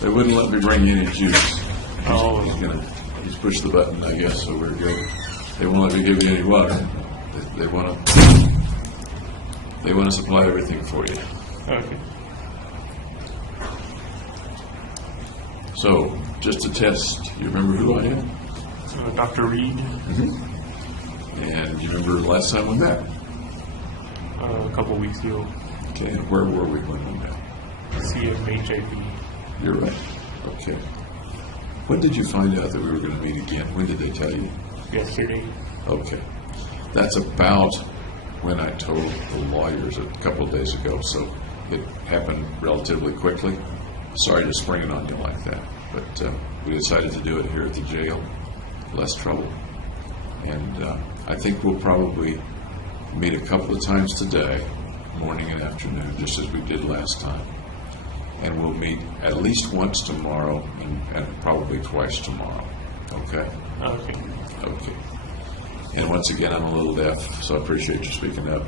They wouldn't let me bring you any juice. Oh. He's pushed the button, I guess, so we're good. They won't let me give you any water. They want to supply everything for you. Okay. So, just to test, you remember who I am? Dr. Reed. Mm-hmm. And you remember the last time we met? A couple weeks ago. Okay, and where were we when we met? CMHIP. You're right. Okay. When did you find out that we were going to meet again? When did they tell you? Yesterday. Okay. That's about when I told the lawyers a couple of days ago, so it happened relatively quickly. Sorry to spring it on you like that, but we decided to do it here at the jail. Less trouble. And I think we'll probably meet a couple of times today, morning and afternoon, just as we did last time. And we'll meet at least once tomorrow and probably twice tomorrow. Okay? Okay. Okay. And once again, I'm a little deaf, so I appreciate you speaking up.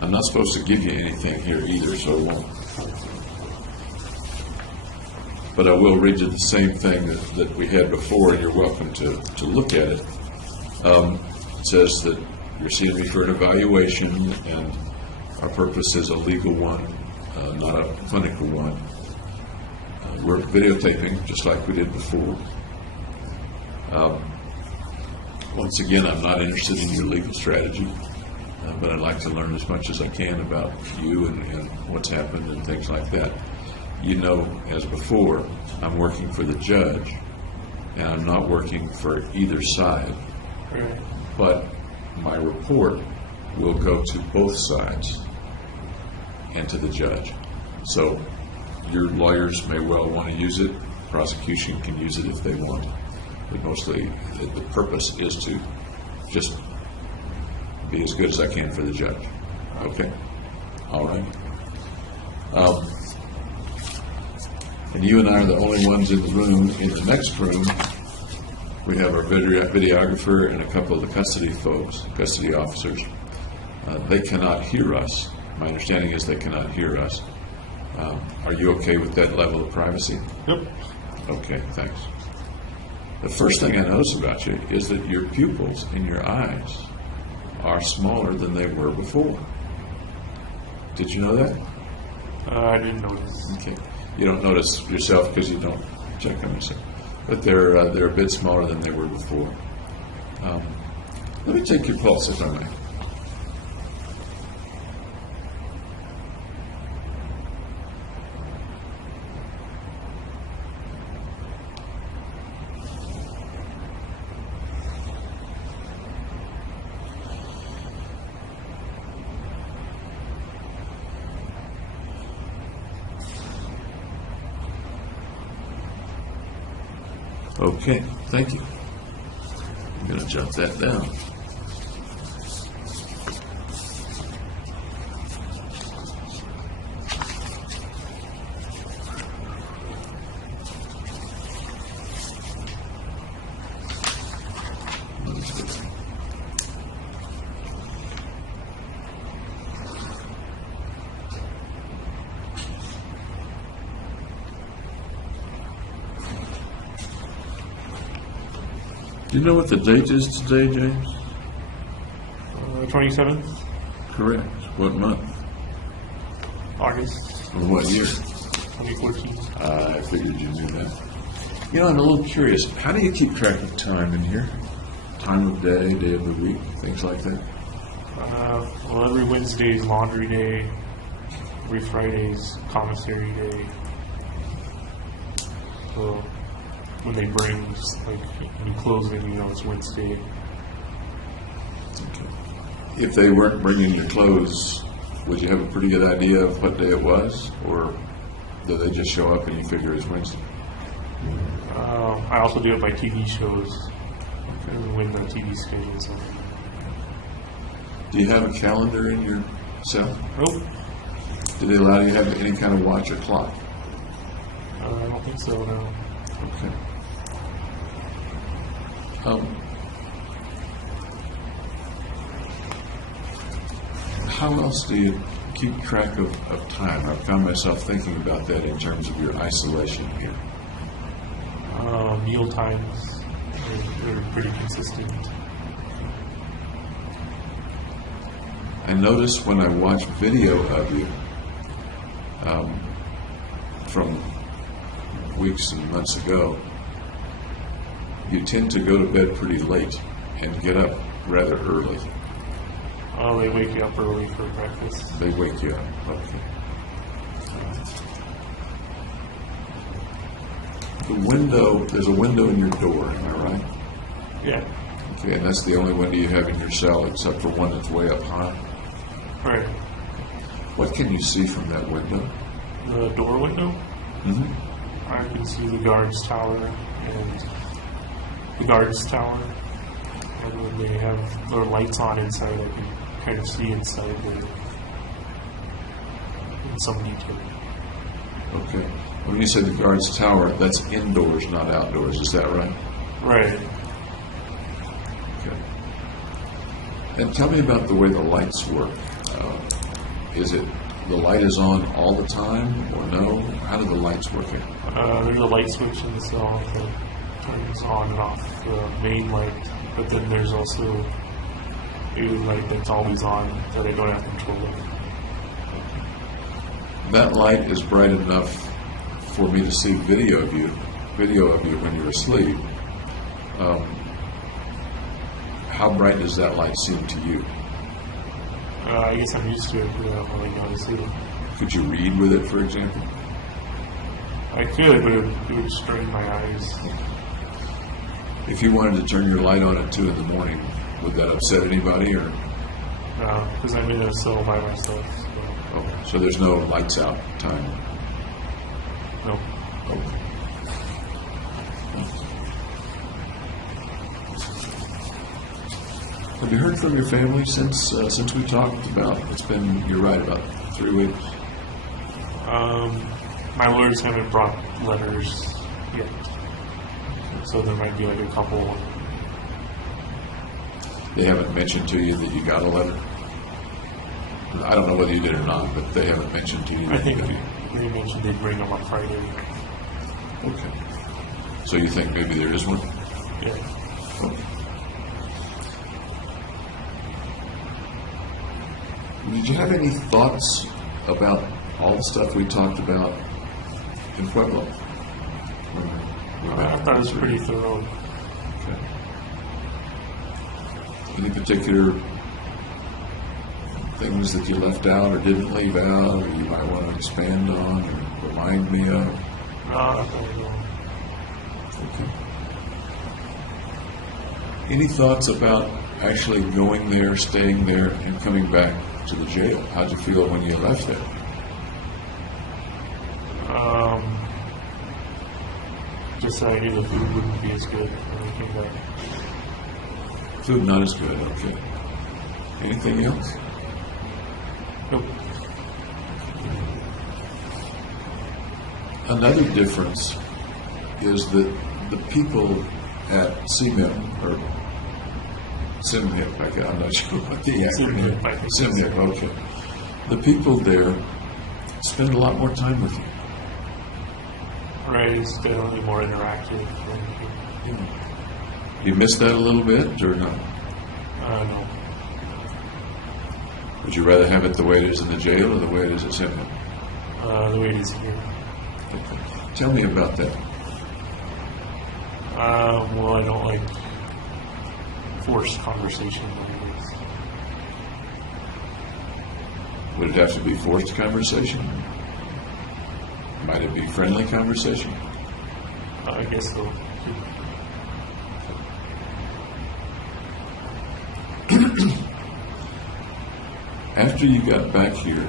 I'm not supposed to give you anything here either, so I won't. But I will read you the same thing that we had before, and you're welcome to look at it. It says that you're seeing me for an evaluation, and our purpose is a legal one, not a clinical one. We're videotaping, just like we did before. Once again, I'm not interested in your legal strategy, but I'd like to learn as much as I can about you and what's happened and things like that. You know, as before, I'm working for the judge, and I'm not working for either side. Right. But my report will go to both sides and to the judge. So your lawyers may well want to use it. Prosecution can use it if they want. But mostly the purpose is to just be as good as I can for the judge. Okay? All right. And you and I are the only ones in the room. In the next room, we have our videographer and a couple of the custody folks, custody officers. They cannot hear us. My understanding is they cannot hear us. Are you okay with that level of privacy? Yep. Okay, thanks. The first thing I notice about you is that your pupils in your eyes are smaller than they were before. Did you know that? I didn't notice. Okay. You don't notice yourself because you don't check on yourself. But they're a bit smaller than they were before. Let me take your pulse, if I may. Okay, thank you. I'm going to jot that down. Do you know what the date is today, James? 27th, Correct. What month? August Or what year? 2014. I figured you knew that. You know, I'm a little curious. How do you keep track of time in here? Time of day, day of the week, things like that? Well, every Wednesday is laundry day. Every Friday is commissary day. So when they bring, just like when you close it, you know it's Wednesday. Okay. If they weren't bringing your clothes, would you have a pretty good idea of what day it was? Or do they just show up and you figure it's Wednesday? I also do it by TV shows. When the TV schedules are. Do you have a calendar in your cell? Nope. Do they allow you to have any kind of watch or clock? I don't think so, no. Okay. How else do you keep track of time? I've found myself thinking about that in terms of your isolation here. Meal times are pretty consistent. I notice when I watch video of you from weeks and months ago, you tend to go to bed pretty late and get up rather early. Oh, they wake you up early for breakfast. They wake you up. Okay. The window, there's a window in your door, am I right? Yeah. Okay, and that's the only window you have in your cell except for one that's way up high. Right. What can you see from that window? The door window? Mm-hmm. I can see the guards tower and the guards tower. And when they have their lights on inside, I can kind of see inside there in some detail. Okay. When you say the guard's tower, that's indoors, not outdoors. Is that right? Right. Okay. And tell me about the way the lights work. Is it the light is on all the time, or no? How do the lights work here? There's a light switch in the cell that turns on and off the main light, but then there's also a light that's always on that I don't have control of. That light is bright enough for me to see video of you when you're asleep. How bright does that light seem to you? I guess I'm used to it because I'm really going to see it. Could you read with it, for example? I could, but it would strain my eyes. If you wanted to turn your light on at 2 in the morning, would that upset anybody, or? Because I'm in a cell by myself. So. Oh, so there's no lights out time? No. Okay. Have you heard from your family since we talked about? It's been, you're right, about 3 weeks. My lawyers haven't brought letters yet, so there might be like a couple. They haven't mentioned to you that you got a letter? I don't know whether you did or not, but they haven't mentioned to you I that think you did. they mentioned they'd bring them on Friday. Okay. So you think maybe there is one? Yeah. Okay. Did you have any thoughts about all the stuff we talked about in Pueblo? I thought it was pretty thorough. Okay. Any particular things that you left out or didn't leave out, or you might want to expand on or remind me of? I don't know. Okay. Any thoughts about actually going there, staying there, and coming back to the jail? How'd you feel when you left there? Just that I knew the food wouldn't be as good when I came back. Food not as good, okay. Anything else? Nope. Another difference is that the people at CMIP, or CMHIP, I'm not sure what the acronym is. CMHIP, okay. The people there spend a lot more time with you. Right, it's definitely more interactive. You miss that a little bit, or not? No. Would you rather have it the way it is in the jail or the way it is at CMHIP? The way it is here. Okay. Tell me about that. Well, I don't like forced conversation. Would it have to be forced conversation? Might it be friendly conversation? I guess so. After you got back here,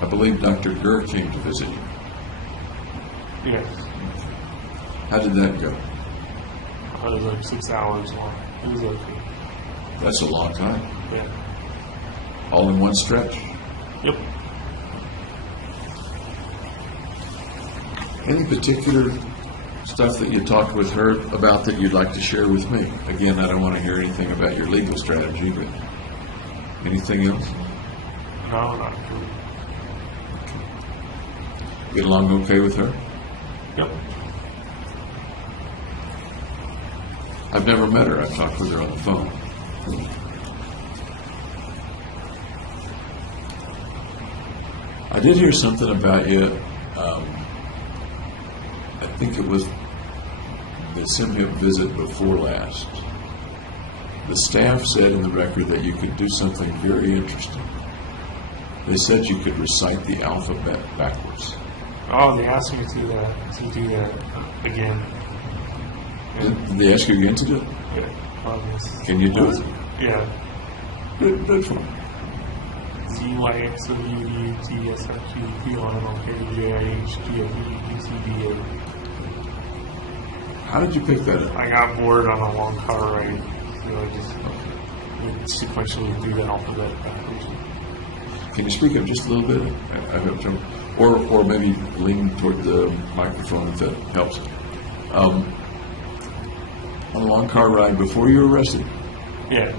I believe Dr. Gurr came to visit you. Yes. How did that go? It was like 6 hours long. It was okay. That's a long time. Yeah. All in one stretch? Yep. Any particular stuff that you talked with her about that you'd like to share with me? Again, I don't want to hear anything about your legal strategy, but anything else? No, not really. Get along okay with her? Yep. I've never met her. I've talked with her on the phone. I did hear something about you. I think it was the Simhip visit before last. The staff said in the record that you could do something very interesting. They said you could recite the alphabet backwards. Oh, they asked me to do that again. Did they ask you again to do it? Yeah. Can you do it? Yeah. Do it for me. ZYXWTSRQPLMLKJIHGFEDCBA. How did you pick that up? I got bored on a long car ride, so I just would sequentially do the alphabet backwards. Can you speak up just a little bit? I have trouble. Or maybe lean toward the microphone if that helps. On a long car ride before you were arrested? Yeah.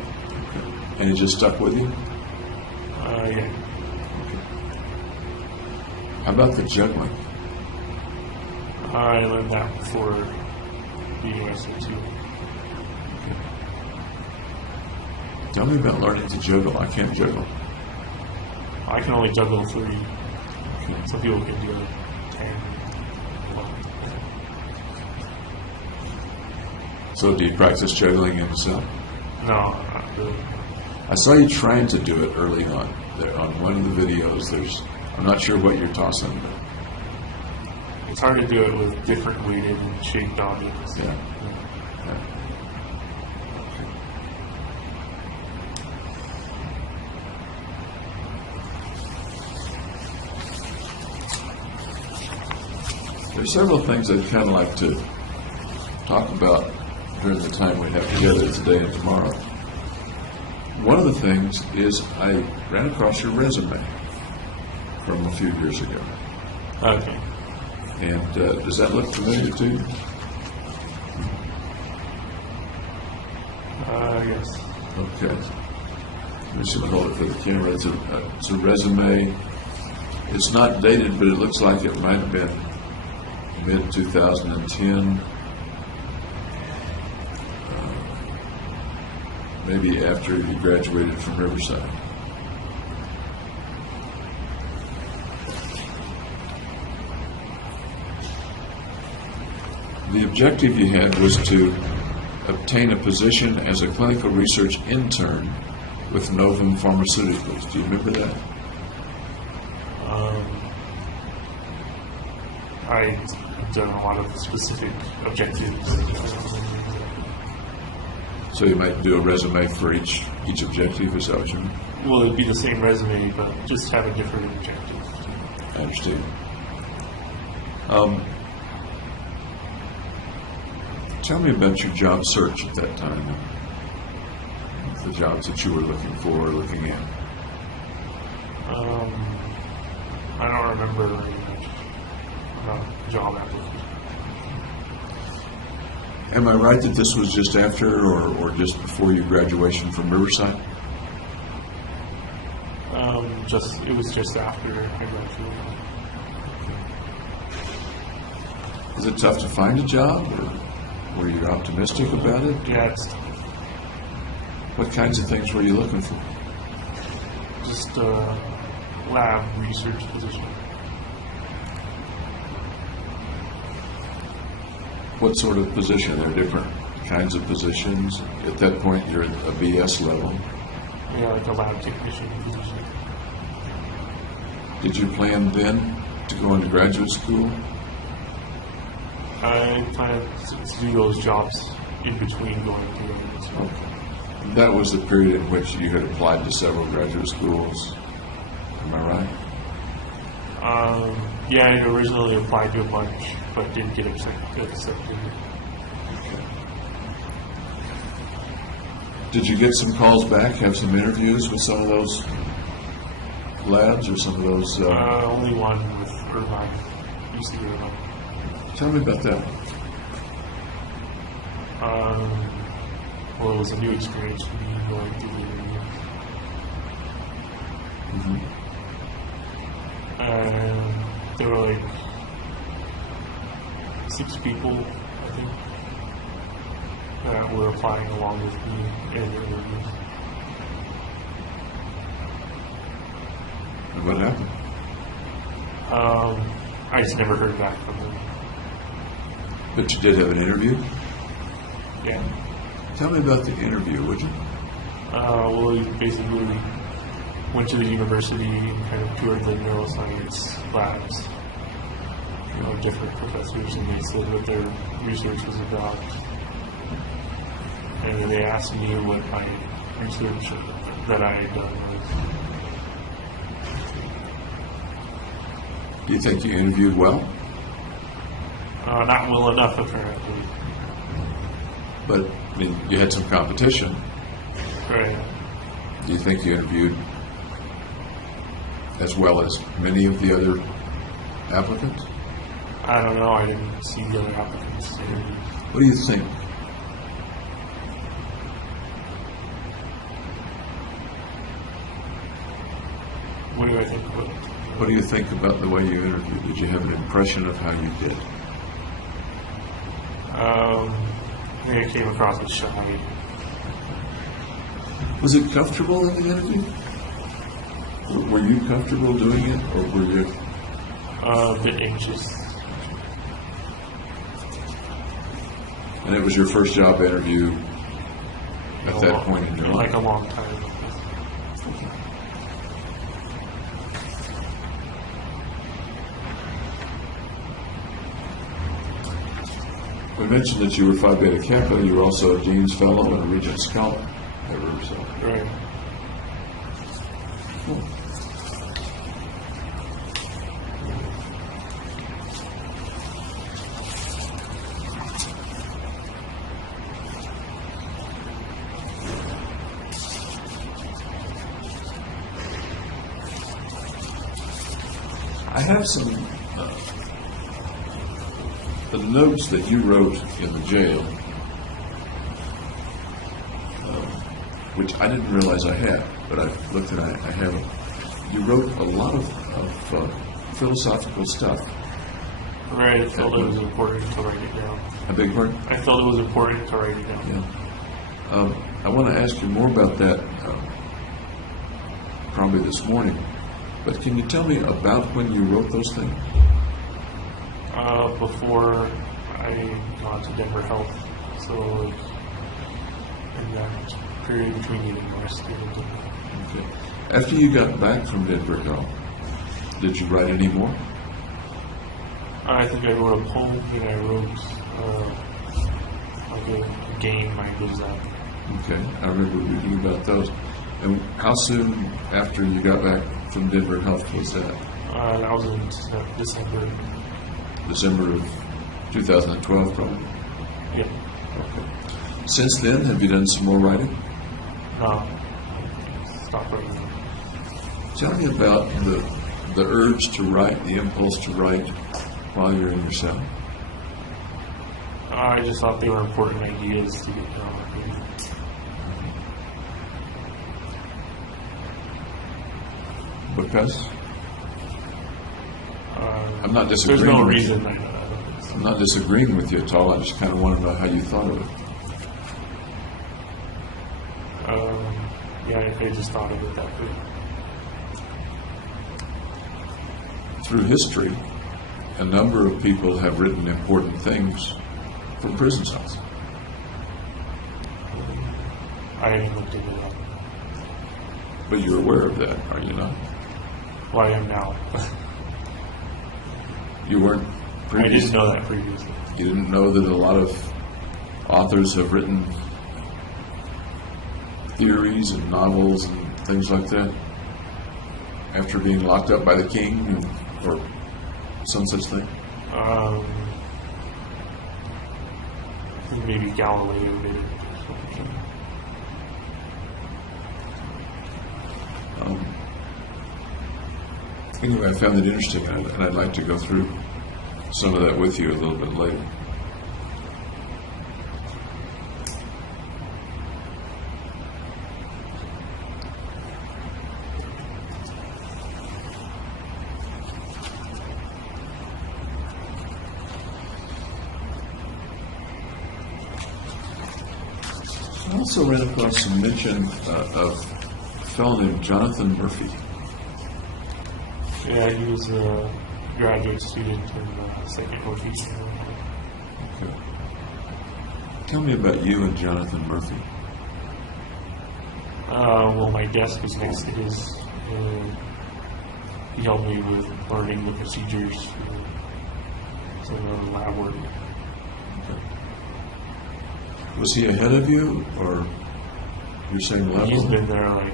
And it just stuck with you? Yeah. How about the juggling? I learned that before being arrested too. Tell me about learning to juggle. I can't juggle. I can only juggle 3. Some people can do 10. So do you practice juggling in the cell? No, not really. I saw you trying to do it early on. There, on one of the videos, I'm not sure what you're tossing, but It's hard to do it with different weighted and shaped objects. yeah. There's several things I'd kind of like to talk about during the time we have together today and tomorrow. One of the things is I ran across your resume from a few years ago. Okay. And does that look familiar to you? Yes. Okay. Let me see if I hold it for the camera. It's a resume. It's not dated, but it looks like it might have been mid-2010. Maybe after you graduated from Riverside. The objective you had was to obtain a position as a clinical research intern with Novum Pharmaceuticals. Do you remember that? I've done a lot of specific objectives. So you might do a resume for each objective, is that what you mean? Well, it'd be the same resume, but just have a different objective. I understand. Tell me about your job search at that time. The jobs that you were looking for or looking at. I don't remember very much about job application. Am I right that this was just after or just before your graduation from Riverside? It was just after I graduated. Is it tough to find a job, or were you optimistic about it? Yeah, it's What kinds of things were you looking for? just a lab research position. What sort of position? There are different kinds of positions. At that point, you're at a BS level. Yeah, like a lab technician position. Did you plan then to go into graduate school? I planned to do those jobs in between going to graduate school. That was the period in which you had applied to several graduate schools. Am I right? Yeah, I originally applied to a bunch, but didn't get accepted. Did you get some calls back, have some interviews with some of those labs or some of those? Only one with Irvine, UC Irvine. Tell me about that. Well, it was a new experience for me going through the interview. And there were like 6 people, I think, that were applying along with me in the interviews. And what happened? I just never heard back from them. But you did have an interview? Yeah. Tell me about the interview, would you? Well, we basically went to the university and kind of toured the neuroscience labs. You know, different professors, and they said what their research was about. And then they asked me what my research that I had done was. Do you think you interviewed well? Not well enough, apparently. But, I mean, you had some competition. Right. Do you think you interviewed as well as many of the other applicants? I don't know. I didn't see the other applicants. What do you think? What do I think about it? What do you think about the way you interviewed? Did you have an impression of how you did? I think I came across as shy. Was it comfortable in the interview? Were you comfortable doing it, or were you? A bit anxious. And it was your first job interview at that point in your life? Like a long time. We mentioned that you were Phi Beta Kappa. You were also a Dean's Fellow and a Regent Scholar at Riverside. Right. Cool. I have some the notes that you wrote in the jail, which I didn't realize I had, but I looked and I have them. You wrote a lot of philosophical stuff. Right, I felt it was important to write it down. I beg your pardon? I felt it was important to write it down. Yeah. I want to ask you more about that probably this morning, but can you tell me about when you wrote those things? Before I got to Denver Health, so like in that period between the university and Denver. Okay. After you got back from Denver Health, did you write any more? I think I wrote a poem and I wrote like a game I was at. Okay, I remember reading about those. And how soon after you got back from Denver Health was that? That was in December. December of 2012, probably? Yeah. Okay. Since then, have you done some more writing? No. Stop writing. Tell me about the urge to write, the impulse to write while you're in your cell. I just thought they were important ideas to get down. Because? I'm not There's disagreeing no with reason. you. I'm not disagreeing with you at all. I just kind of want to know how you thought of it. Yeah, I just thought of it that way. Through history, a number of people have written important things for prison cells. I haven't looked into that. But you're aware of that, are you not? Well, I am now. You weren't I previously? didn't know that previously. You didn't know that a lot of authors have written theories and novels and things like that after being locked up by the king or some such thing? I think maybe Galileo did it. Anyway, I found it interesting, and I'd like to go through some of that with you a little bit later. also ran across some mention of a fellow named Jonathan Murphy. Yeah, he was a graduate student in second rotation. Okay. Tell me about you and Jonathan Murphy. Well, my desk was next to his. He helped me with learning the procedures for some lab work. Was he ahead of you, or your same level? He's been there like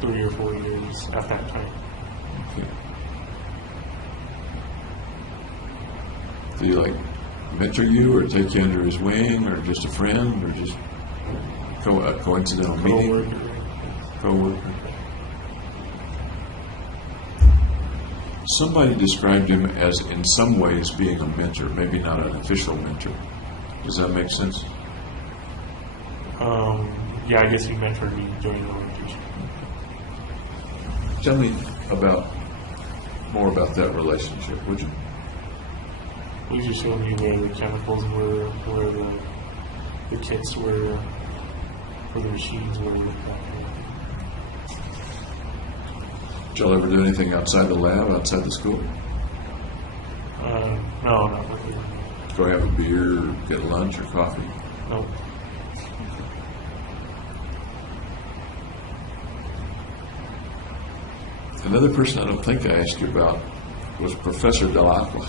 3 or 4 years at that time. Okay. Did he like mentor you, or take you under his wing, or just a friend, or just a coincidental meeting? Co-worker. Somebody described him as, in some ways, being a mentor, maybe not an official mentor. Does that make sense? Yeah, I guess he mentored me during the orientation. Tell me more about that relationship, would you? He just showed me where the chemicals were, where the kits were, where the machines were. Did y'all ever do anything outside the lab, outside the school? No, not really. Go have a beer, or get lunch or coffee? No. Another person I don't think I asked you about was Professor Delacqua.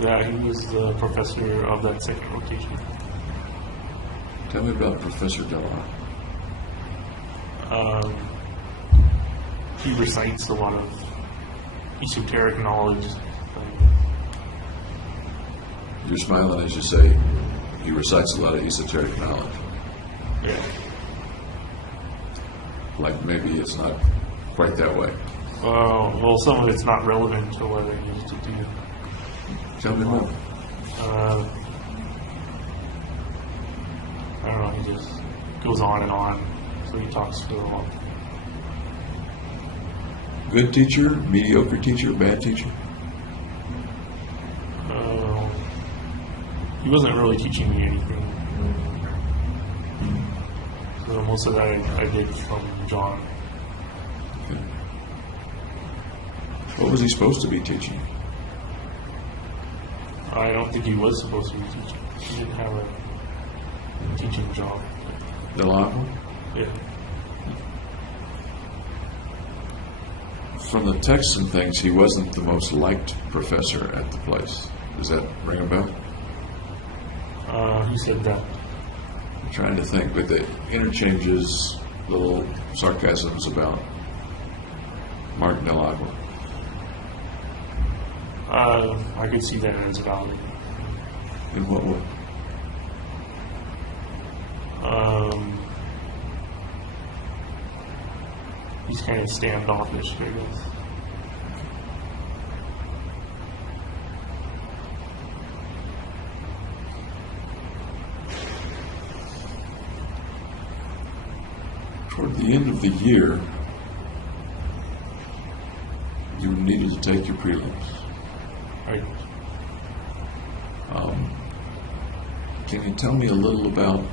Yeah, he was the professor of that second rotation. Tell me about Professor Delacqua. He recites a lot of esoteric knowledge. You're smiling as you say he recites a lot of esoteric knowledge. Yeah. Like maybe it's not quite that way. Well, some of it's not relevant to what I used to do. Tell me more. I don't know, he just goes on and on, so he talks for a while. Good teacher, mediocre teacher, bad teacher? He wasn't really teaching me anything. So most of that I did from John. Okay. What was he supposed to be teaching? I don't think he was supposed to be teaching. He didn't have a teaching job. Delacqua? Yeah. From the texts and things, he wasn't the most liked professor at the place. Does that ring a bell? He said that. I'm trying to think, but the interchanges, little sarcasms about Martin Delacqua. I could see that as valid. In what way? He's kind of standoffish, I guess. Toward the end of the year, you needed to take your prelims. Right. Can you tell me a little about,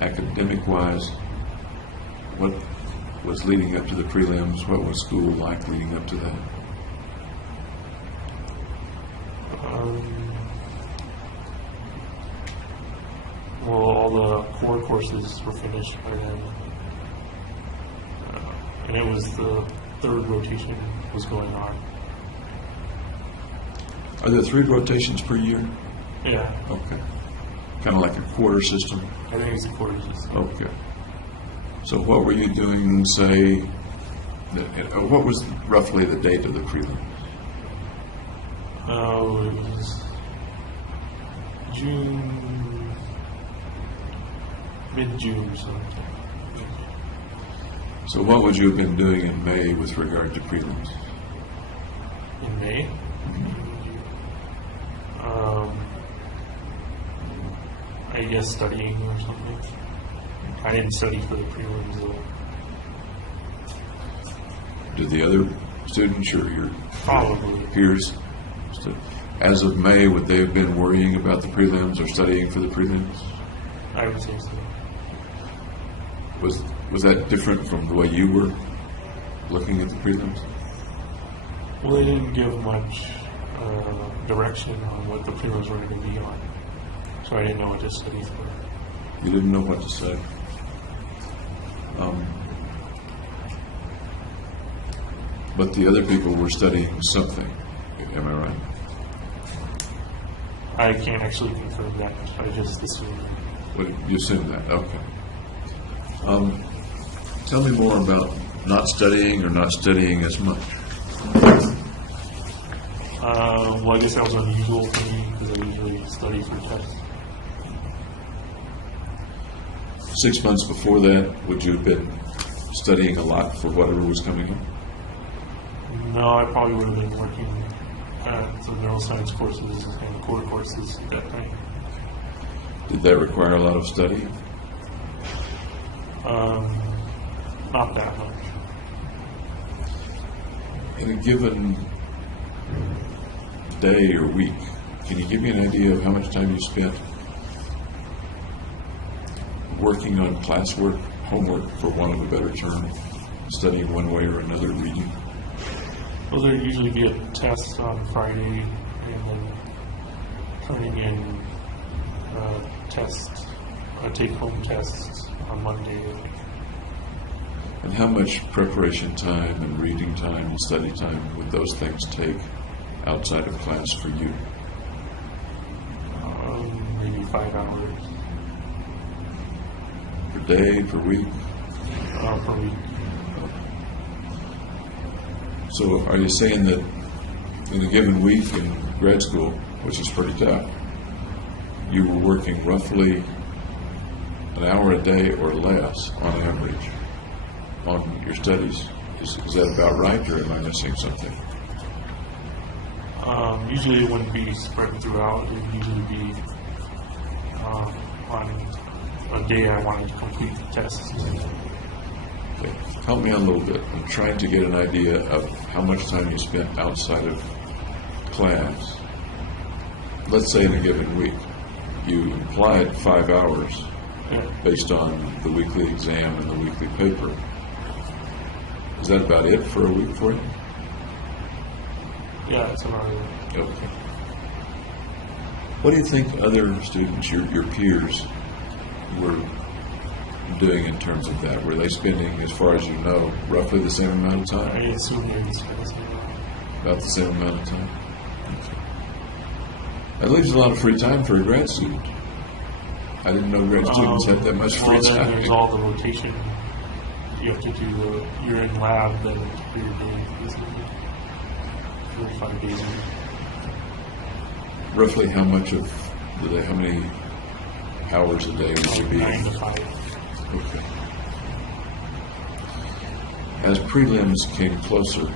academic-wise, what was leading up to the prelims? What was school like leading up to that? Well, all the core courses were finished by then. And it was the third rotation was going on. Are there 3 rotations per year? Yeah. Okay. Kind of like a quarter system? I think it's a quarter system. Okay. So what were you doing, say, what was roughly the date of the prelims? It was June, mid-June or something. So what would you have been doing in May with regard to prelims? In May? I guess studying or something. I didn't study for the prelims though. Did the other students or your Probably. peers, as of May, would they have been worrying about the prelims or studying for the prelims? I would say so. Was that different from the way you were looking at the prelims? Well, they didn't give much direction on what the prelims were going to be on, so I didn't know what to study for. You didn't know what to say. But the other people were studying something. Am I right? I can't actually confirm that. I just assume. Well, you assume that. Okay. Tell me more about not studying or not studying as much. Well, I guess that was unusual for me because I usually study for tests. 6 months before that, would you have been studying a lot for whatever was coming up? No, I probably would have been working at some neuroscience courses and core courses at that time. Did that require a lot of studying? Not that much. In a given day or week, can you give me an idea of how much time you spent working on classwork, homework, for want of a better term, studying one way or another, reading? Well, there would usually be a test on Friday and then turning in take-home tests on Monday. And how much preparation time and reading time and study time would those things take outside of class for you? Maybe 5 hours. Per day, per week? Per week. So are you saying that in a given week in grad school, which is pretty tough, you were working roughly an hour a day or less on average on your studies? Is that about right, or am I missing something? Usually it wouldn't be spread throughout. It would usually be on a day I wanted to complete the tests. Okay. Help me out a little bit. I'm trying to get an idea of how much time you spent outside of class. Let's say in a given week, you applied 5 hours based on the weekly exam and the weekly paper. Is that about it for a week for you? Yeah, that's about it. Okay. What do you think other students, your peers, were doing in terms of that? Were they spending, as far as you know, roughly the same amount of I time? assume they would spend the same amount. About the same amount of time? Okay. That leaves a lot of free time for a grad student. I didn't know grad students had that much free Well, then time. there's all the rotation. You have to do, you're in lab, then for your day, basically. 45 days a week. Roughly how much of the day, how many hours a day would you be? 9 to 5. Okay. As prelims came closer,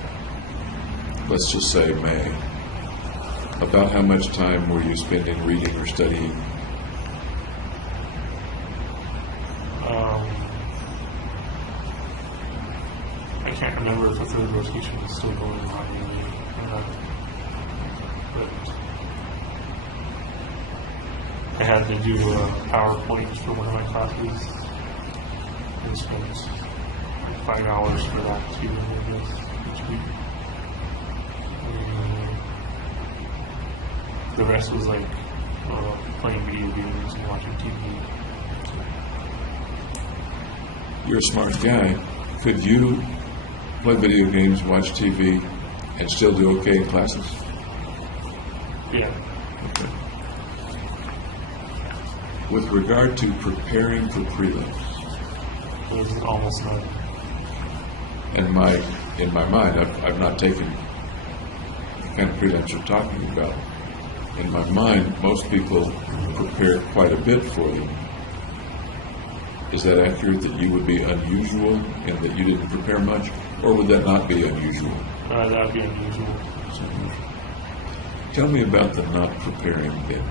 let's just say May, about how much time were you spending reading or studying? I can't remember if the third rotation is still going on really, but I had to do a PowerPoint for one of my classes and spent like 5 hours for that too, I guess, each week. And the rest was like playing video games and watching TV. You're a smart guy. Could you play video games, watch TV, and still do okay in classes? Yeah. Okay. With regard to preparing for prelims, It was almost none. and in my mind, I've not taken the kind of prelims you're talking about. In my mind, most people prepare quite a bit for them. Is that accurate, that you would be unusual and that you didn't prepare much, or would that not be unusual? That would be unusual. Tell me about the not preparing bit.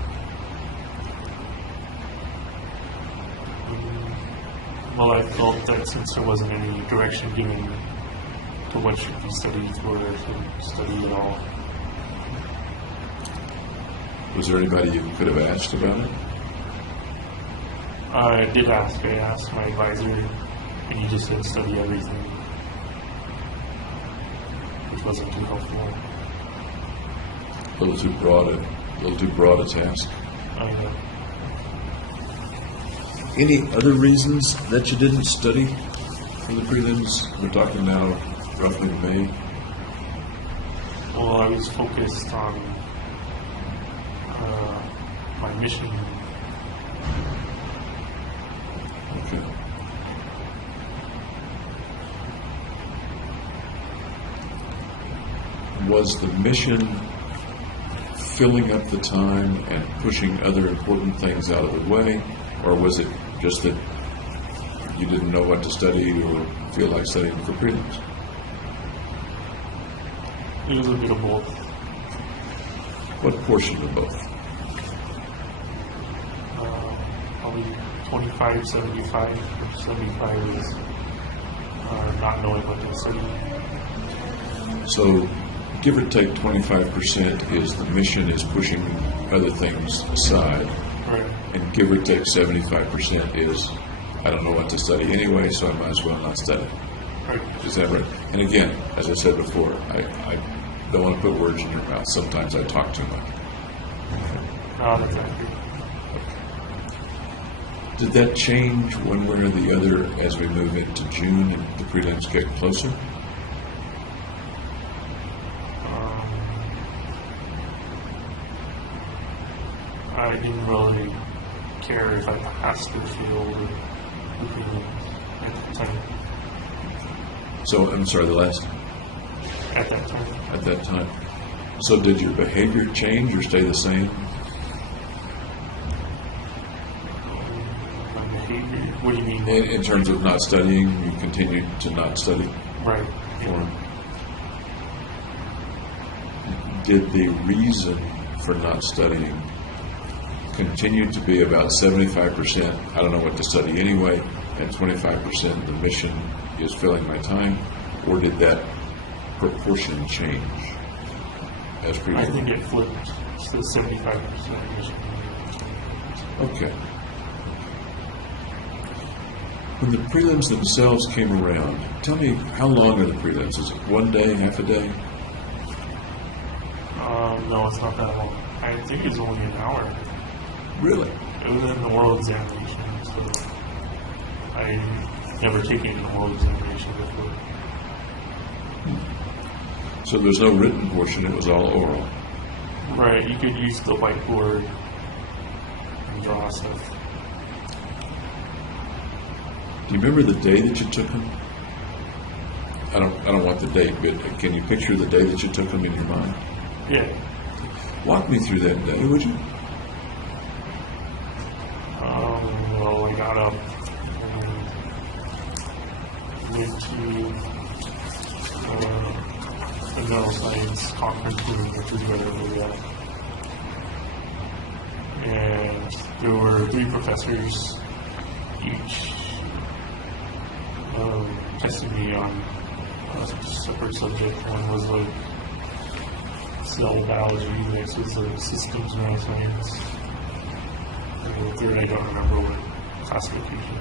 Well, I felt that since there wasn't any direction given to what should be studied for, I should study at all. Was there anybody you could have asked about it? I did ask. I asked my advisor and you just didn't study everything, which wasn't too helpful. A little too broad a task. I know. Any other reasons that you didn't study for the prelims? We're talking now roughly May. Well, I was focused on my mission. Okay. Was the mission filling up the time and pushing other important things out of the way, or was it just that you didn't know what to study or feel like studying for prelims? It was a bit of both. What portion of both? Probably 25, 75. 75 is not knowing what to study. So, give or take 25% is the mission is pushing other things aside, Right. and give or take 75% is I don't know what to study anyway, so I might as well not study. Right. Is that right? And again, as I said before, I don't want to put words in your mouth. Sometimes I talk too much. Not exactly. Did that change one way or the other as we move into June and the prelims get closer? I didn't really care if I passed or failed the prelims at the time. So, I'm sorry, the last, At that time. at that time. So did your behavior change or stay the same? My behavior. What do you mean? In terms of not studying, you continued to not study? Right. Or did the reason for not studying continue to be about 75%, I don't know what to study anyway, and 25% the mission is filling my time, or did that proportion change as I previously? think it flipped to 75%. Okay. When the prelims themselves came around, tell me, how long are the prelims? Is it one day, half a day? No, it's not that long. I think it's only an hour. Really? It was in the oral examination, so I never taken an oral examination before. So there's no written portion, it was all oral. Right, you could use the whiteboard and draw stuff. Do you remember the day that you took them? I don't want the date, but can you picture the day that you took them in your mind? Yeah. Walk me through that day, would you? Well, I got up and went to the neuroscience conference room, which is right over there. And there were 3 professors, each testing me on a separate subject. One was like cell biology, the next was like systems neuroscience. And the third, I don't remember what classification.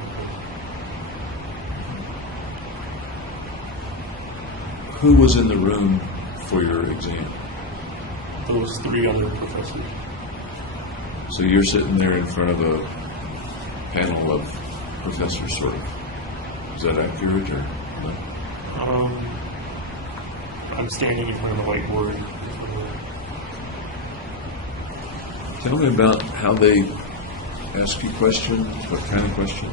Who was in the room for your exam? Those 3 other professors. So you're sitting there in front of a panel of professors, sort of. Is that accurate, or no? I'm standing in front of the whiteboard. Tell me about how they ask you questions, what kind of questions?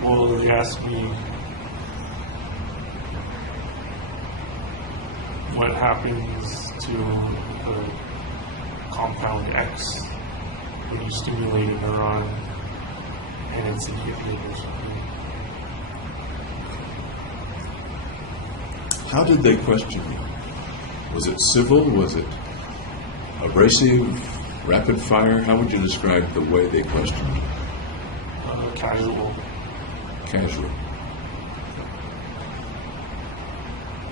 Well, they asked me what happens to the compound X when you stimulate a neuron and it's inhibited or something. How did they question you? Was it civil? Was it abrasive? Rapid fire? How would you describe the way they questioned you? Casual. Casual.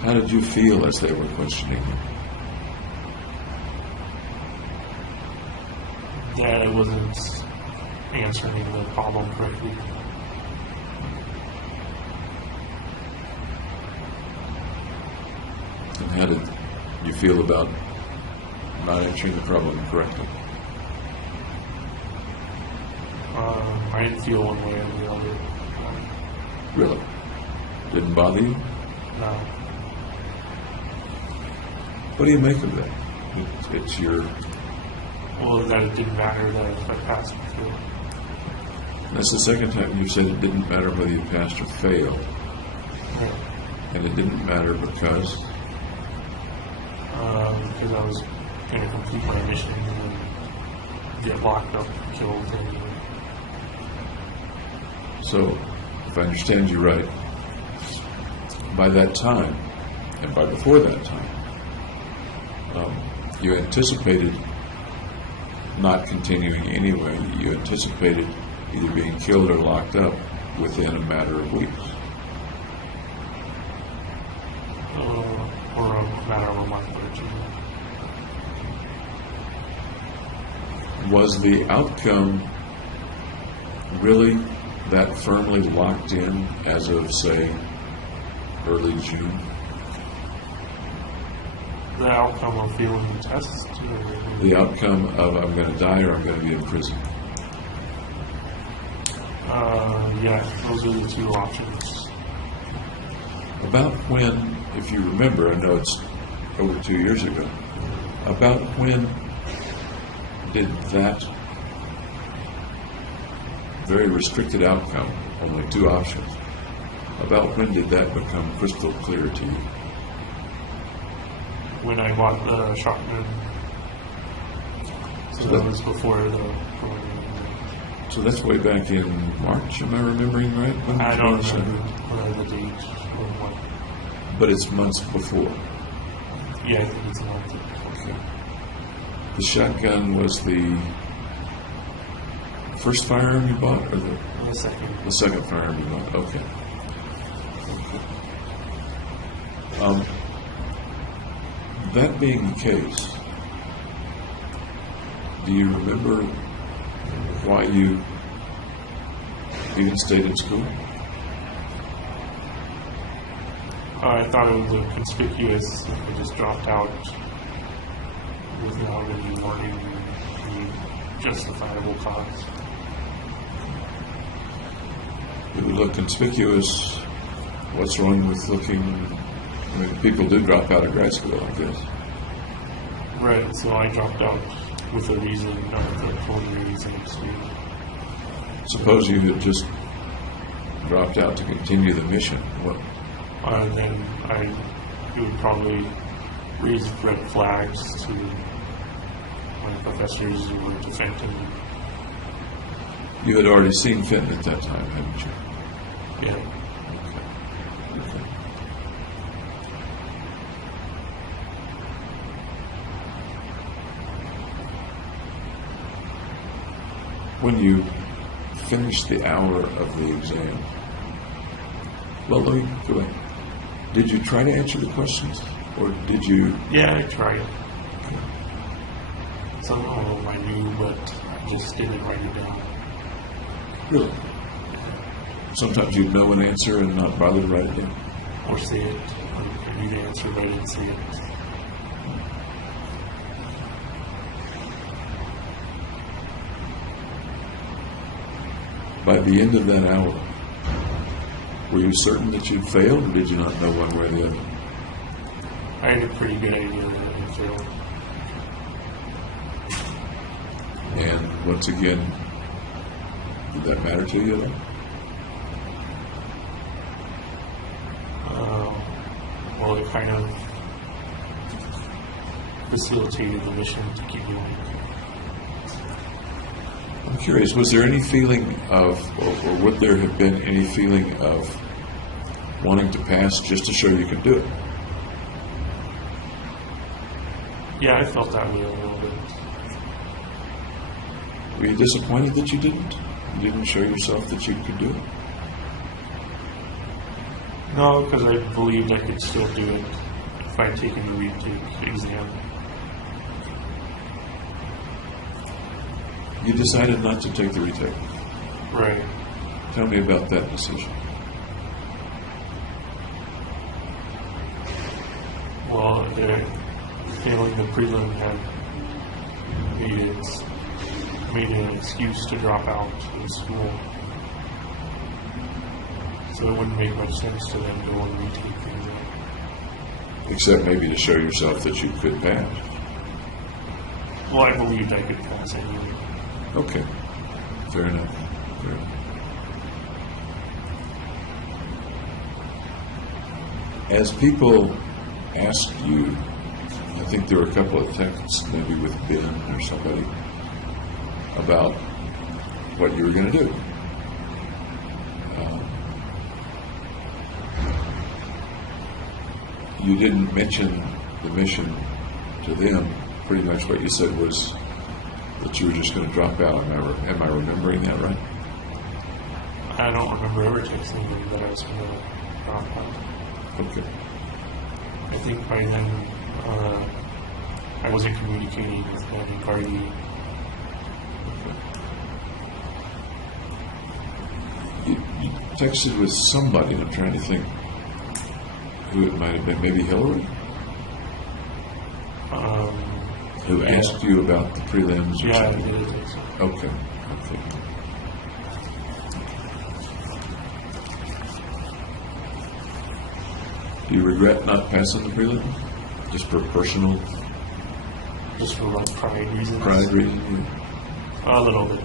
How did you feel as they were questioning you? That I wasn't answering the problem correctly. And how did you feel about not answering the problem correctly? I didn't feel one way or the other. Really? Didn't bother you? No. What do you make of that? It's your... Well, that it didn't matter that if I passed or failed. That's the second time you said it didn't matter whether you passed or failed. Right. And it didn't matter because... Because I was going to complete my mission and then get locked up and killed. So, if I understand you right, by that time, and by before that time, you anticipated not continuing anyway. You anticipated either being killed or locked up within a matter of weeks. Or a matter of a month or two. Was the outcome really that firmly locked in as of, say, early June? The outcome of failing the test? The outcome of I'm going to die or I'm going to be in prison? Yeah, those are the two options. About when, if you remember, I know it's over 2 years ago, about when did that very restricted outcome, only two options, about when did that become crystal clear to you? When I bought the shotgun. So that was before the... So that's way back in March, am I remembering right? When I don't remember the date or what. But it's months before. Yeah, I think it's a month before. Okay. The shotgun was the first firearm you bought, or The second. the second firearm you bought? Okay. That being the case, do you remember why you even stayed in school? I thought it was conspicuous. I just dropped out without any warning, any justifiable cause. It would look conspicuous. What's wrong with looking? I mean, people do drop out of grad school, I guess. Right, so I dropped out with a reason, not with a preliminary reason. Suppose you had just dropped out to continue the mission. What? Then it would probably raise red flags to my professors who were defending me. You had already seen Fenton at that time, hadn't you? Yeah. Okay. When you finished the hour of the exam, well, let me go ahead. Did you try to answer the questions, or did you? Yeah, I tried. Some of them I knew, but I just didn't write it down. Really? Sometimes you'd know an answer and not bother to write it down. Or see it. I knew the answer, but I didn't see it. By the end of that hour, were you certain that you'd failed, or did you not know one way or the other? I had a pretty good idea that I would fail. And once again, did that matter to you at all? Well, it kind of facilitated the mission to keep going. I'm curious, was there any feeling of, or would there have been any feeling of wanting to pass just to show you could do it? Yeah, I felt that way a little bit. Were you disappointed that you didn't? You didn't show yourself that you could do it? No, because I believed I could still do it if I had taken the retake exam. You decided not to take the retake. Right. Tell me about that decision. Well, failing the prelim had made an excuse to drop out of school. So it wouldn't make much sense to then go and retake the exam. Except maybe to show yourself that you could pass. Well, I believed I could pass anyway. Okay. Fair enough. Fair enough. As people ask you, I think there were a couple of texts, maybe with Ben or somebody, about what you were going to do. You didn't mention the mission to them. Pretty much what you said was that you were just going to drop out. Am I remembering that right? I don't remember ever texting them that I was going to drop out. Okay. I think by then I wasn't communicating with anybody. You texted with somebody, and I'm trying to think who it might have been. Maybe Hillary? Who asked you about the prelims or Yeah, I something? did think so. Okay. Do you regret not passing the prelim? Just for personal Just for like pride reasons. pride reason? A little bit.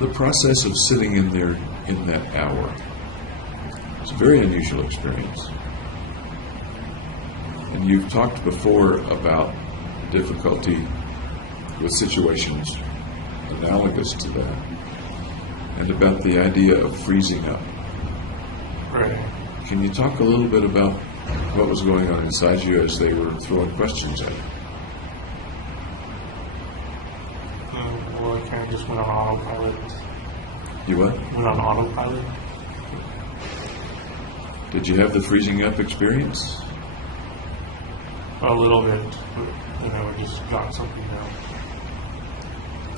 The process of sitting in there in that hour, it's a very unusual experience. And you've talked before about difficulty with situations analogous to that, and about the idea of freezing up. Right. Can you talk a little bit about what was going on inside you as they were throwing questions at you? Well, I kind of just went on autopilot. You what? Went on autopilot. Did you have the freezing up experience? A little bit. But, I just got something down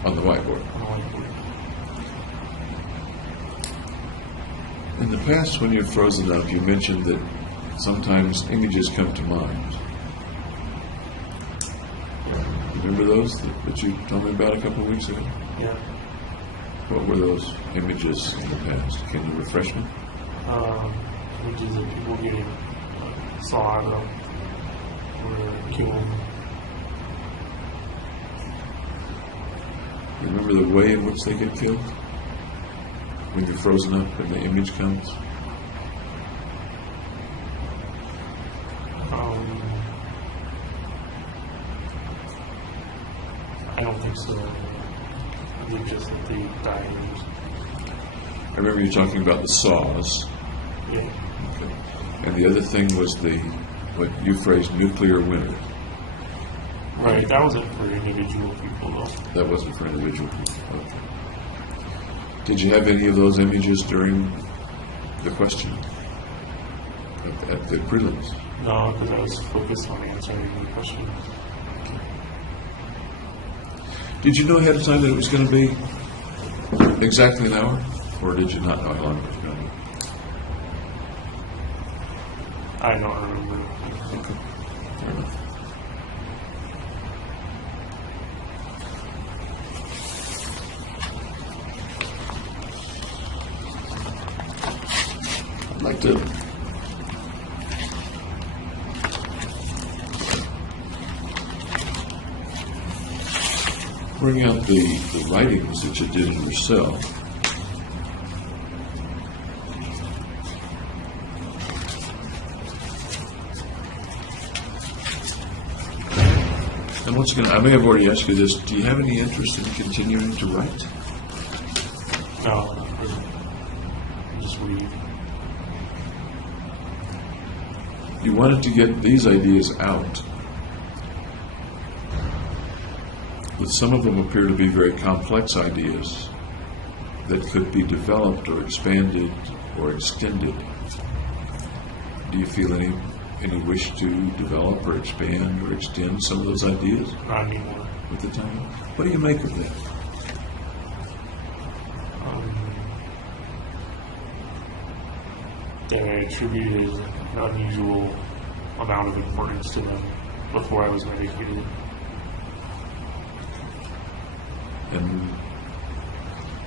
On the whiteboard. on the whiteboard. In the past, when you're frozen up, you mentioned that sometimes images come to mind. Remember those that you told me about a couple of weeks ago? Yeah. What were those images in the past? Can you refresh me? Images of people getting sawed up or killed. Remember the way in which they get killed? When you're frozen up and the image comes? I don't think so. I think just that they died. I remember you talking about the saws. Yeah. Okay. And the other thing was what you phrased, nuclear winter. Right, that wasn't for individual people though. That wasn't for individual people. Okay. Did you have any of those images during the question at the prelims? No, because I was focused on answering the question. Did you know ahead of time that it was going to be exactly an hour? Or did you not know how long it was going to be? I don't remember. Okay. Fair enough. I'd like to bring out the writings that you did in your cell. And once again, I may have already asked you this, do you have any interest in continuing to write? No, just read. You wanted to get these ideas out, but some of them appear to be very complex ideas that could be developed or expanded or extended. Do you feel any any wish to develop or expand or extend some of those ideas Not anymore. with the time? What do you make of that? That I attributed an unusual amount of importance to them before I was medicated. And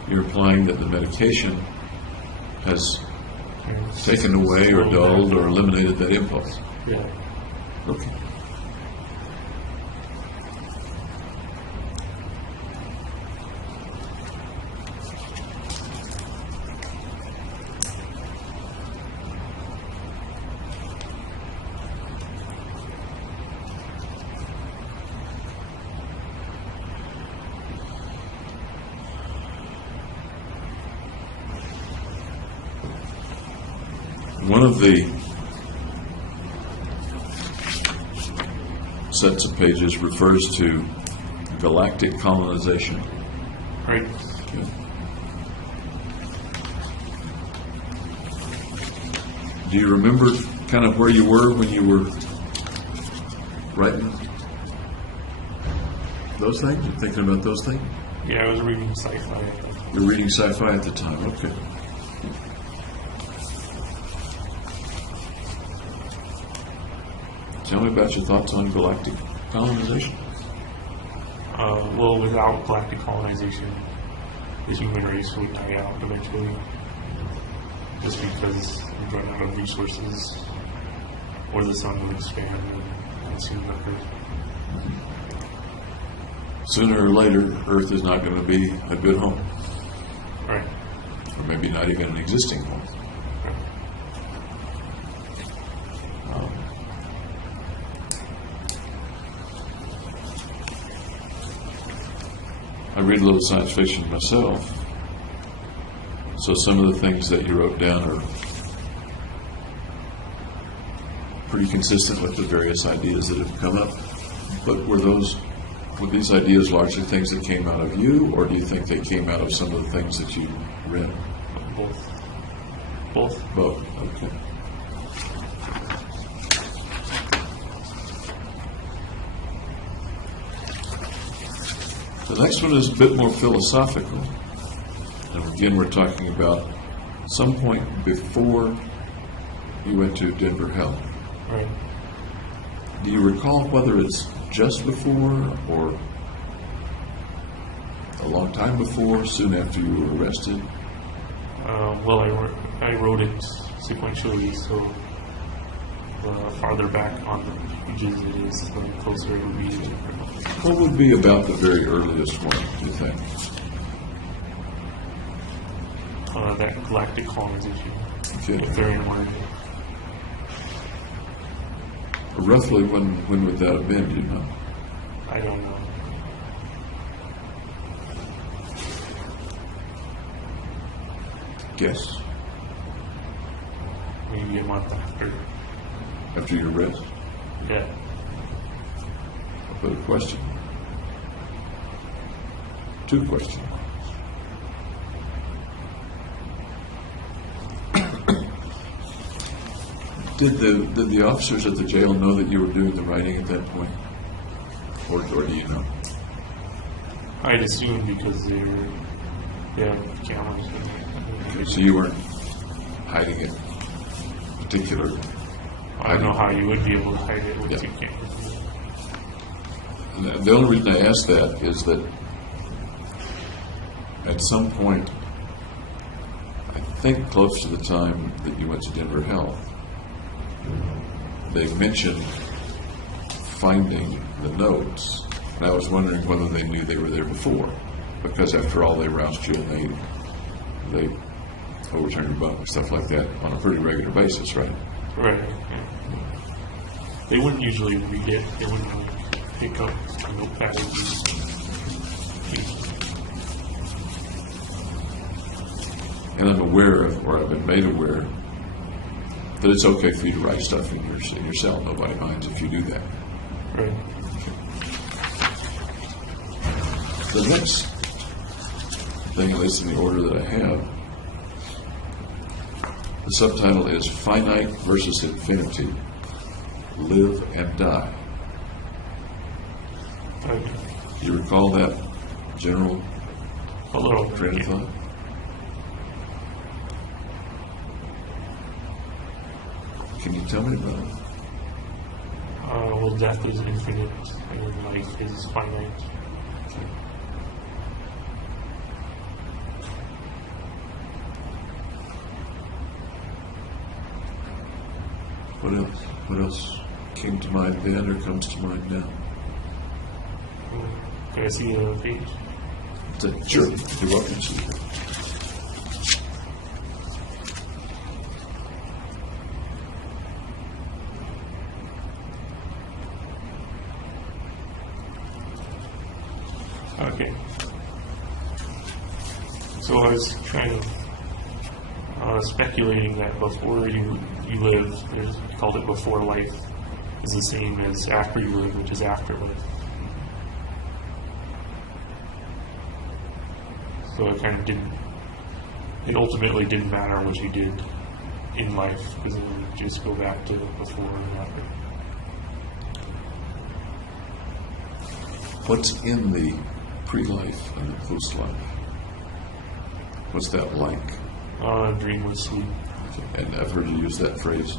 you're implying that the medication has And taken away or slowed dulled down. or eliminated that impulse. Yeah. Okay. One of the sets of pages refers to galactic colonization. Right. Okay. Do you remember kind of where you were when you were writing those things? You're thinking about those things? Yeah, I was reading sci-fi. You were reading sci-fi at the time. Okay. Tell me about your thoughts on galactic colonization. Well, without galactic colonization, the human race would die out eventually. Just because we run out of resources, or the sun would expand and consume the Earth. Sooner or later, Earth is not going to be a good home, Right. or maybe not even an existing home. Right. I read a little science fiction myself, so some of the things that you wrote down are pretty consistent with the various ideas that have come up. But were these ideas largely things that came out of you, or do you think they came out of some of the things that you read? Both. Both. Both. Okay. The next one is a bit more philosophical. And again, we're talking about some point before you went to Denver Health. Right. Do you recall whether it's just before or a long time before, soon after you were arrested? Well, I wrote it sequentially, so the farther back on the pages it is, the closer it would be to Denver. What would be about the very earliest one, do you think? That galactic colonization. Okay. The Therian word. Roughly when would that have been, do you know? I don't know. Guess. Maybe a month after. After your arrest? Yeah. I'll put a question. Two questions. Did the officers at the jail know that you were doing the writing at that point? Or do you know? I'd assume because they have cameras. So you weren't hiding it particular. I don't know how you would be able to hide it with Yeah. two cameras. And the only reason I ask that is that at some point, I think close to the time that you went to Denver Health, they mentioned finding the notes. And I was wondering whether they knew they were there before, because after all, they roused you and they overturned your bunk and stuff like that on a pretty regular basis, right? Right. Yeah. They wouldn't usually read it. They wouldn't like, pick up a notepad and And I'm aware of, or I've been made aware, that it's okay for you to write stuff in your cell. Nobody minds if you do that. right. The next thing, at least in the order that I have, the subtitle is Finite versus Infinity. live and die. Okay. You recall that general A little. train of thought? Can you tell me about it? Well, death is infinite and life is finite. Okay. What else? What else came to mind then or comes to mind now? Can I see a page? Sure, you're welcome to. Okay. So I was kind of speculating that before you live, you called it before life, is the same as after you live, which is afterlife. So it kind of didn't, it ultimately didn't matter what you did in life, because it would just go back to before and after. What's in the pre-life and the post-life? What's that like? Dreamless sleep. And I've heard you use that phrase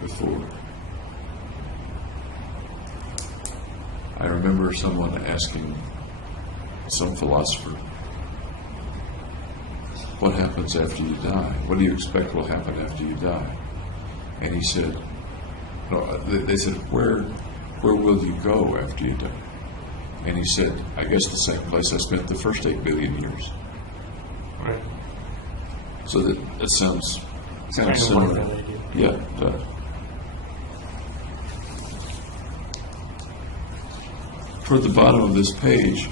before. I remember someone asking some philosopher, what happens after you die? What do you expect will happen after you die? And he said, no, they said, where will you go after you die? And he said, I guess the same place I spent the first 8 billion years. Right. So that sounds kind of Kind of similar. like that idea. Yeah, it does. Toward the bottom of this page,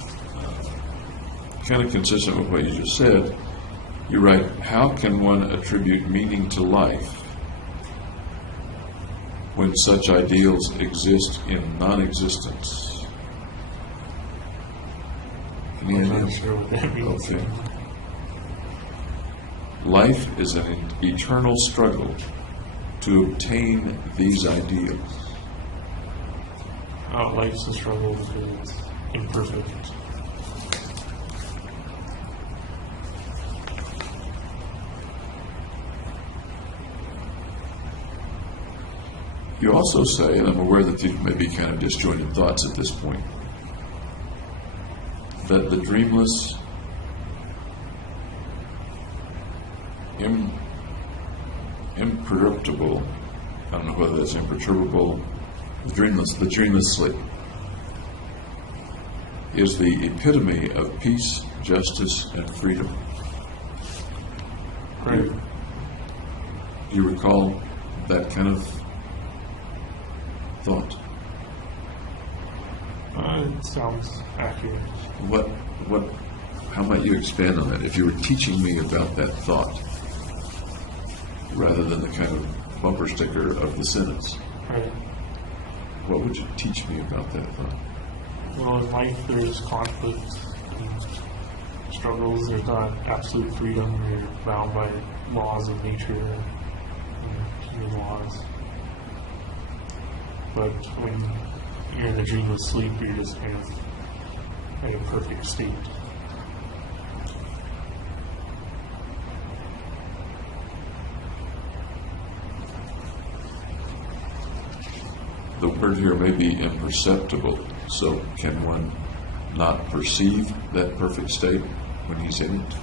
kind of consistent with what you just said, you write, how can one attribute meaning to life when such ideals exist in non-existence? Any I'm not idea? sure what that means. Okay. Life is an eternal struggle to obtain these ideals. Life's a struggle because it's imperfect. You also say, and I'm aware that these may be kind of disjointed thoughts at this point, that the dreamless, imperturbable, I don't know whether that's imperturbable, the dreamless sleep is the epitome of peace, justice, and freedom. Right. Do you recall that kind of thought? It sounds accurate. How might you expand on that? If you were teaching me about that thought, rather than the kind of bumper sticker of the sentence, Right. what would you teach me about that thought? Well, in life there's conflict and struggles. There's not absolute freedom. You're bound by laws of nature and human laws. But when you're in the dreamless sleep, you're just kind of in a perfect state. The word here may be imperceptible, so can one not perceive that perfect state when he's in it?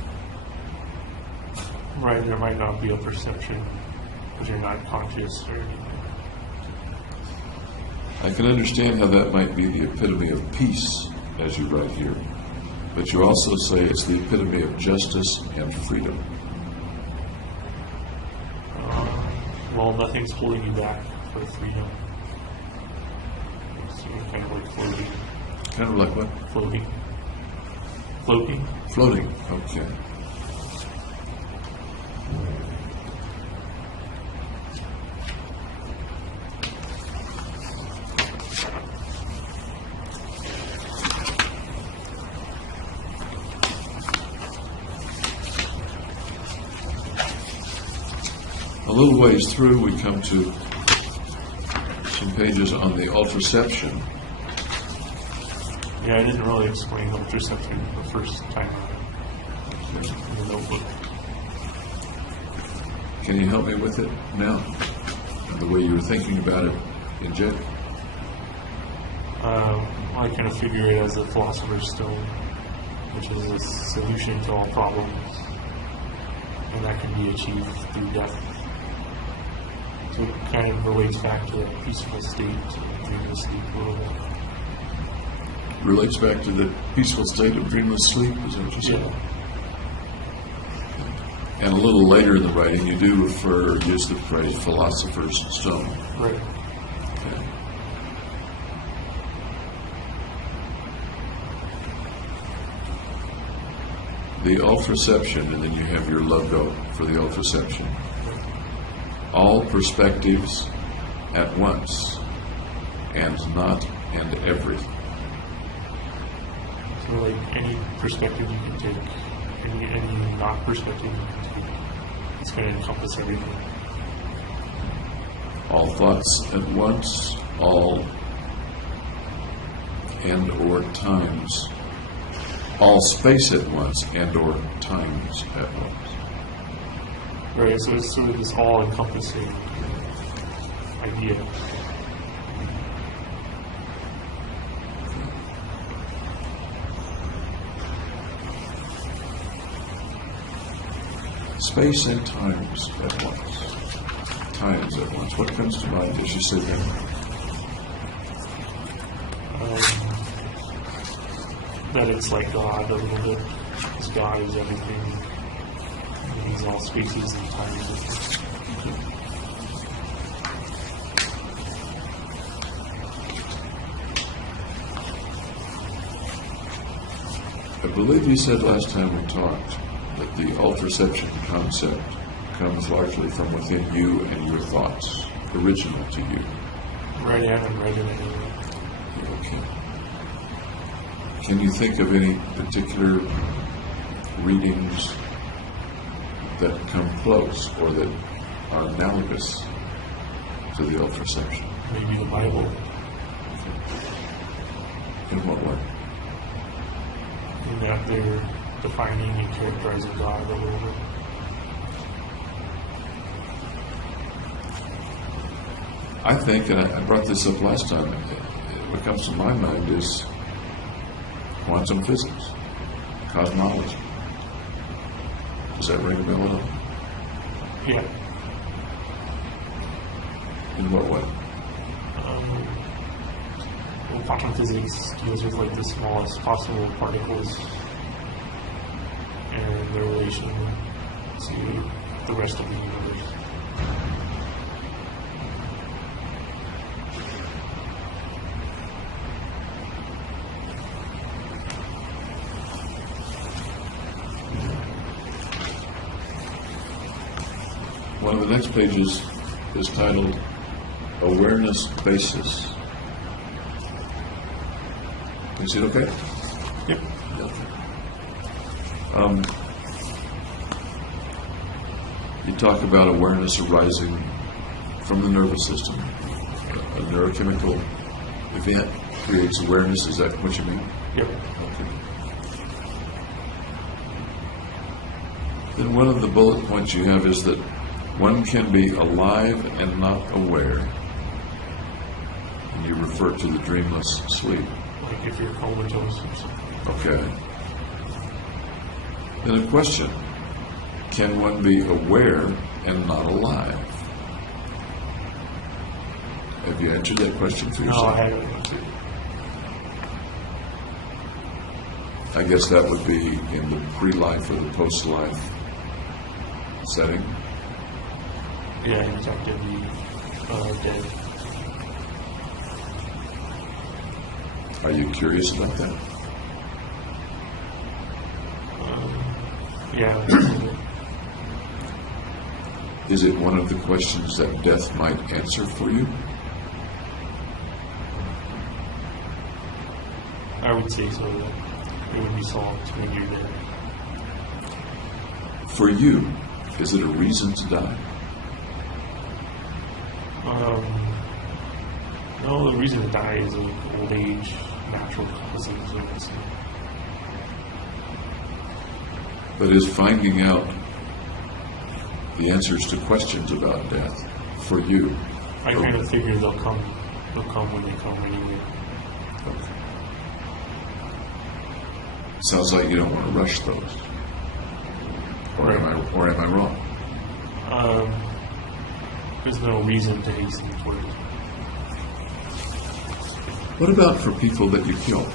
Right, there might not be a perception because you're not conscious or anything. I can understand how that might be the epitome of peace, as you write here, but you also say it's the epitome of justice and freedom. Well, nothing's holding you back for freedom. So you're kind of like floating. Kind of like what? Floating. Floating? Floating, okay. A little ways through, we come to some pages on the ultraception. Yeah, I didn't really explain ultraception the first time in the notebook. Can you help me with it now? The way you were thinking about it in jail? I kind of figure it as the Philosopher's Stone, which is a solution to all problems, and that can be achieved through death. So it kind of relates back to that peaceful state, dreamless sleep a little bit. Relates back to the peaceful state of dreamless sleep, is that what you said? Yeah. And a little later in the writing, you do use the phrase philosopher's stone. Right. Okay. The ultraception, and then you have your logo for the ultraception. All perspectives at once, and not and every. So like any perspective you can take, any not perspective you can take, it's going to encompass everything. All thoughts at once, all and or times. All space at once and or times at once. Right, so it's sort of this all-encompassing idea. Space and times at once. Times at once. What comes to mind as you say that? That it's like God a little bit. Because God is everything. And He's all spaces and times. I believe you said last time we talked that the ultraception concept comes largely from within you and your thoughts, original to you. Right, I haven't read it anyway. Okay. Can you think of any particular readings that come close or that are analogous to the ultraception? Maybe the Bible. In what way? In that they're defining and characterizing God a little bit. I think, and I brought this up last time, what comes to my mind is quantum physics, cosmology. Does that ring a bell at all? Yeah. In what way? Well, quantum physics deals with like the smallest possible particles and their relation to the rest of the universe. One of the next pages is titled Awareness Basis. Is it okay? Yep. You talk about awareness arising from the nervous system. A neurochemical event creates awareness. Is that what you mean? Yep. Okay. Then one of the bullet points you have is that one can be alive and not aware. And you refer to the dreamless sleep. Like if you're comatose or something. Okay. Then a question. Can one be aware and not alive? Have you answered that question for No, yourself? I haven't answered. I guess that would be in the pre-life or the post-life setting. Yeah, he's actively dead. Are you curious about that? Yeah. Is it one of the questions that death might answer for you? I would say so. That it would be solved when you're dead. For you, is it a reason to die? No, the reason to die is like old age, natural causes. But is finding out the answers to questions about death for you? I kind of figure they'll come when they come anyway. Okay. Sounds like you don't want to rush those. Or am I wrong? There's no reason to hasten toward it. What about for people that you kill?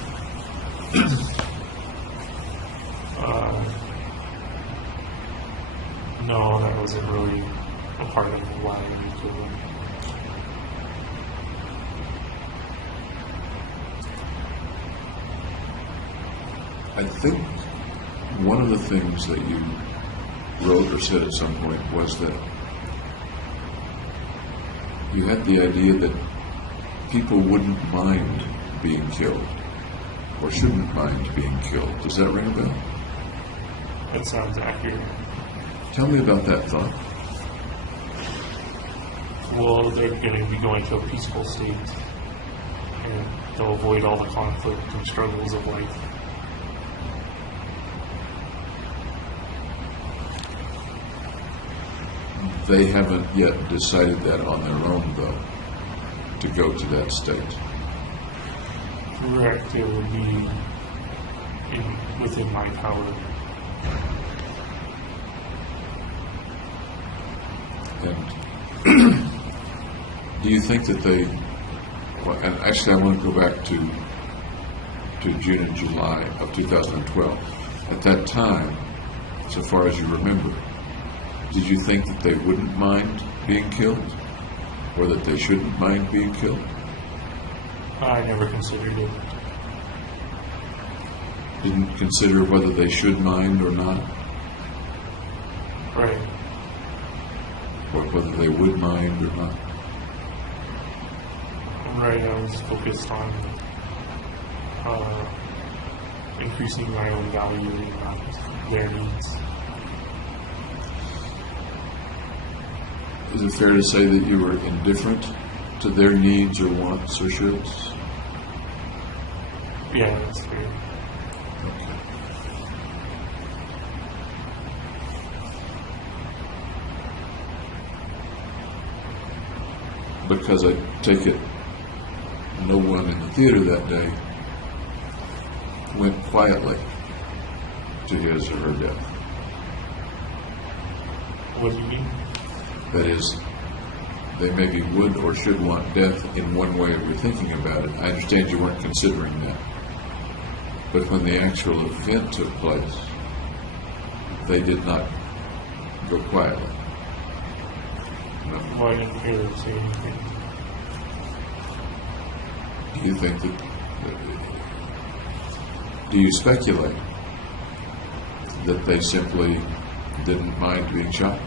No, that wasn't really a part of why I killed them. I think one of the things that you wrote or said at some point was that you had the idea that people wouldn't mind being killed or shouldn't mind being killed. Does that ring a bell? That sounds accurate. Tell me about that thought. Well, they're going to be going to a peaceful state, and they'll avoid all the conflict and struggles of life. They haven't yet decided that on their own, though, to go to that state. Correct. It would be within my power. And do you think that they, well, and actually I want to go back to June and July of 2012. At that time, so far as you remember, did you think that they wouldn't mind being killed? Or that they shouldn't mind being killed? I never considered it. Didn't consider whether they should mind or not? Right. Or whether they would mind or not? Right, I was focused on increasing my own value and not their needs. Is it fair to say that you were indifferent to their needs or wants or shoulds? Yeah, that's fair. Okay. Because I take it no one in the theater that day went quietly to his or her death. What do you mean? That is, they maybe would or should want death in one way of your thinking about it. I understand you weren't considering that. But when the actual event took place, they did not go quietly. No. Well, I didn't hear them say anything. Do you think that, do you speculate that they simply didn't mind being shot?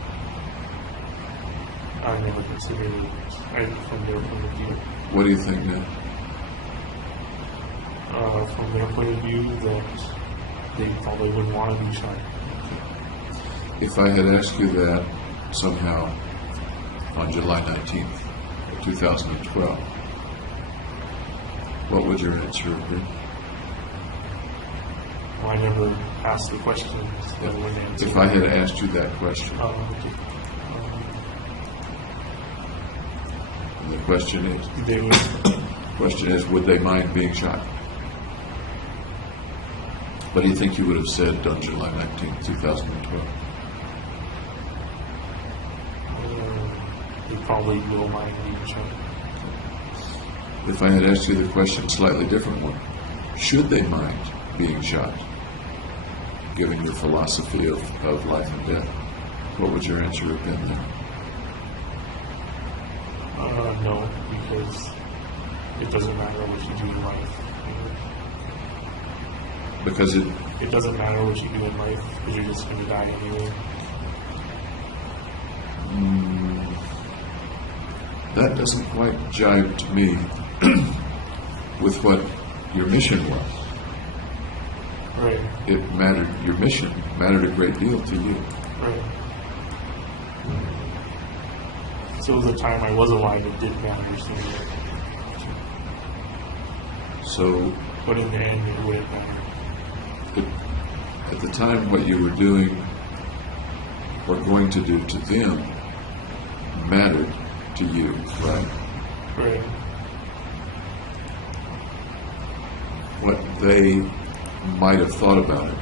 I never considered it from their point of view. What do you think now? From their point of view, that they probably wouldn't want to be shot. If I had asked you that somehow on July 19th, 2012, what would your answer have been? Well, I never asked the question. So I wouldn't answer. If I had asked you that question, Okay. the question They would. is, would they mind being shot? What do you think you would have said on July 19th, 2012? They probably will mind being shot. If I had asked you the question, slightly different one, should they mind being shot, given your philosophy of life and death, what would your answer have been there? No, because it doesn't matter what you do in life. Because It doesn't matter what you do in life, because you're just going to die anyway. that doesn't quite jive to me with what your mission was. Right. It mattered, your mission mattered a great deal to you. Right. So it was a time I was alive, it did matter to me. So But in the end, it wouldn't matter. at the time, what you were doing or going to do to them mattered to you, right? Right. What they might have thought about it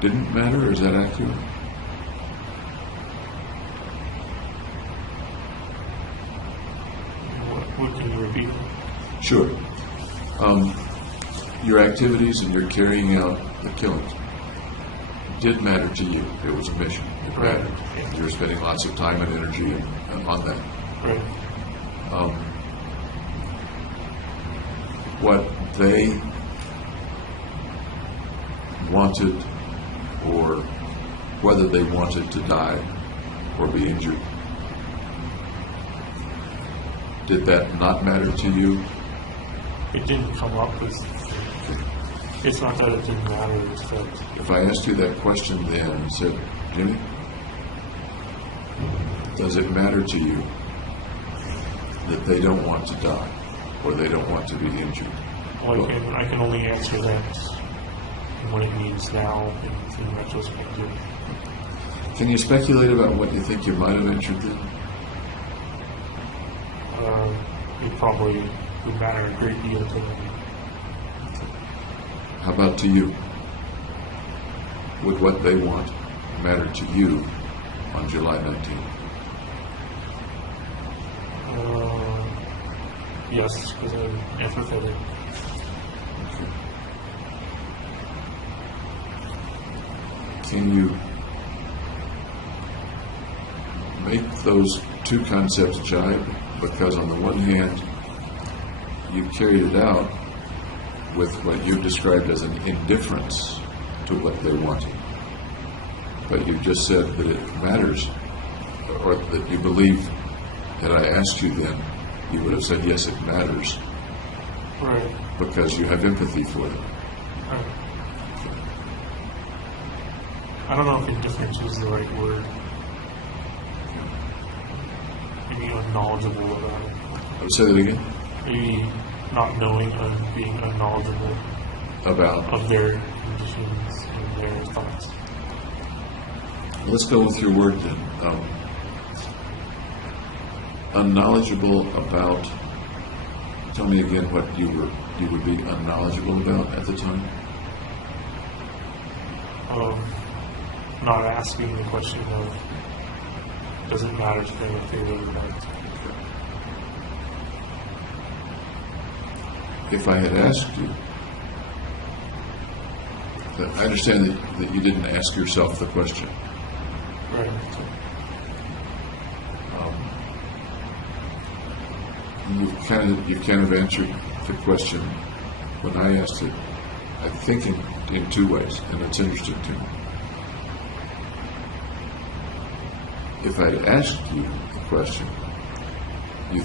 didn't matter, or is that accurate? What can you repeat? Sure. Your activities and your carrying out the killings did matter to you. It was a mission. It Right. mattered. You were spending lots of time and energy on that. Right. What they wanted, or whether they wanted to die or be injured, did that not matter to you? It didn't come up with. It's not that it didn't matter. It's that. If I asked you that question then and said, Jimmy, does it matter to you that they don't want to die or they don't want to be injured? Well, I can only answer that and what it means now in retrospective. Can you speculate about what you think you might have injured them? It probably would matter a great deal to them. How about to you? Would what they want matter to you on July 19th? Yes, because I'm empathetic. Okay. Can you make those two concepts jibe? Because on the one hand, you carried it out with what you described as an indifference to what they wanted. But you just said that it matters, or that you believe, had I asked you then, you would have said, yes, it matters, Right. because you have empathy for them. Right. I don't know if indifference is the right word. Maybe unknowledgeable about it. I would say that again. Maybe not knowing and being unknowledgeable About. of their conditions and their thoughts. Let's go with your word then. Unknowledgeable about. Tell me again what you would be unknowledgeable about at the time. Not asking the question of, does it matter to them if they really want? If I had asked you, I understand that you didn't ask yourself the question. Right. You've kind of answered the question when I asked it, I think in two ways, and it's interesting to me. If I had asked you the question, you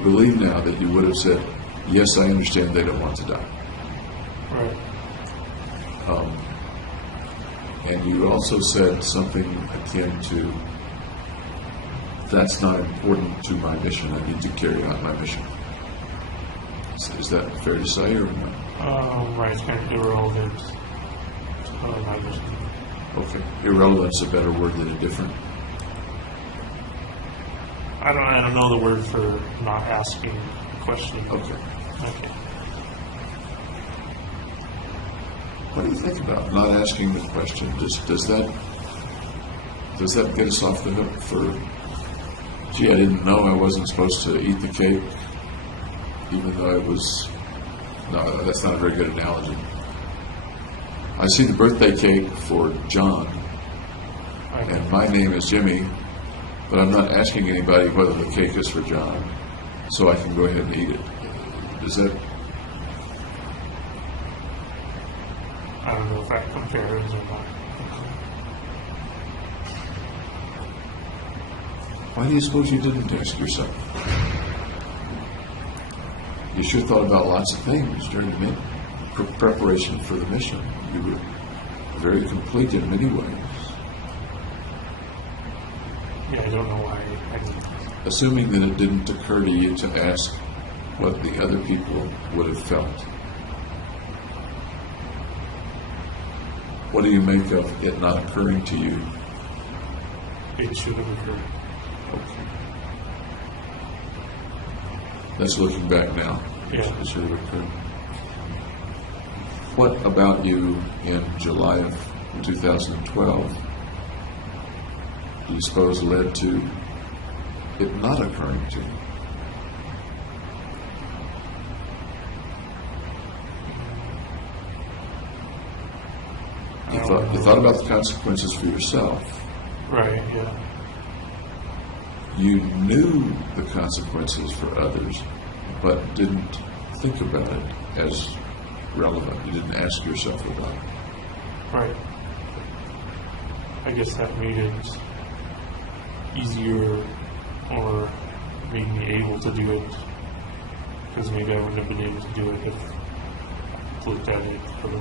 believe now that you would have said, yes, I understand they don't want to die. Right. And you also said something akin to, that's not important to my mission. I need to carry out my mission. Is that fair to say, or no? Right, it's kind of irrelevant to my mission. Okay. Irrelevant's a better word than indifferent. I don't know the word for not asking the question. Okay. Okay. What do you think about not asking the question? Does that get us off the hook for, gee, I didn't know I wasn't supposed to eat the cake, even though I was, no, that's not a very good analogy. I see the birthday cake for John, Okay. and my name is Jimmy, but I'm not asking anybody whether the cake is for John, so I can go ahead and eat it. Is that, I don't know if that compares or not. why do you suppose you didn't ask yourself? You sure thought about lots of things during the preparation for the mission. You were very complete in many ways. Yeah, I don't know why I didn't. Assuming that it didn't occur to you to ask what the other people would have felt. What do you make of it not occurring to you? It should have occurred. Okay. That's looking back now. Yeah. It should have occurred. What about you in July of 2012 do you suppose led to it not occurring to you? You thought about the consequences for yourself. Right, yeah. You knew the consequences for others, but didn't think about it as relevant. You didn't ask yourself about it. Right. I guess that made it easier or made me able to do it, because maybe I wouldn't have been able to do it if I looked at it for the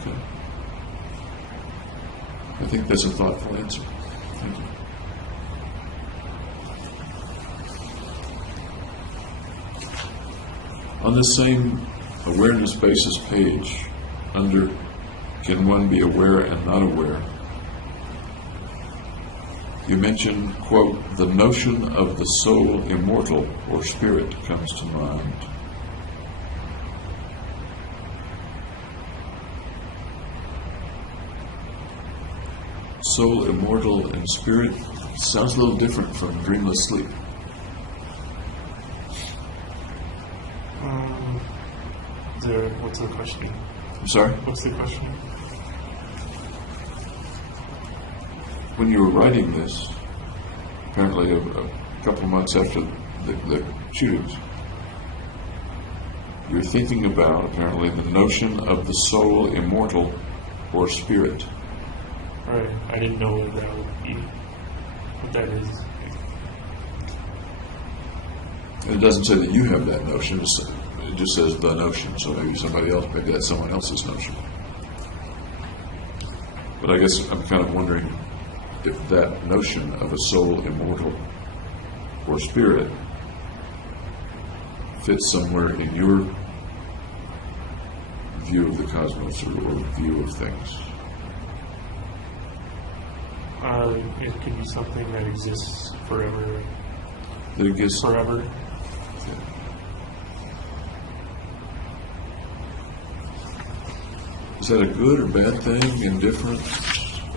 Okay. I think that's a thoughtful answer. Thank you. On the same awareness basis page, under Can One Be Aware and Not Aware, you mention, quote, the notion of the soul immortal or spirit comes to mind. Soul immortal and spirit sounds a little different from dreamless sleep. What's the question? I'm sorry? What's the question? When you were writing this, apparently a couple of months after the shootings, you were thinking about, apparently, the notion of the soul immortal or spirit. Right. I didn't know what that would be. What that is. And it doesn't say that you have that notion. It just says the notion. So maybe somebody else, maybe that's someone else's notion. But I guess I'm kind of wondering if that notion of a soul immortal or spirit fits somewhere in your view of the cosmos or view of things. It could be something that exists forever. That exists Forever. Is that a good or bad thing? Indifferent?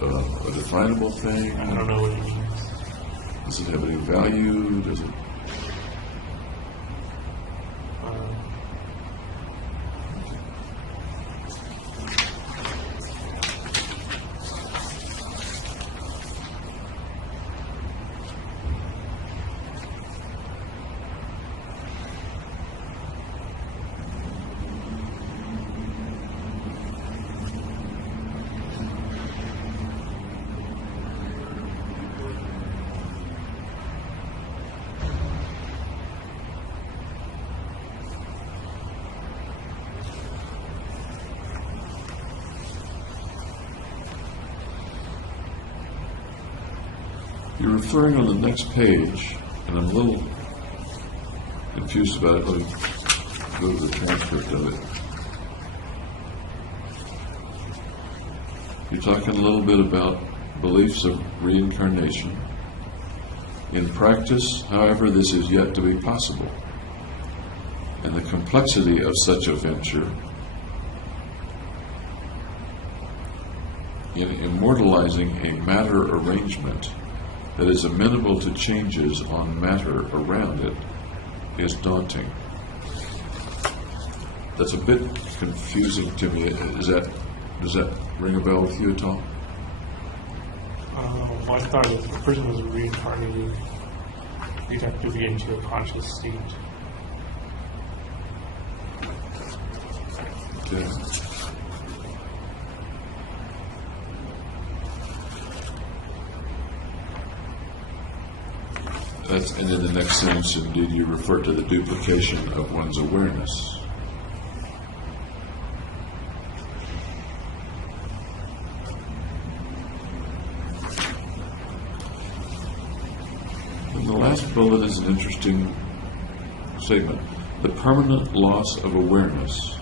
A definable thing? I don't know what it means. Does it have any value? Does it? You're referring on the next page, and I'm a little confused about it. Let me go to the transcript of it. You're talking a little bit about beliefs of reincarnation. In practice, however, this is yet to be possible, and the complexity of such a venture in immortalizing a matter arrangement that is amenable to changes on matter around it is daunting. That's a bit confusing to me. Does that ring a bell with you at all? Well, I thought if a person was reincarnated, you'd have to get into a conscious state. Okay. And in the next sentence, indeed, you refer to the duplication of one's awareness. the last bullet is an interesting statement. The permanent loss of awareness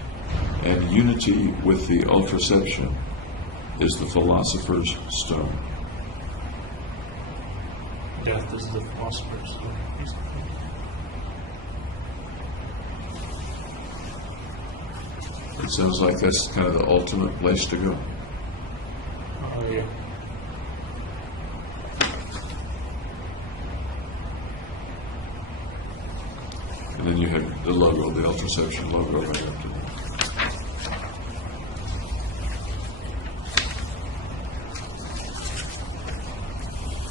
and unity with the Ultra Setion is the philosopher's stone. Death is the philosopher's stone. It sounds like that's kind of the ultimate place to go. Oh, yeah. And then you have the logo, the Ultra Setion logo right after that.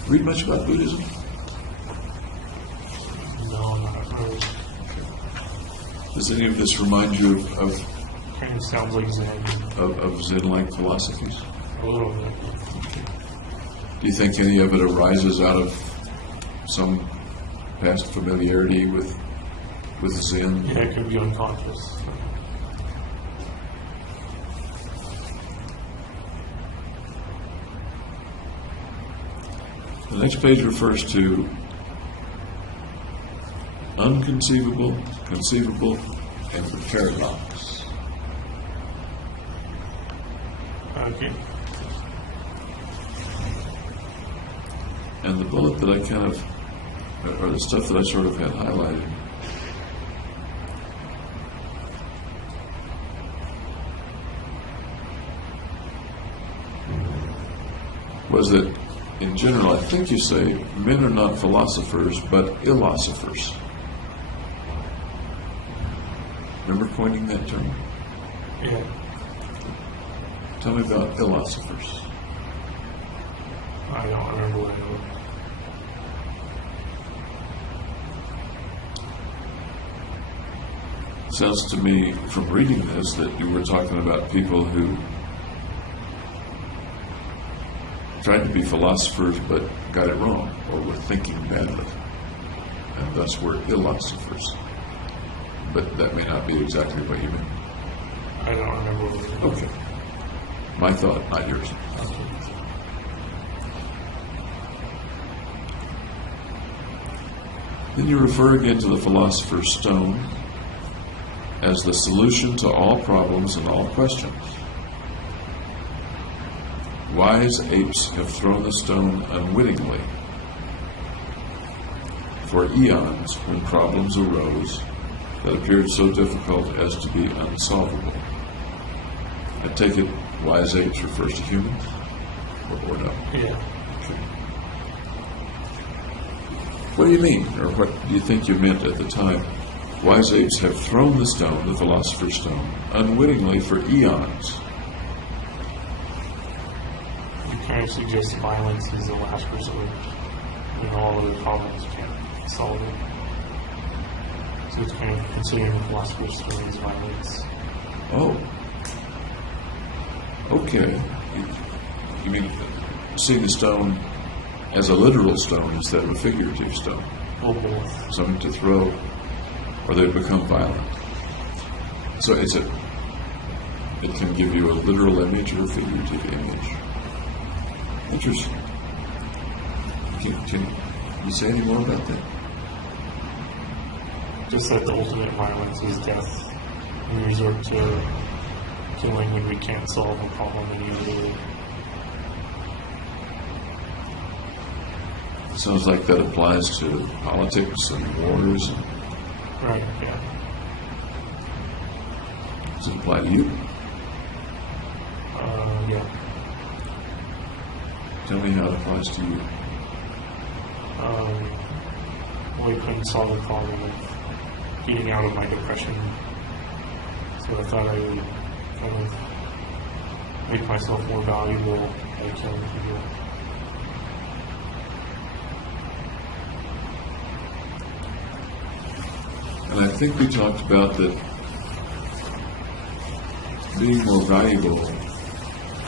Read much about Buddhism? No, not really. Does any of this remind you of Kind of sounds like Zen. of Zen-like philosophies? A little bit. Do you think any of it arises out of some past familiarity with Zen? Yeah, it could be unconscious. The next page refers to unconceivable, conceivable, and the paradox. Okay. And the bullet that I kind of, or the stuff that I sort of had highlighted, was that in general, I think you say, men are not philosophers, but illosophers. Remember coining that term? Yeah. Tell me about illosophers. I don't remember what it was. Sounds to me, from reading this, that you were talking about people who tried to be philosophers but got it wrong, or were thinking badly, and thus were illosophers. But that may not be exactly what you mean. I don't remember what it was. Okay. My thought, not yours. Then you refer again to the philosopher's stone as the solution to all problems and all questions. Wise apes have thrown the stone unwittingly. For eons, when problems arose that appeared so difficult as to be unsolvable. I take it wise apes refers to humans? Or no? Yeah. Okay. What do you mean, or what do you think you meant at the time? Wise apes have thrown the stone, the philosopher's stone, unwittingly for eons. You kind of suggest violence is the last resort when all other problems can't solve it. So it's kind of considering the philosopher's stone as violence. Oh. Okay. You mean seeing the stone as a literal stone instead of a figurative stone? Or both. Something to throw, or they become violent. So it can give you a literal image or a figurative image. Interesting. Can you say any more about that? Just that the ultimate violence is death. We resort to killing when we can't solve a problem immediately. Sounds like that applies to politics and wars. Right, yeah. Does it apply to you? Yeah. Tell me how it applies to you. We couldn't solve the problem of getting out of my depression. So I thought I would kind of make myself more valuable by killing people. And I think we talked about that being more valuable,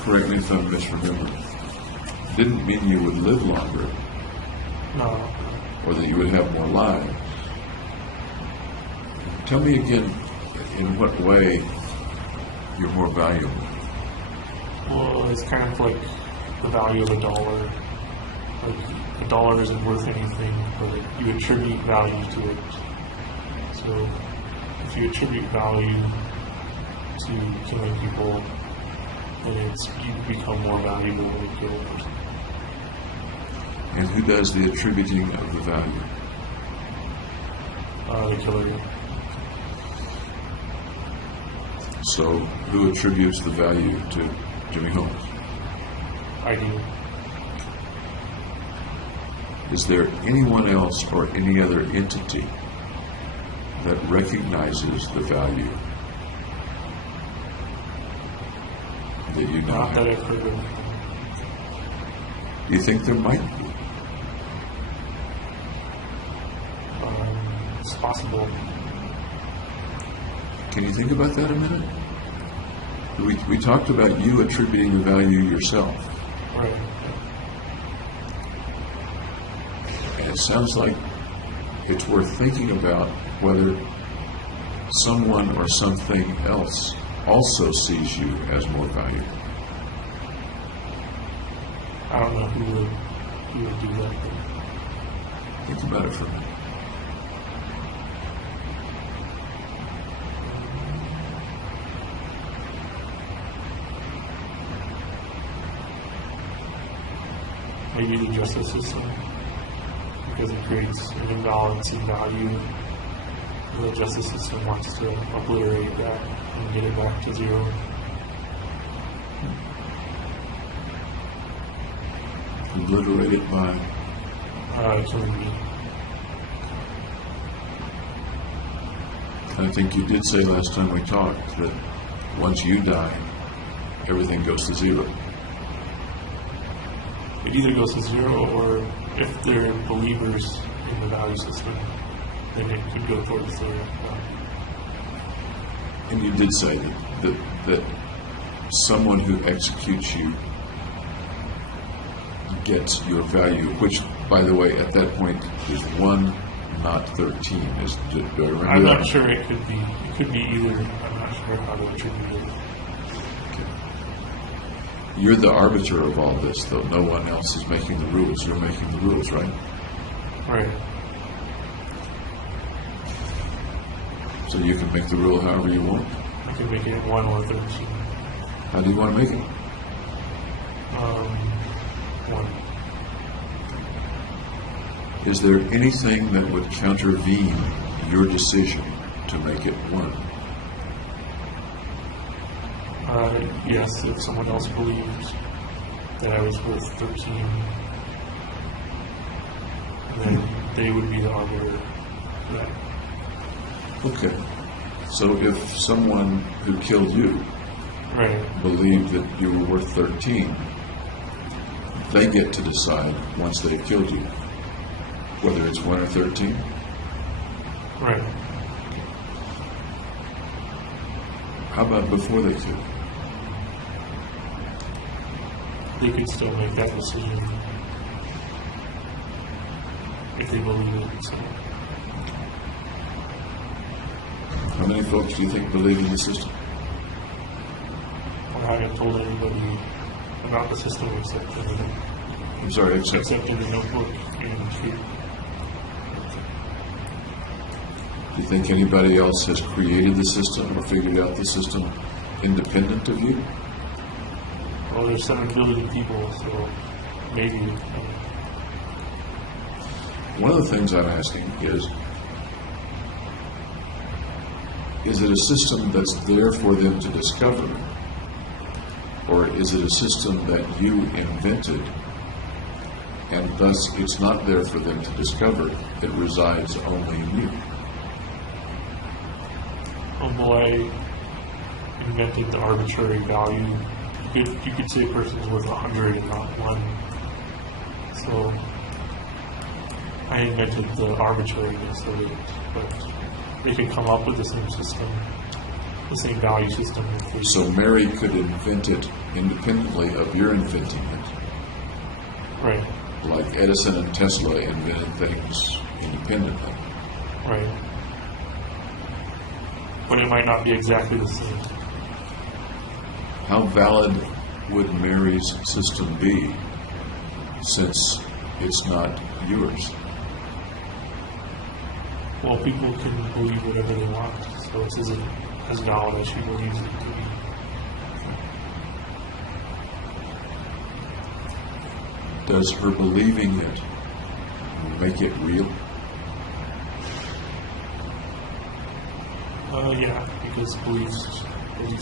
correct me if I'm misremembering, didn't mean you would live longer No. or that you would have more lives. Tell me again, in what way you're more valuable? Well, it's kind of like the value of $1. like $1 isn't worth anything, but you attribute value to it. So if you attribute value to killing people, then you become more valuable when you kill a person. And who does the attributing of the value? The killer. So who attributes the value to Jimmy Holmes? I do. Is there anyone else or any other entity that recognizes the value that you now Not that have? I've heard of. Do you think there might be? It's possible. Can you think about that a minute? We talked about you attributing the value yourself. Right. And it sounds like it's worth thinking about whether someone or something else also sees you as more valuable. I don't know who would do that. Think about it for a minute. Maybe the justice system, because it creates an imbalance in value. The justice system wants to obliterate that and get it back to zero. Obliterate it by Killing me. I think you did say last time we talked that once you die, everything goes to zero. It either goes to zero, or if they're believers in the value system, then it could go towards zero. And you did say that someone who executes you gets your value, which, by the way, at that point is 1, not 13. Do I remember I'm that? not sure it could be. It could be either. I'm not sure how to attribute it. You're the arbiter of all this, though. No one else is making the rules. You're making the rules, right? Right. So you can make the rule however you want. I can make it 1 or 13. How do you want to make it? 1. Is there anything that would countervene your decision to make it 1? Yes, if someone else believes that I was worth 13, then they would be the arbiter for that. Okay. So if someone who killed you Right. believed that you were worth 13, they get to decide once they've killed you whether it's 1 or 13. Right. How about before they kill you? They could still make that decision if they believe it. So, How many folks do you think believe in the system? I haven't told anybody about the system except I'm sorry, except in the notebook and the street. do you think anybody else has created the system or figured out the system independent of you? Well, there's 7 billion people, so maybe. One of the things I'm asking is it a system that's there for them to discover? Or is it a system that you invented and thus it's not there for them to discover, it resides only in you? Well, I invented the arbitrary value. You could say a person's worth 100 and not 1. So I invented the arbitrariness of it, but they can come up with the same system, the same value system. So Mary could invent it independently of your inventing it, Right, like Edison and Tesla invented things independently. right. But it might not be exactly the same. How valid would Mary's system be, since it's not yours. Well, people can believe whatever they want, so it's as valid as she believes it to be. Does her believing it make it real? Yeah, because beliefs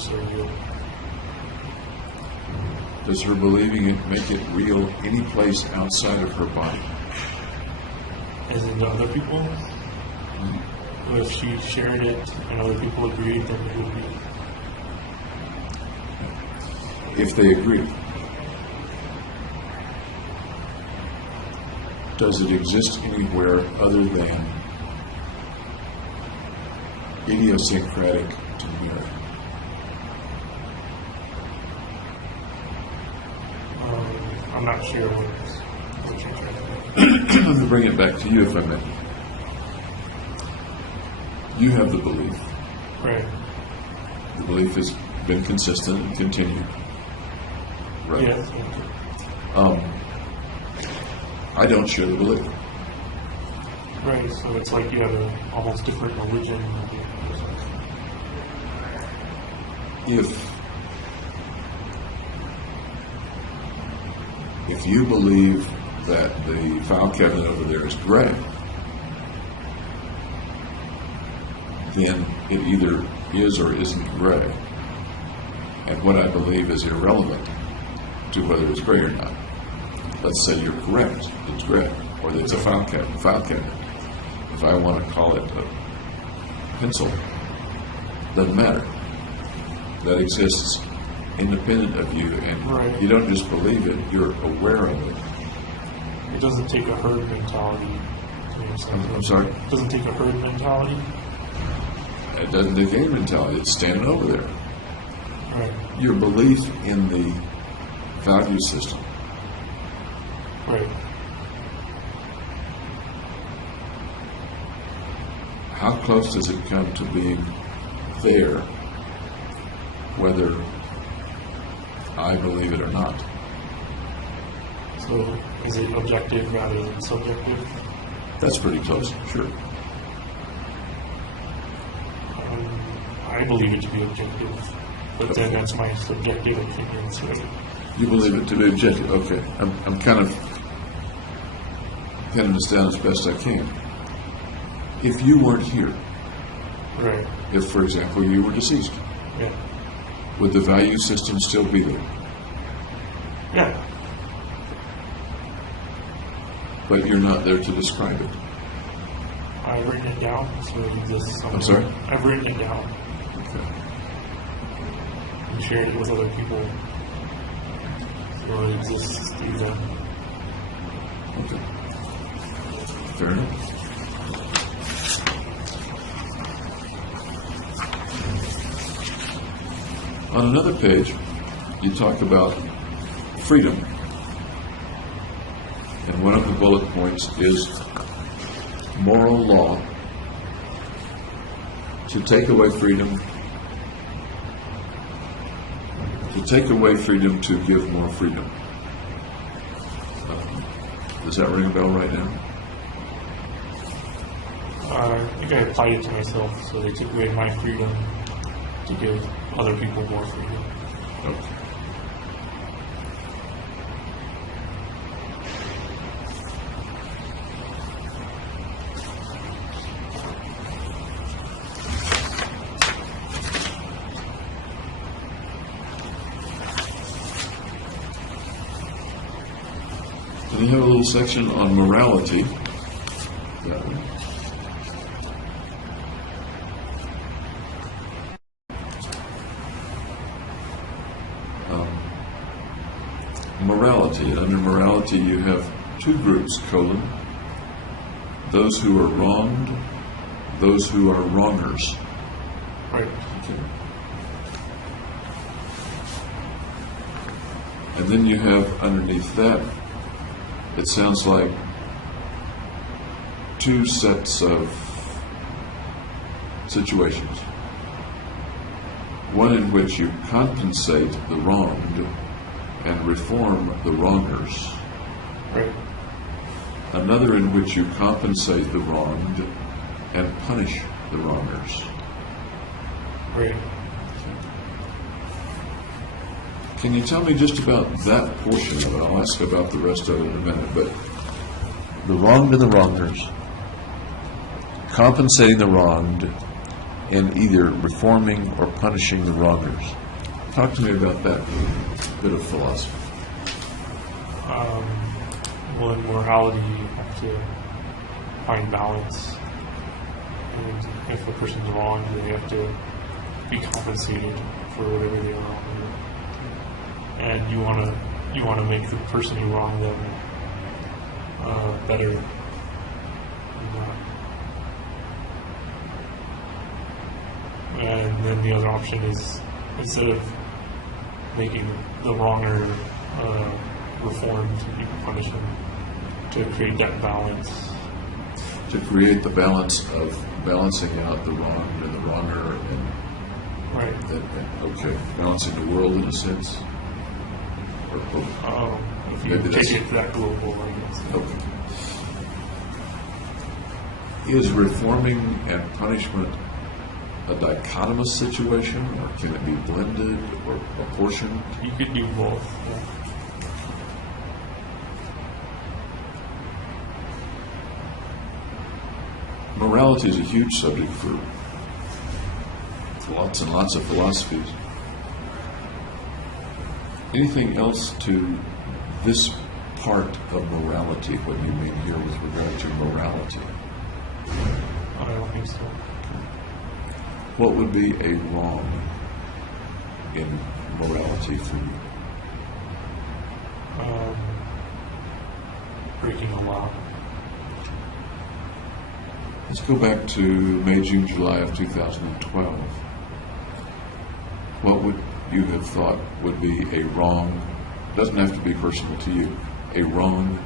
are real. Does her believing it make it real any place outside of her body? As in the other people? Or if she shared it and other people agreed, then it would be. If they agree. Does it exist anywhere other than idiosyncratic to Mary? I'm not sure what you're trying to do. Let me bring it back to you, if I may. You have the belief. Right. The belief has been consistent and continued. Right. Yes. I don't share the belief. Right, so it's like you have an almost different religion. If you believe that the file cabinet over there is gray, then it either is or isn't gray. And what I believe is irrelevant to whether it's gray or not. Let's say you're correct, it's gray, or that it's a file cabinet. If I want to call it a pencil, doesn't matter. That exists independent of you, and right. You don't just believe it, you're aware of it. It doesn't take a herd mentality to understand. I'm sorry? It doesn't take a herd mentality? It doesn't take any mentality, it's standing over there. Right. Your belief in the value system. Right. How close does it come to being there, whether I believe it or not? So is it objective rather than subjective? That's pretty close, sure. I believe it to be objective, but then that's my subjective opinions, right? You believe it to be objective, okay. I'm kind of pinning this down as best I can. If you weren't here, Right. if, for example, you were deceased, Yeah. would the value system still be there? Yeah. But you're not there to describe it. I've written it down, so it exists somewhere. I'm sorry? I've written it down Okay. and shared it with other people. So it exists through them. Okay. Fair enough. On another page, you talk about freedom. And one of the bullet points is moral law. To take away freedom, to give more freedom. Does that ring a bell right now? I think I applied it to myself, so they took away my freedom to give other people more freedom. Okay. Then you have a little section on morality. That one. Morality. And under morality, you have two groups, those who are wronged, those who are wrongers. Right. Okay. And then you have underneath that, it sounds like two sets of situations. One in which you compensate the wronged and reform the wrongers. Right. Another in which you compensate the wronged and punish the wrongers. Right. Can you tell me just about that portion of it? I'll ask about the rest of it in a minute, but the wronged and the wrongers, compensating the wronged, and either reforming or punishing the wrongers. Talk to me about that bit of philosophy. Well, in morality, you have to find balance. And if a person's wrong, they have to be compensated for whatever they are wrong. And you want to make the person who wronged them better. And then the other option is, instead of making the wronger reformed, you can punish them to create that balance. To create the balance of balancing out the wrong and the wronger, and Right. okay, balancing the world in a sense. If you Maybe that's- take it that global, I guess. Okay. Is reforming and punishment a dichotomous situation, or can it be blended or apportioned? You could do both. Yeah. Morality is a huge subject for lots and lots of philosophies. Anything else to this part of morality, what you mean here with regard to morality? I don't think so. What would be a wrong in morality for you? Breaking a law. Let's go back to May, June, July of 2012. What would you have thought would be a wrong, doesn't have to be personal to you, a wrong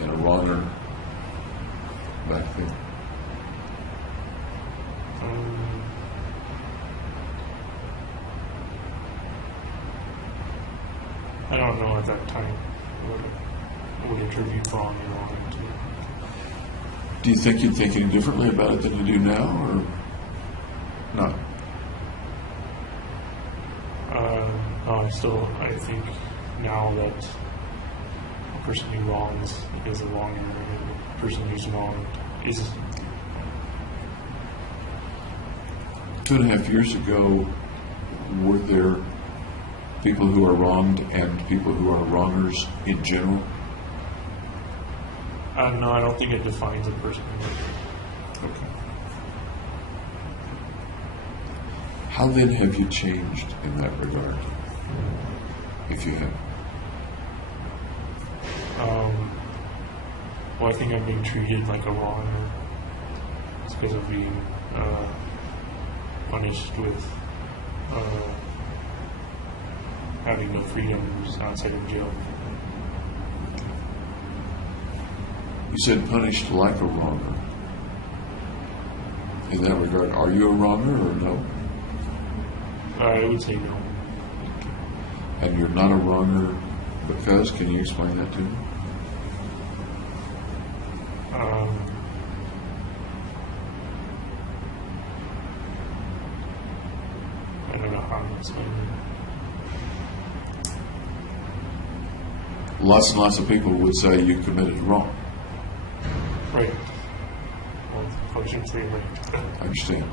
and a wronger back then? I don't know at that time what I would attribute wrong and wrong to. Do you think you'd think any differently about it than you do now, or not? I think now that a person who wrongs is a wronger, and the person who's wronged is. 2.5 years ago, were there people who are wronged and people who are wrongers in general? No, I don't think it defines a person. Okay. How then have you changed in that regard, if you have? Well, I think I'm being treated like a wronger. It's because of being punished with having no freedoms outside of jail. You said punished like a wronger. In that regard, are you a wronger or no? I would say no. And you're not a wronger because? Can you explain that to me? I don't know how to explain it. Lots and lots of people would say you committed wrong. Right. Well, I shouldn't say right. I understand.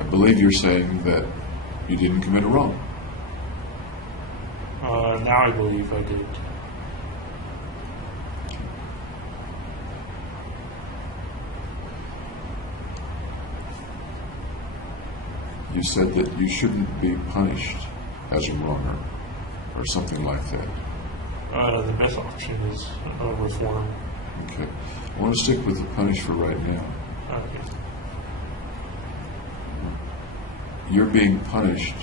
I believe you're saying that you didn't commit a wrong. Now I believe I did. You said that you shouldn't be punished as a wronger, or something like that. The best option is reform. Okay. I want to stick with the punish for right now. Okay. You're being punished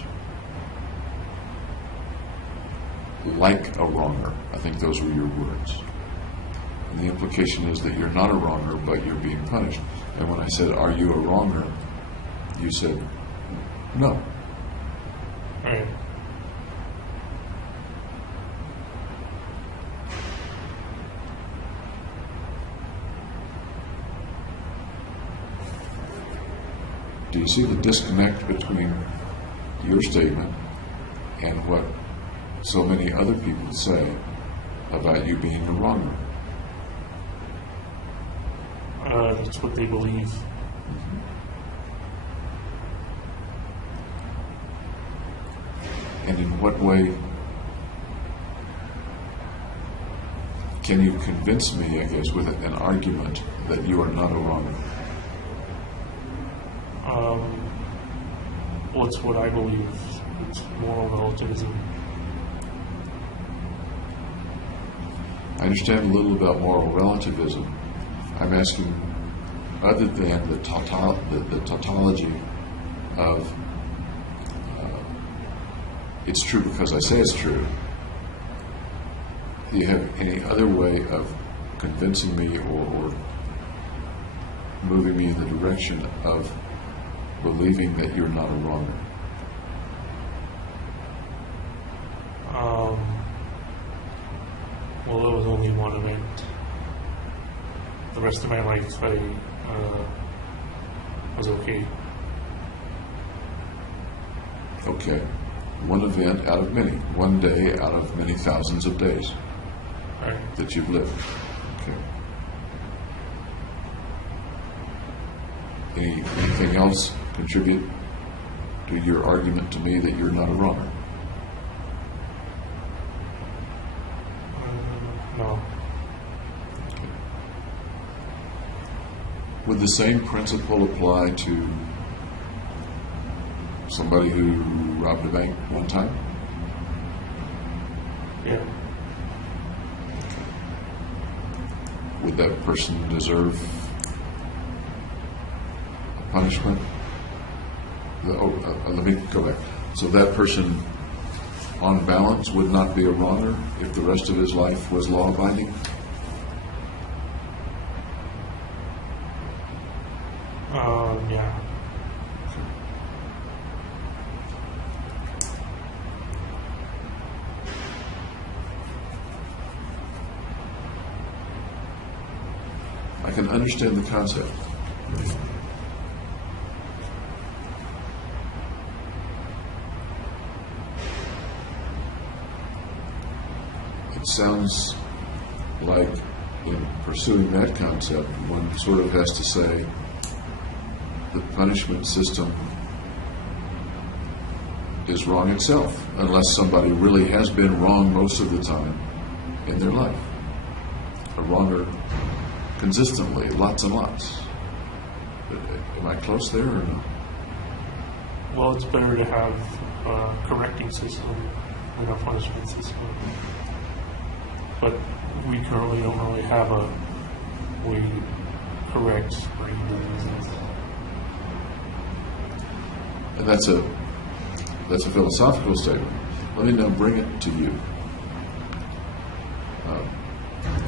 like a wronger. I think those were your words. And the implication is that you're not a wronger, but you're being punished. And when I said, are you a wronger? You said, no. All right. do you see the disconnect between your statement and what so many other people say about you being the wronger? That's what they believe. And in what way can you convince me, I guess, with an argument that you are not a wronger? Well, it's what I believe. It's moral relativism. I understand a little about moral relativism. I'm asking, other than the tautology of it's true because I say it's true, do you have any other way of convincing me or moving me in the direction of believing that you're not a wronger? Well, it was only one event. The rest of my life, I was okay. Okay. One event out of many. One day out of many thousands of days Right. that you've lived. Okay. Anything else contribute to your argument to me that you're not a wronger? No. Would the same principle apply to somebody who robbed a bank one time? Yeah. Would that person deserve a punishment? Let me go back. So that person, on balance, would not be a wronger if the rest of his life was law-abiding? Yeah. I can understand the concept. It sounds like in pursuing that concept, one sort of has to say the punishment system is wrong itself, unless somebody really has been wrong most of the time in their life. A wronger consistently, lots and lots. Am I close there or no? Well, it's better to have a correcting system than a punishment system. But we currently don't really have a way to correct brain diseases. And that's a philosophical statement. Let me now bring it to you.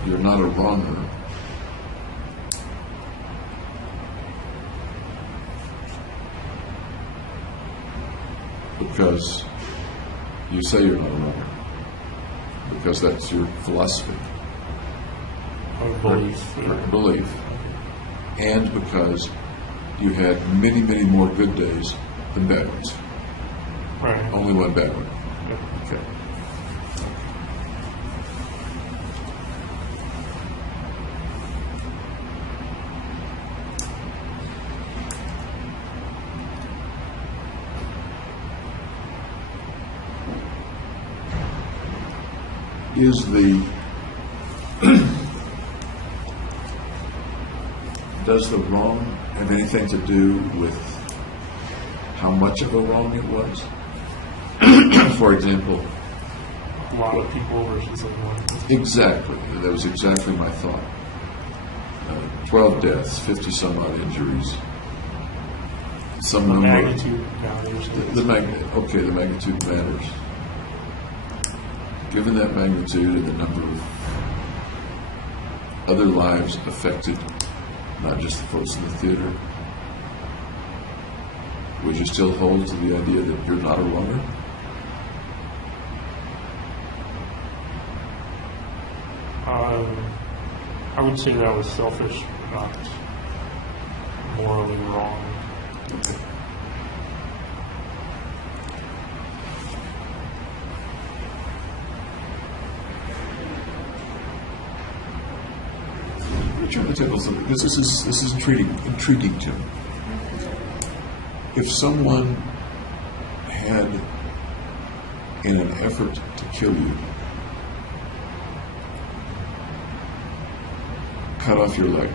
You're not a wronger because you say you're not a wronger, because that's your philosophy, Or belief. belief, and because you had many, many more good days than bad ones. Right. Only one bad one. Yeah. Okay. Does the wrong have anything to do with how much of a wrong it was? For example, A lot of people versus like one. exactly, that was exactly my thought. 12 deaths, 50 some odd injuries. Some The number. magnitude matters. The magnitude matters. Given that magnitude and the number of other lives affected, not just the folks in the theater, would you still hold to the idea that you're not a wronger? I would say that was selfish, not morally wrong. Okay. trying to tackle something because this is intriguing to me. If someone had, in an effort to kill you, cut off your leg,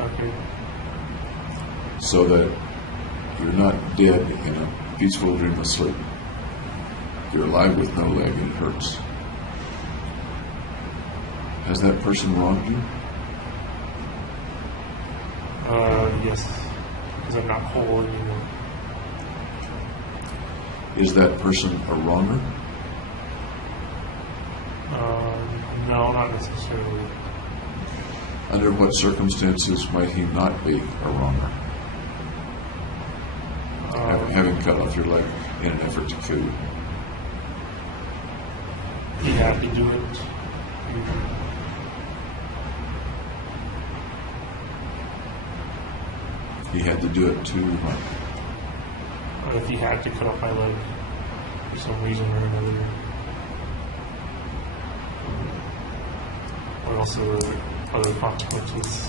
Okay. so that you're not dead in a peaceful dreamless sleep, you're alive with no leg and it hurts, has that person wronged you? Yes. Because I'm not whole anymore. Is that person a wronger? No, not necessarily. Under what circumstances might he not be a wronger? Having cut off your leg in an effort to kill you. He had to do it. He had to do it to what? If he had to cut off my leg for some reason or another. Or also other consequences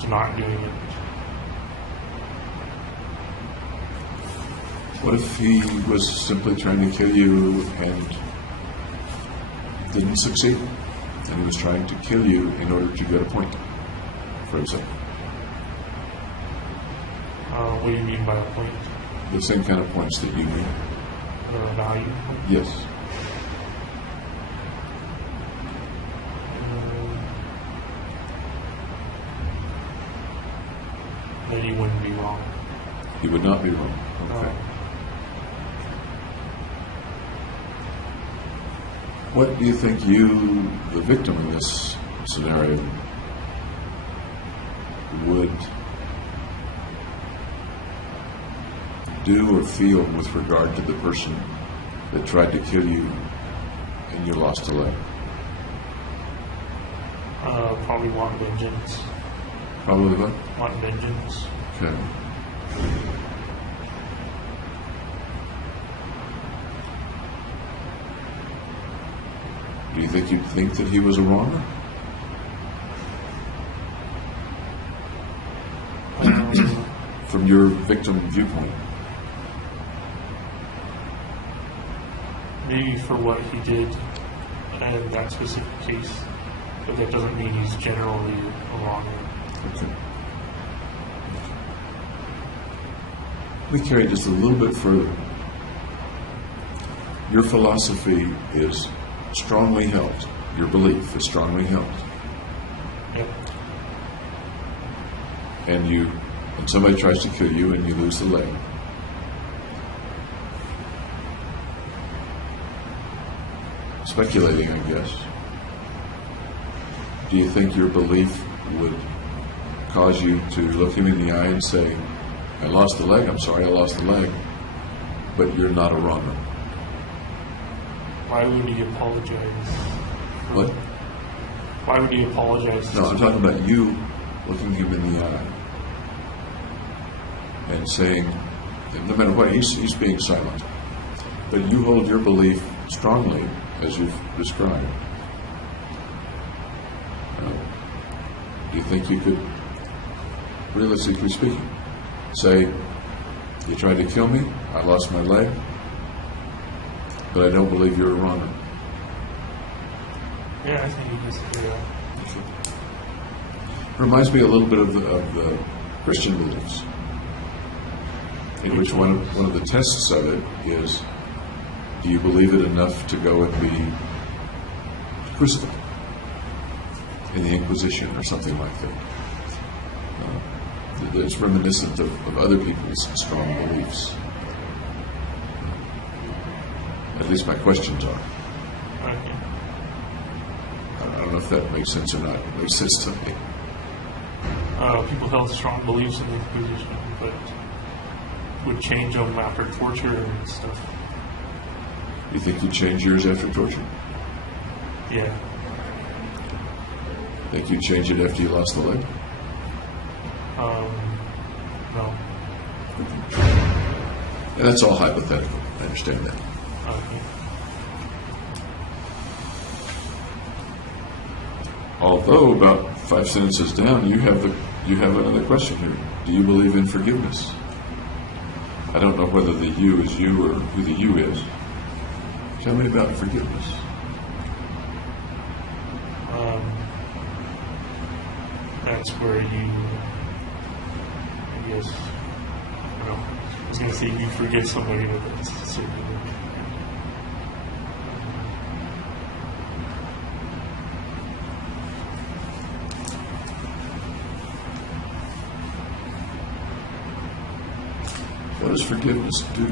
to not doing it. What if he was simply trying to kill you and didn't succeed? And he was trying to kill you in order to get a point for himself? What do you mean by a point? The same kind of points that you made. Value? Yes. Then he wouldn't be wrong. He would not be wrong. Okay. What do you think you, the victim in this scenario, would do or feel with regard to the person that tried to kill you and you lost a leg? Probably want vengeance. Probably what? Want vengeance. Okay. Do you think you'd think that he was a wronger? From your victim viewpoint? Maybe for what he did in that specific case, but that doesn't mean he's generally a wronger. Okay. Let me carry it just a little bit further. Your philosophy is strongly held. Your belief is strongly held. Yep. And somebody tries to kill you and you lose the leg. Speculating, I guess. Do you think your belief would cause you to look him in the eye and say, I lost the leg, I'm sorry I lost the leg, but you're not a wronger? Why would he apologize? What? Why would he apologize? No, I'm talking about you looking him in the eye and saying, no matter what, he's being silent. But you hold your belief strongly, as you've described. Do you think you could, realistically speaking, say, you tried to kill me, I lost my leg, but I don't believe you're a wronger? Yeah, I think you can say that. Reminds me a little bit of the Christian beliefs, in which one of the tests of it is, do you believe it enough to go and be crucified in the Inquisition or something like that? It's reminiscent of other people's strong beliefs. At least my questions are. Okay. I don't know if that makes sense or not. It makes sense to me. People held strong beliefs in the Inquisition, but would change them after torture and stuff. You think you'd change yours after torture? Yeah. Think you'd change it after you lost the leg? No. And that's all hypothetical. I understand that. Okay. Although about 5 sentences down, you have another question here. Do you believe in forgiveness? I don't know whether the you is you or who the you is. Tell me about forgiveness. That's where you, I guess, I don't know, I was going to say you forgive somebody, but that's certainly What does forgiveness do?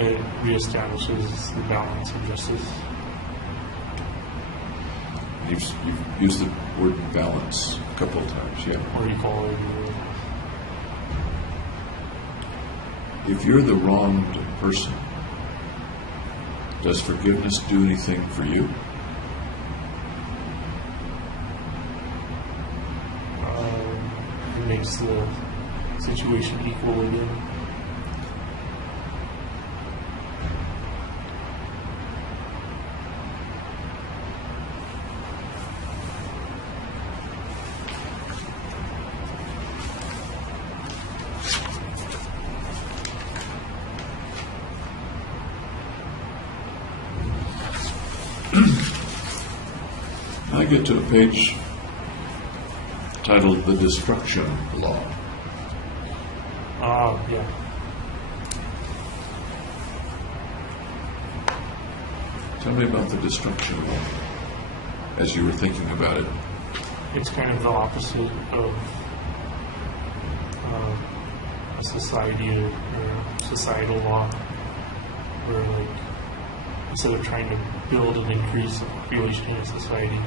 it reestablishes the balance of justice. You've used the word balance a couple of times, yeah. Or equality. If you're the wronged person, does forgiveness do anything for you? It makes the situation equal again. I get to a page titled The Destruction Law. Yeah. Tell me about the destruction law as you were thinking about it. It's kind of the opposite of a society or societal law, where like instead of trying to build and increase the population in a society,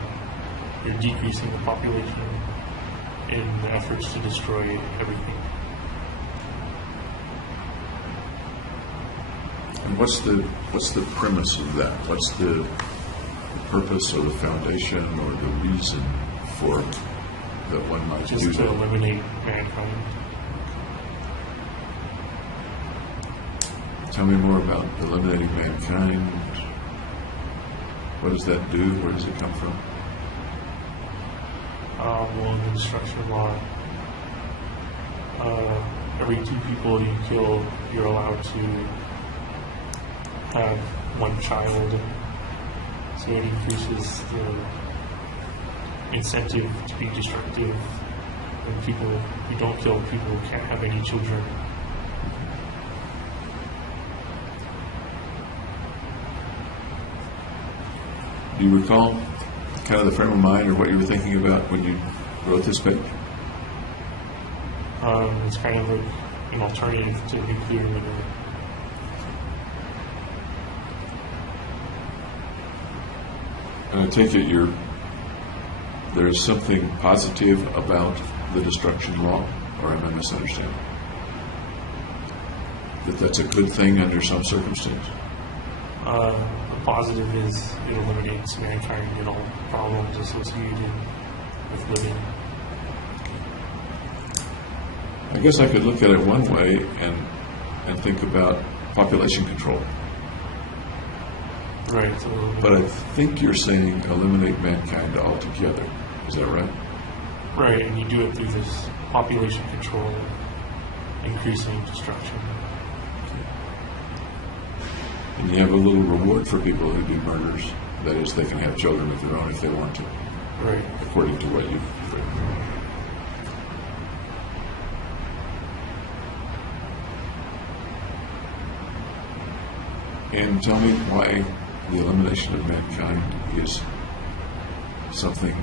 you're decreasing the population in the efforts to destroy everything. And what's the premise of that? What's the purpose or the foundation or the reason for that one might do Just to that? eliminate mankind. Tell me more about eliminating mankind. What does that do? Where does it come from? Well, in the destruction law, every 2 people you kill, you're allowed to have 1 child. So it increases the incentive to be destructive. When people who don't kill people can't have any children. Do you recall kind of the frame of mind or what you were thinking about when you wrote this page? It's kind of like an alternative to nuclear winter. And I take it there's something positive about the destruction law, or am I misunderstanding? That's a good thing under some circumstance? The positive is it eliminates mankind and all problems associated with living. I guess I could look at it one way and think about population control. Right. So, But I think you're saying eliminate mankind altogether. Is that right? right, and you do it through this population control, increasing destruction. And you have a little reward for people who do murders. That is, they can have children of their own if they want to, Right. according to what you've written. And tell me why the elimination of mankind is something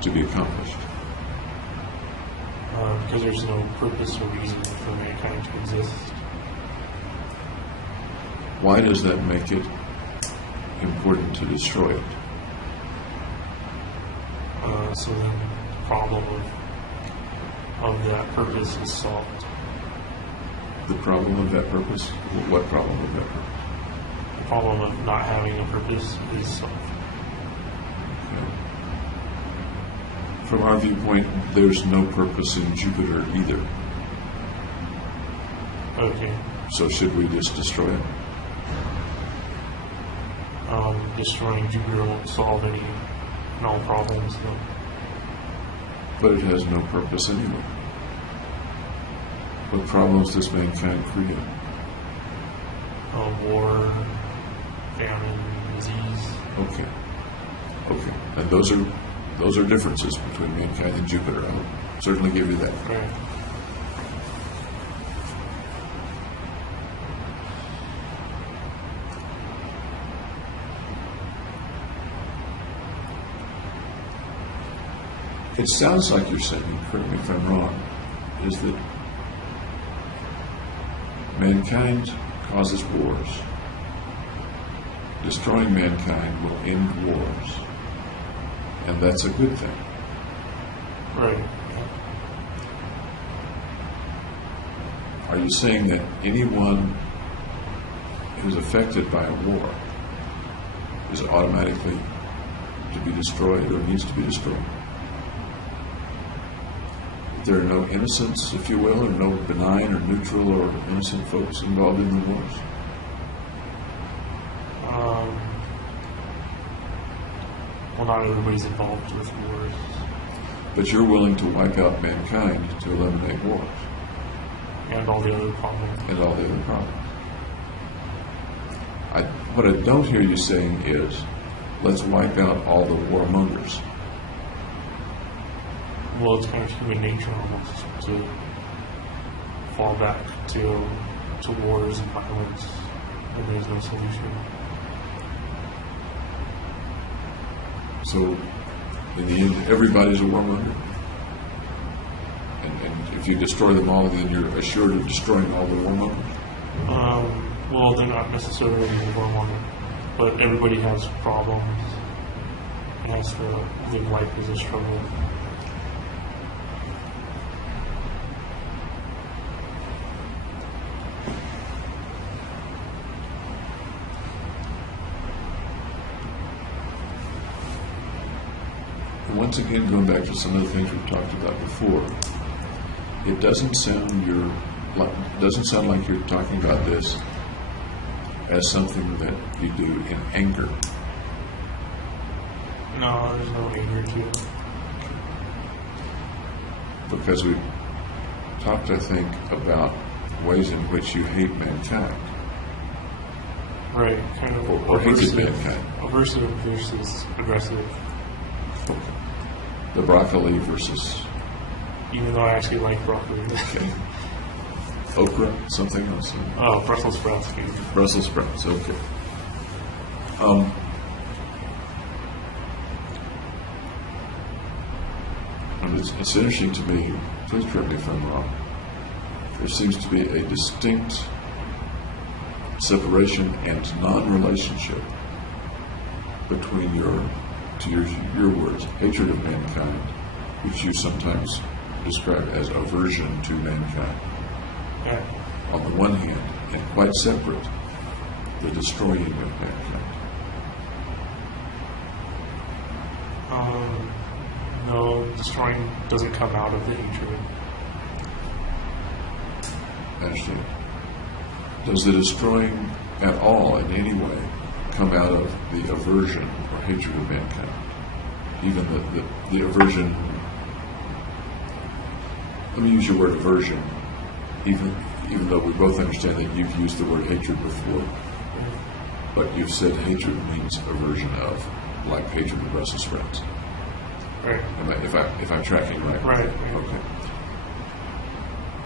to be accomplished. Because there's no purpose or reason for mankind to exist. Why does that make it important to destroy it? So then the problem of that purpose is solved. The problem of that purpose? What problem of that purpose? The problem of not having a purpose is solved. Okay. From our viewpoint, there's no purpose in Jupiter either. Okay. So should we just destroy it? destroying Jupiter won't solve any null problems. So. But it has no purpose anyway. What problems does mankind create? War, famine, disease. Okay. And those are differences between mankind and Jupiter. I'll certainly give you that. Right. It sounds like you're saying, correct me if I'm wrong, is that mankind causes wars. Destroying mankind will end wars. And that's a good thing. Right. Are you saying that anyone who's affected by a war is automatically to be destroyed or needs to be destroyed? There are no innocents, if you will, or no benign or neutral or innocent folks involved in the wars? Well, not everybody's involved with wars. But you're willing to wipe out mankind to eliminate wars. And all the other problems. And all the other problems. What I don't hear you saying is, let's wipe out all the warmongers. Well, it's kind of human nature almost to fall back to wars and violence, and there's no solution. So, in the end, everybody's a warmonger. And if you destroy them all, then you're assured of destroying all the warmongers. Well, they're not necessarily warmonger, but everybody has problems and has to live life as a struggle. Once again, going back to some of the things we've talked about before, it doesn't sound like you're talking about this as something that you do in anger. No, there's no anger to it. Because we've talked, I think, about ways in which you hate mankind. Right, kind of. Or hated mankind. Aversive versus aggressive. The broccoli versus... Even though I actually like broccoli. Okay. Okra, something else? Oh, Brussels sprouts. Brussels sprouts, okay. And it's interesting to me, please correct me if I'm wrong, there seems to be a distinct separation and non-relationship between your words, hatred of mankind, which you sometimes describe as aversion to mankind, Yeah. on the one hand, and quite separate, the destroying of mankind. No, destroying doesn't come out of the hatred. I understand. Does the destroying at all, in any way, come out of the aversion or hatred of mankind? Even the aversion, let me use your word aversion, even though we both understand that you've used the word hatred before, but you've said hatred means aversion of, like hatred of Brussels sprouts. Right. If I'm tracking right. Right. Okay.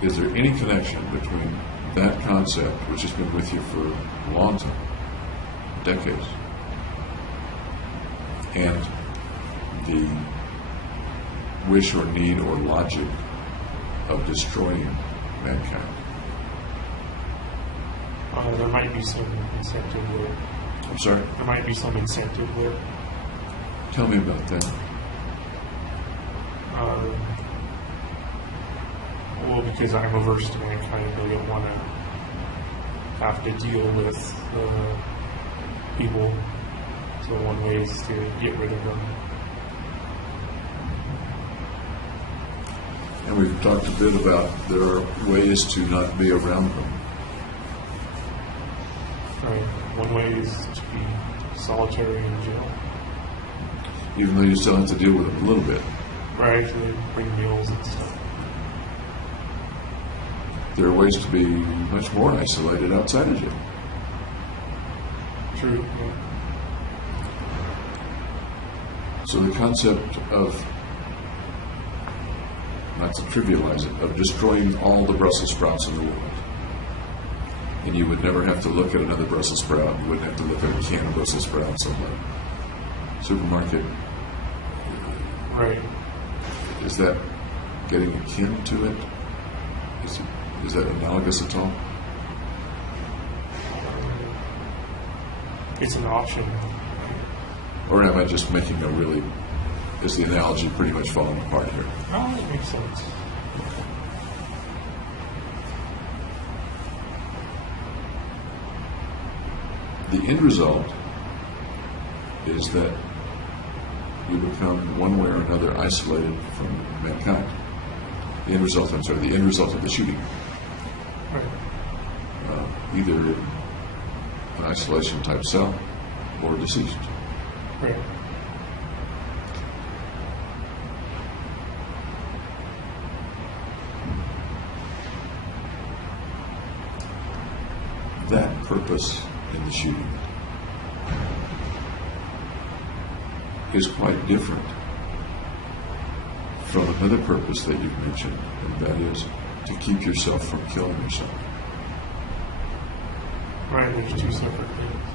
Is there any connection between that concept, which has been with you for a long time, decades, and the wish or need or logic of destroying mankind? There might be some incentive there. I'm sorry? There might be some incentive there. Tell me about that. Well, because I'm averse to mankind, I don't want to have to deal with people. So one way is to get rid of them. And we've talked a bit about there are ways to not be around them. Right. One way is to be solitary in jail. Even though you still have to deal with it a little bit. Right, actually bring meals and stuff. There are ways to be much more isolated outside of jail. True, yeah. So the concept of, not to trivialize it, of destroying all the Brussels sprouts in the world. And you would never have to look at another Brussels sprout. You wouldn't have to look at a can of Brussels sprouts on the supermarket. Right. Is that getting akin to it? Is that analogous at all? It's an option. Or am I just making a really, is the analogy pretty much falling apart here? Oh, it makes sense. The end result is that you become one way or another isolated from mankind. The end result of the shooting. Right. Either an isolation type cell or deceased. Right. That purpose in the shooting is quite different from another purpose that you've mentioned, and that is to keep yourself from killing yourself. Right, there's two separate things.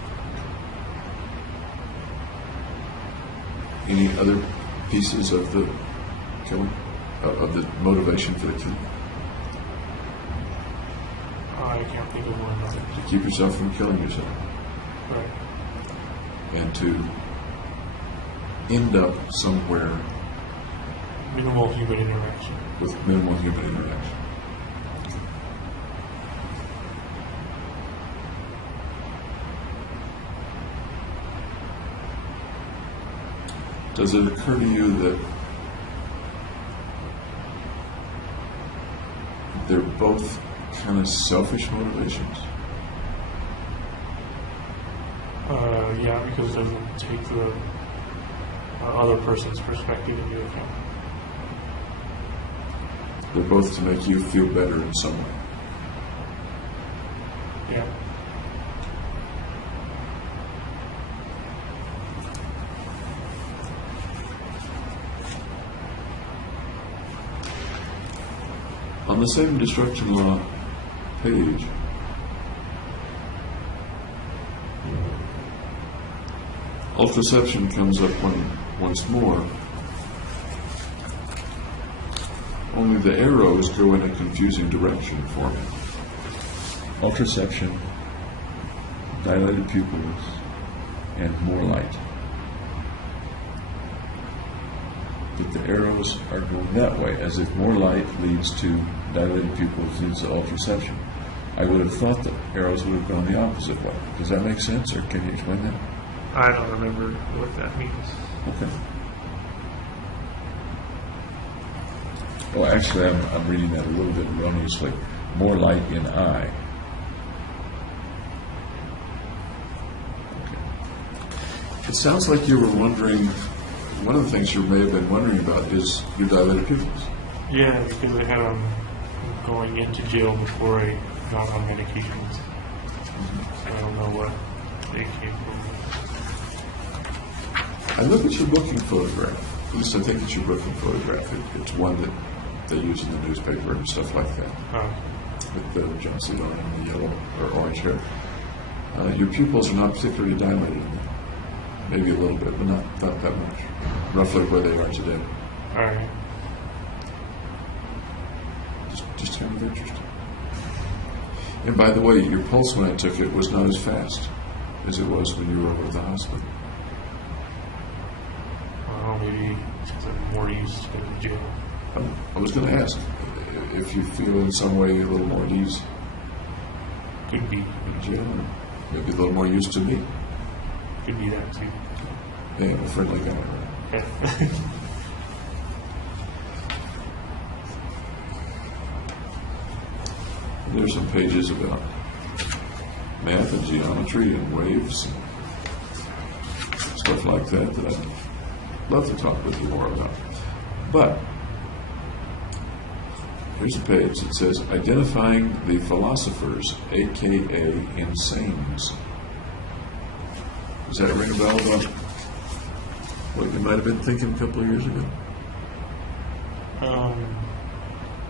Any other pieces of the killing, of the motivation for the killing? I can't think of one. To keep yourself from killing yourself. Right. And to end up somewhere Minimal human interaction. with minimal human interaction. Does it occur to you that they're both kind of selfish motivations? Yeah, because it doesn't take the other person's perspective into account. They're both to make you feel better in some way. Yeah. On the same destruction law page, Ultra Setion comes up once more, only the arrows go in a confusing direction for me. Ultra Setion, dilated pupils, and more light. But the arrows are going that way, as if more light leads to dilated pupils, leads to Ultra Setion. I would have thought the arrows would have gone the opposite way. Does that make sense, or can you explain that? I don't remember what that means. Okay. Well, actually, I'm reading that a little bit erroneously. More light in eye. Okay. It sounds like you were wondering, one of the things you may have been wondering about is your dilated pupils. Yeah, because I had them going into jail before I got on medications. I don't know what they came from. I look at your booking photograph. At least I think it's your booking photograph. It's one that they use in the newspaper and stuff like that. With the jumpsuit on and the yellow or orange hair. Your pupils are not particularly dilated in that. Maybe a little bit, but not that much. Roughly where they are today. All right. Just kind of interesting. And by the way, your pulse when I took it was not as fast as it was when you were over at the hospital. Well, maybe because I'm more used to going to jail. I was going to ask if you feel in some way a little more at ease Could be. in jail, or maybe a little more used to me. Could be that too. Yeah, I'm a friendly guy, right? Okay. There's some pages about math and geometry and waves. stuff like that that I'd love to talk with you more about. But here's a page that says Identifying the Philosophers, aka Insanes. Does that ring a bell about what you might have been thinking a couple of years ago?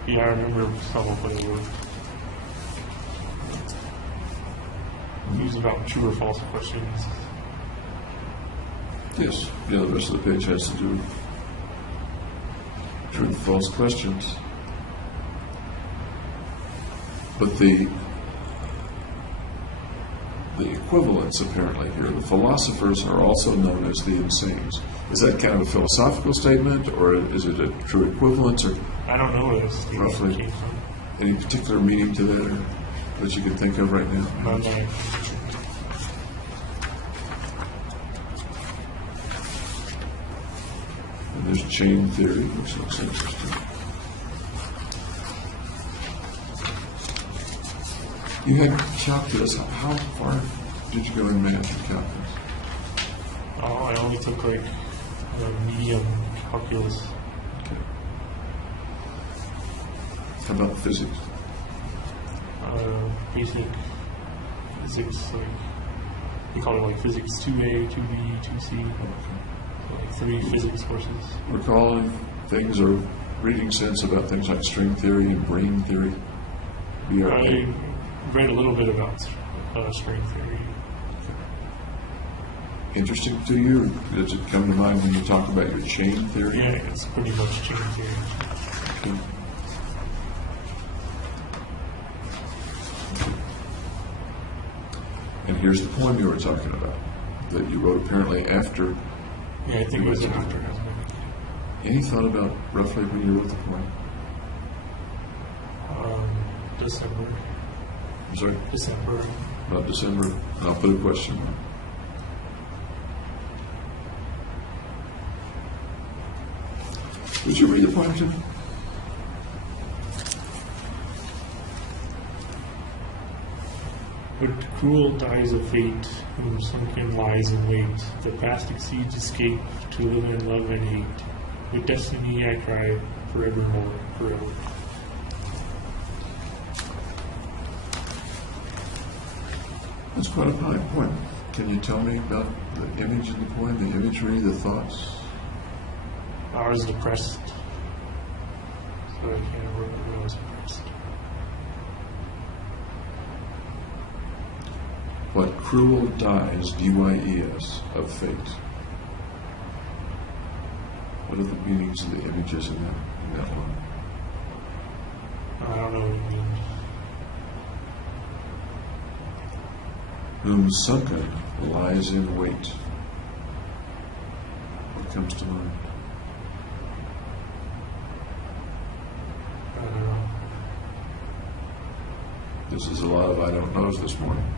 Yeah, I remember some of what it was. It was about true or false questions. Yes. Yeah, the rest of the page has to do with true and false questions. But the equivalence apparently here, the philosophers are also known as the insanes. Is that kind of a philosophical statement, or is it a true equivalence, or I don't know what it's roughly any particular meaning to that, or that you can think of right now? None. And there's chain theory, which looks interesting. You had calculus. How far did you go in math and calculus? Oh, I only took like a medium calculus. Okay. How about physics? Basic physics, like we call it like physics 2A, 2B, 2C, like 3 physics courses. Recalling things or reading sense about things like string theory and brain theory? I read a little bit about string theory. Interesting to you? Does it come to mind when you talk about your chain theory? Yeah, it's pretty much chain theory. Okay. And here's the poem you were talking about that you wrote apparently after. Yeah, I think it was after. Any thought about roughly when you wrote the poem? December. I'm sorry? December. About December. And I'll put a question mark. Would you read the poem to me? But cruel dies of fate, whom sunken lies in wait. The past exceeds escape, to live and love and hate. With destiny I cry, forevermore, forever. That's quite a fine poem. Can you tell me about the image in the poem, the imagery, the thoughts? I was depressed, so I can't remember when I was depressed. What cruel dies, D-Y-E-S, of fate? What are the meanings of the images in that one? I don't know what it means. Whom sunken lies in wait. What comes to mind? I don't know. This is a lot of I don't knows this morning.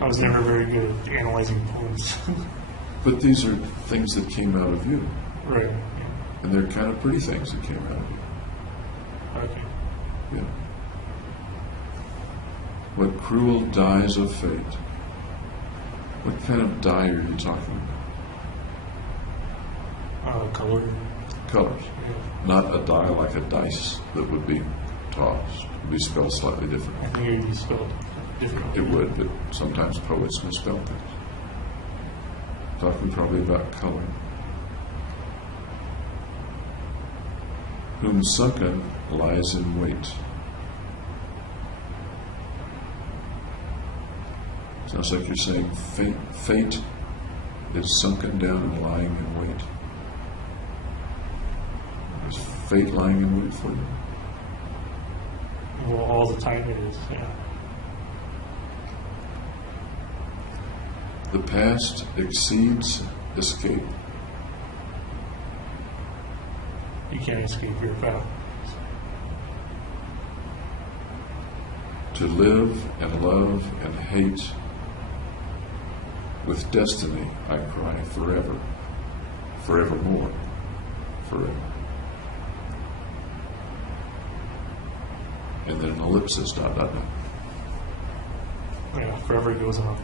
I was never very good at analyzing poems. But these are things that came out of you. Right. Yeah. And they're kind of pretty things that came out of you. Okay. Yeah. What cruel dies of fate? What kind of die are you talking about? Color. Colors. Yeah. Not a die like a dice that would be tossed. It would be spelled slightly different. I think it would be spelled differently. It would, but sometimes poets misspell things. Talking probably about color. Whom sunken lies in wait. Sounds like you're saying fate is sunken down and lying in wait. Is fate lying in wait for you? Well, all the time it is, yeah. The past exceeds escape. You can't escape your path. To live and love and hate. With destiny I cry forever, forevermore, forever. And then an ellipsis, dot, dot, dot. Yeah, forever goes on.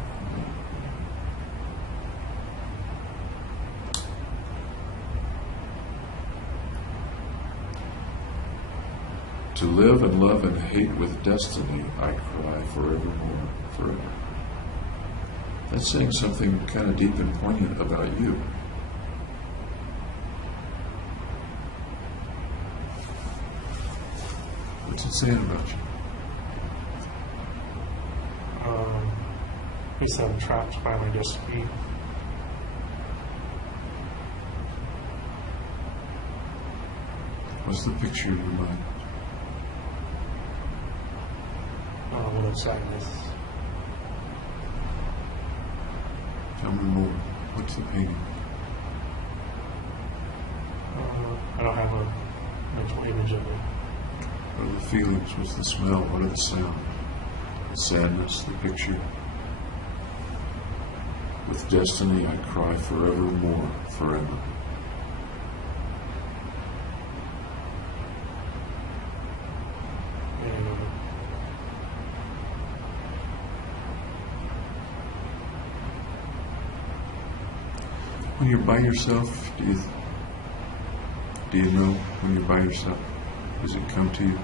To live and love and hate with destiny, I cry forevermore, forever. That's saying something kind of deep and poignant about you. What's it saying about you? At least I'm trapped by my destiny. What's the picture in your mind? One of sadness. Tell me more. What's the painting? I don't have a mental image of it. What are the feelings? What's the smell? What are the sounds? The sadness, the picture. With destiny I cry forevermore, forever. When you're by yourself, do you know when you're by yourself? Does it come to you?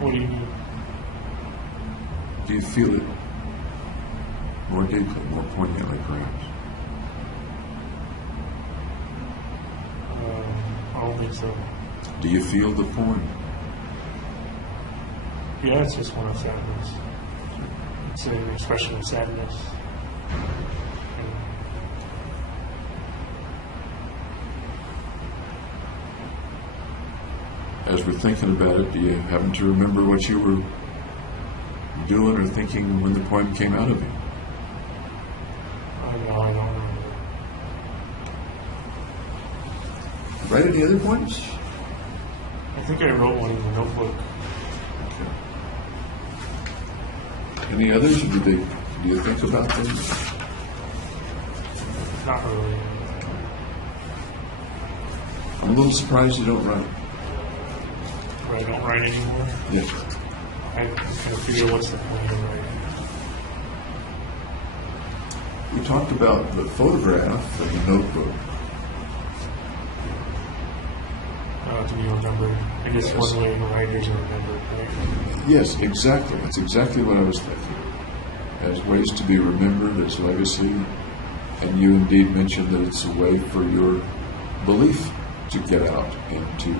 What do you mean? Do you feel it more deeply, more poignantly, perhaps? I don't think so. Do you feel the poem? Yeah, it's just one of sadness. It's an expression of sadness. As we're thinking about it, do you happen to remember what you were doing or thinking when the poem came out of you? No, I don't remember. Write any other poems? I think I wrote one in the notebook. Okay. Any others, or do you think about them? Not really. I'm a little surprised you don't write. I don't write anymore. Yes. I kind of figure what's the point of writing. We talked about the photograph and the notebook. Do you remember? I guess Yes. one way writers are remembered, right? Yes, exactly. That's exactly what I was thinking. As ways to be remembered, as legacy, and you indeed mentioned that it's a way for your belief to get out and to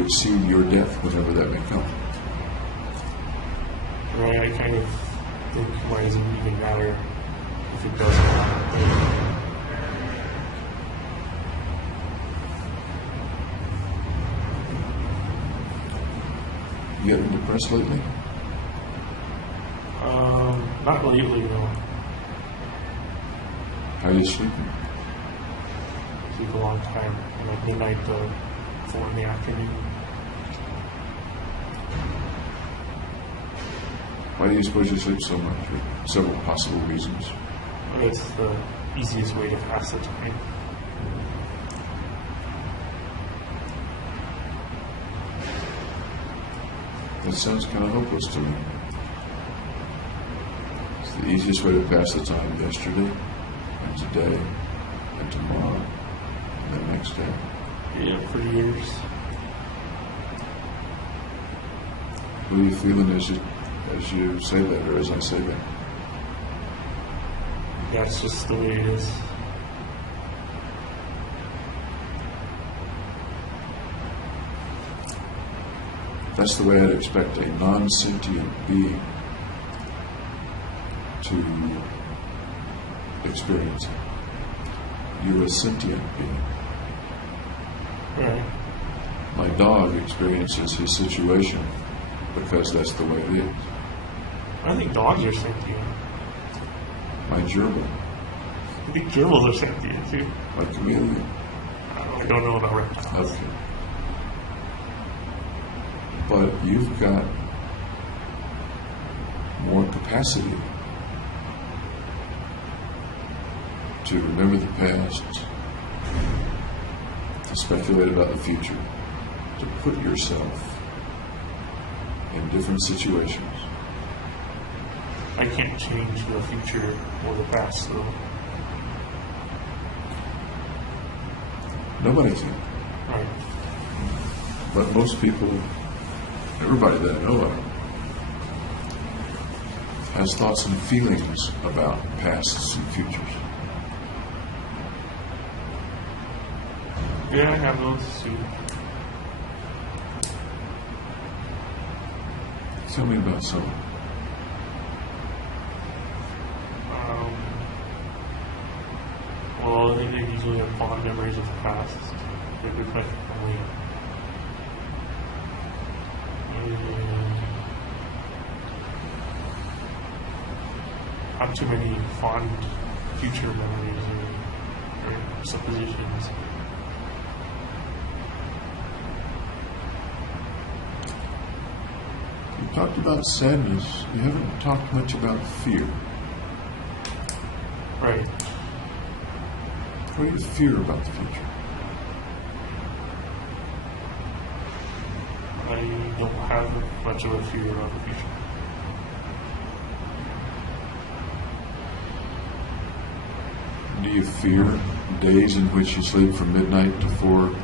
exceed your death, whenever that may come. Right, I kind of think, why does it even matter if it does happen? You getting depressed lately? Not lately, no. How are you sleeping? Sleep a long time, like midnight to 4 in the afternoon. Why do you suppose you sleep so much? For several possible reasons. It's the easiest way to pass the time. That sounds kind of hopeless to me. It's the easiest way to pass the time yesterday, and today, and tomorrow, and the next day. Yeah, for years. What are you feeling as you say that, or as I say that? That's just the way it is. That's the way I'd expect a non-sentient being to experience it. You're a sentient being. Right. My dog experiences his situation because that's the way it is. I think dogs are sentient. My gerbil, I think gerbils are sentient too. my chameleon. I don't know about reptiles. Okay. But you've got more capacity to remember the past, to speculate about the future, to put yourself in different situations. I can't change the future or the past, though. Nobody can. Right. But most people, everybody that I know of, has thoughts and feelings about pasts and futures. Yeah, I have those too. Tell me about some. Well, I think they usually have fond memories of the past. They reflect family. Not too many fond future memories or suppositions. You talked about sadness. You haven't talked much about fear. Right. What do you fear about the future? I don't have much of a fear about the future. Do you fear days in which you sleep from midnight to 4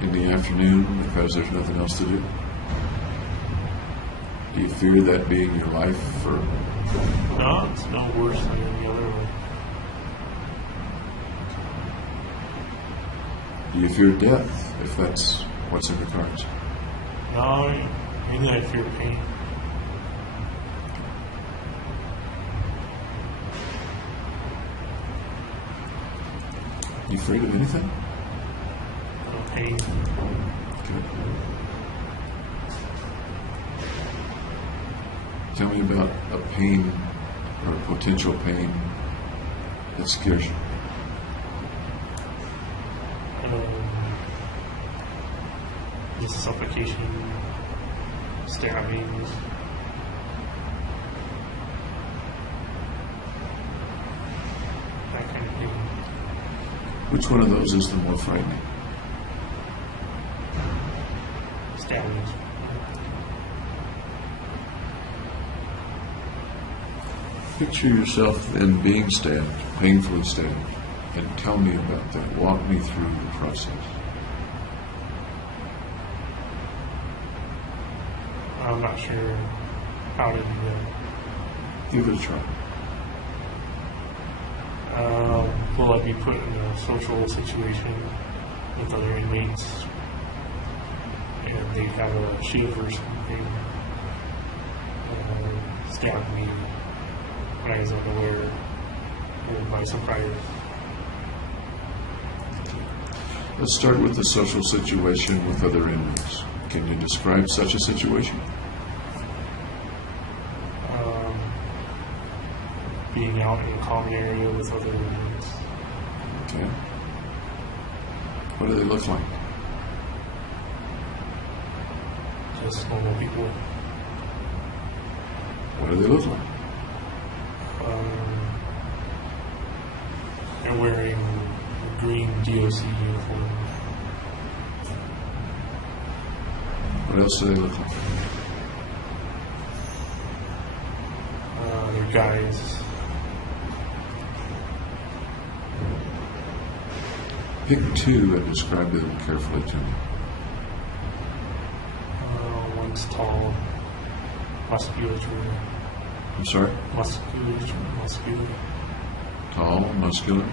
in the afternoon because there's nothing else to do? Do you fear that being your life for... No, it's no worse than any other one. Do you fear death, if that's what's in the cards? No, mainly I fear pain. You afraid of anything? Pain. Good. Tell me about a pain or a potential pain that scares you. Just suffocation, stabbings. That kind of thing. Which one of those is the more frightening? Stabbings. Picture yourself then being stabbed, painfully stabbed, and tell me about that. Walk me through the process. I'm not sure how to do that. Give it a try. Will I be put in a social situation with other inmates and they have a shiv or something stab me when I was unaware or by surprise? Let's start with the social situation with other inmates. Can you describe such a situation? Being out in a common area with other inmates. Okay. What do they look like? Just normal people. What do they look like? They're wearing a green DOC uniform. What else do they look like? They're guys. Pick two and describe them carefully to me. One's tall, muscular. I'm sorry? Muscular. Tall, muscular.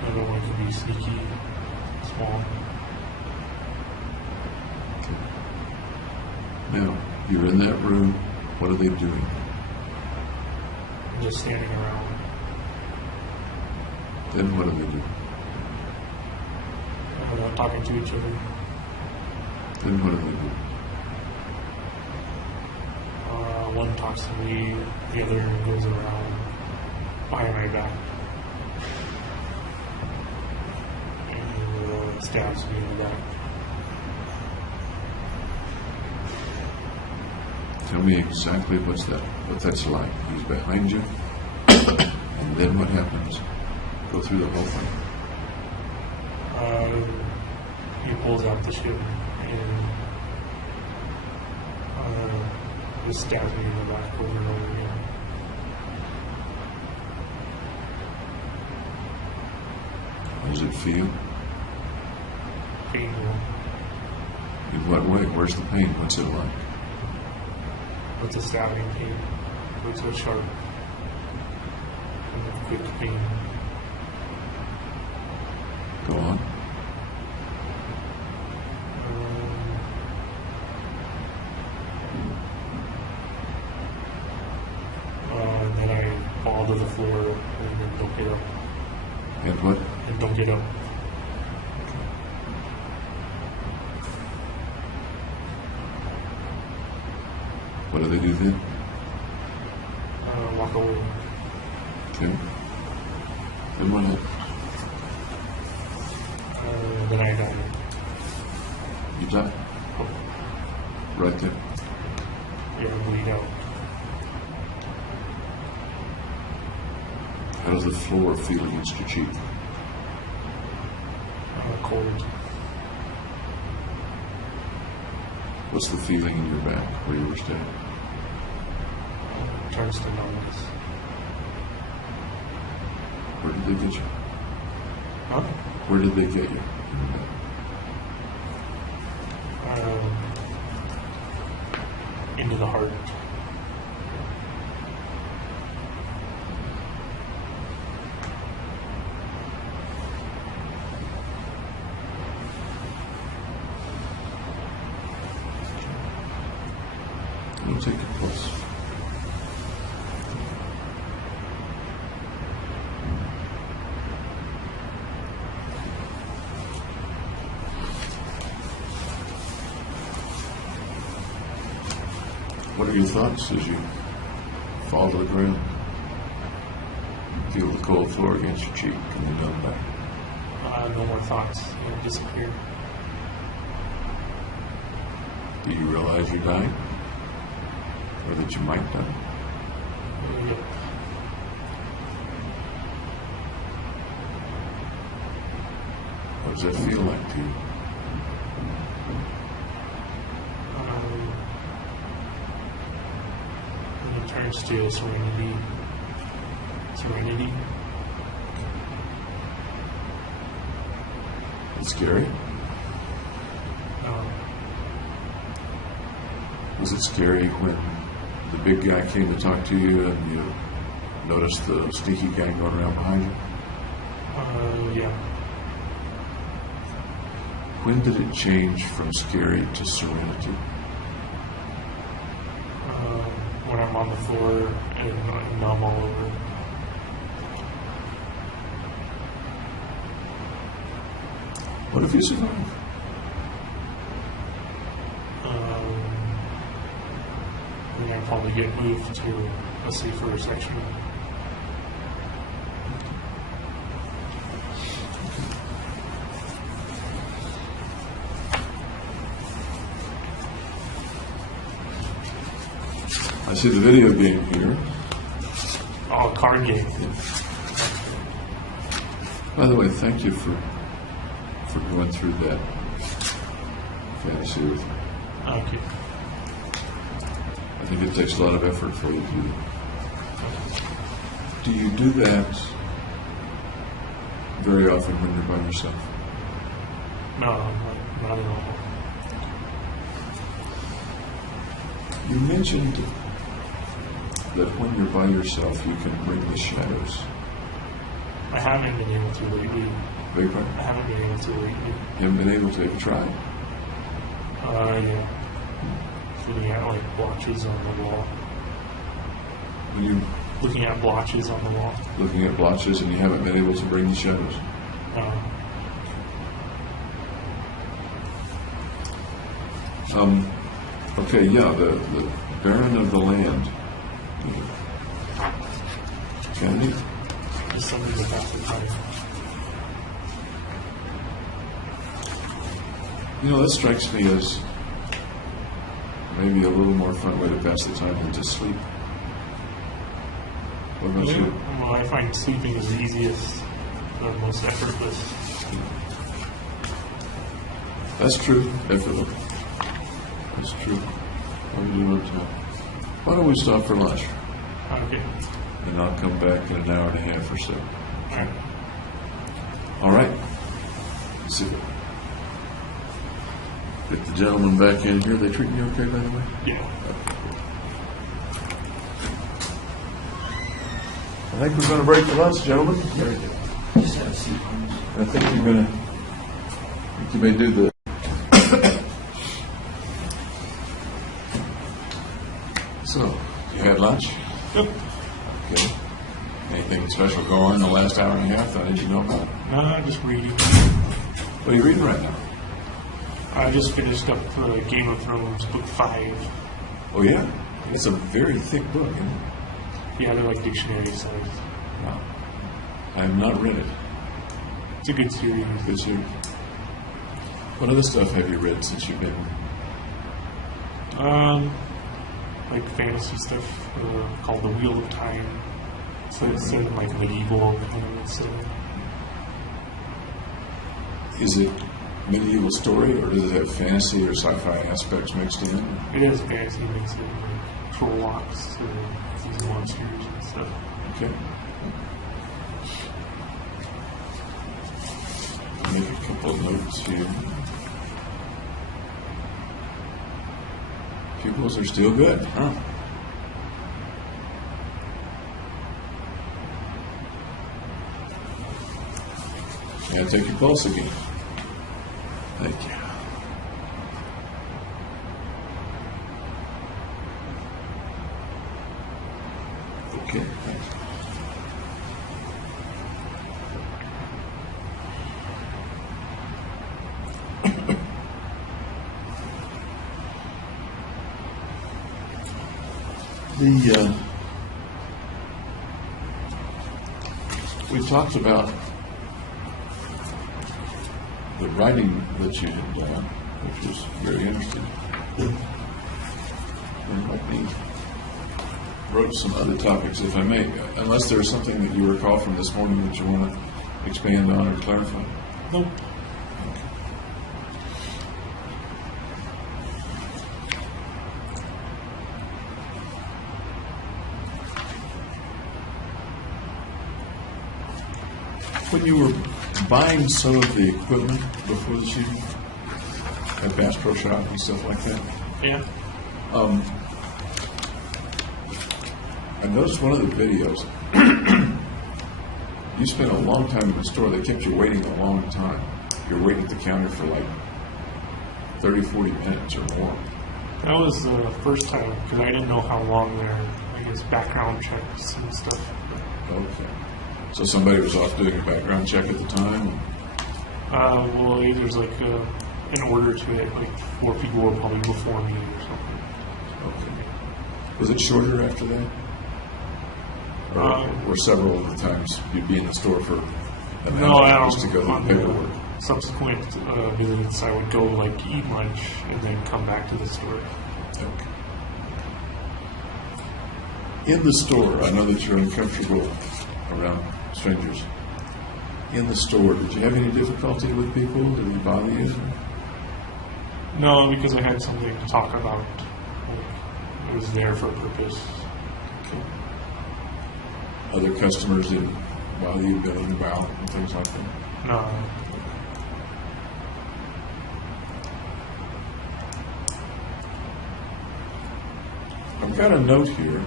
Another one could be sneaky, small. Okay. Now, you're in that room. What are they doing? Just standing around. Then what do they do? Talking to each other. Then what do they do? One talks to me, the other goes around behind my back and stabs me in the back. Tell me exactly what that's like. He's behind you, and then what happens? Go through the whole thing. He pulls out the ship and just stabs me in the back over and over again. How does it feel? pain here. In what way? Where's the pain? What's it like? It's a stabbing pain. It's so sharp. And a quick pain. Go on. And then I fall to the floor and then don't get up. And what? And don't get up. What do they do then? Walk away. Okay. Then what happens? Then I die. You die. Right there. Yeah, bleed out. How does the floor feel against your cheek? Cold. What's the feeling in your back where you were standing? Turns to numbness. Where did they get you? Huh? Where did they get you? Into the heart. We'll take a pulse. What are your thoughts as you fall to the ground? Feel the cold floor against your cheek and the numb back. No more thoughts. They disappear. Do you realize you're dying? Or that you might die? Yep. What does that feel like to you? It turns to serenity. Serenity. It's scary? Was it scary when the big guy came to talk to you and you noticed the sneaky guy going around behind you? Yeah. When did it change from scary to serenity? When I'm on the floor and I'm numb all over. What if you survive? And I'll probably get moved to a safer section. I see the video game here. Oh, card game. By the way, thank you for going through that fantasy with me. Okay. I think it takes a lot of effort for you to do that. Do you do that very often when you're by yourself? No, not at all. You mentioned that when you're by yourself, you can bring the shadows. I haven't been able to lately. Beg your pardon? I haven't been able to lately. You haven't been able to have tried. Yeah. Looking at like blotches on the wall. When you Looking at blotches on the wall. looking at blotches and you haven't been able to bring the shadows. Okay, yeah, the Baron of the Land. Kennedy? Just something to pass the time. You know, that strikes me as maybe a little more fun way to pass the time than to sleep. What about you? Well, I find sleeping is the easiest, the most effortless. That's true, effortless. That's true. Why don't we stop for lunch? Okay. And I'll come back in an hour and a half or so. Alright. All right. See you. Get the gentleman back in here. They treating you okay, by the way? Yeah. I think we're going to break for lunch, gentlemen. Very good. Just have a seat. I think you're going to. You may do the. So, you had lunch? Yep. Okay. Anything special going on in the last hour and a half that I didn't know about? No, just reading. What are you reading right now? I just finished up Game of Thrones, book 5. Oh, yeah? It's a very thick book, isn't it? Yeah, they're like dictionary size. Wow. I have not read it. It's a good series. Good series. What other stuff have you read since you've been? Like fantasy stuff called The Wheel of Time. So it's set in like medieval kind of setting. Is it medieval story, or does it have fantasy or sci-fi aspects mixed in? It has fantasy mixed in, like troll walks, these monsters and stuff. Okay. Make a couple of notes here. Pupils are still good, huh? Yeah, take your pulse again. Thank you. Okay, thanks. We talked about the writing that you had done, which was very interesting. And let me broach some other topics, if I may, unless there's something that you recall from this morning that you want to expand on or clarify. Nope. When you were buying some of the equipment before the shooting, at Bass Pro Shop and stuff like that, Yeah. I noticed one of the videos, you spent a long time in the store. They kept you waiting a long time. You're waiting at the counter for like 30, 40 minutes or more. That was the first time, because I didn't know how long their, I guess, background checks and stuff. Okay. So somebody was off doing a background check at the time? Well, there's like an order to it, like 4 people were probably before me or something. Okay. Was it shorter after that? Or several of the times you'd be in the store for an hour just to go through the paperwork? Subsequent visits, I would go like eat lunch and then come back to the store. Okay. In the store, I know that you're uncomfortable around strangers. In the store, did you have any difficulty with people? Did they bother you? No, because I had something to talk about. Like, it was there for a purpose. Okay. Other customers didn't bother you billing about and things like that? No. I've got a note here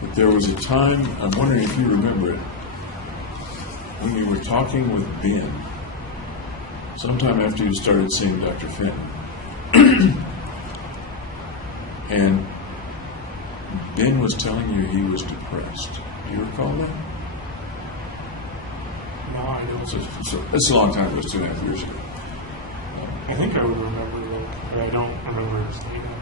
that there was a time, I'm wondering if you remember it, when you were talking with Ben, sometime after you started seeing Dr. Finn. And Ben was telling you he was depressed. Do you recall that? No, I don't. It's a long time ago, it was 2.5 years ago. I think I would remember that, but I don't remember saying that.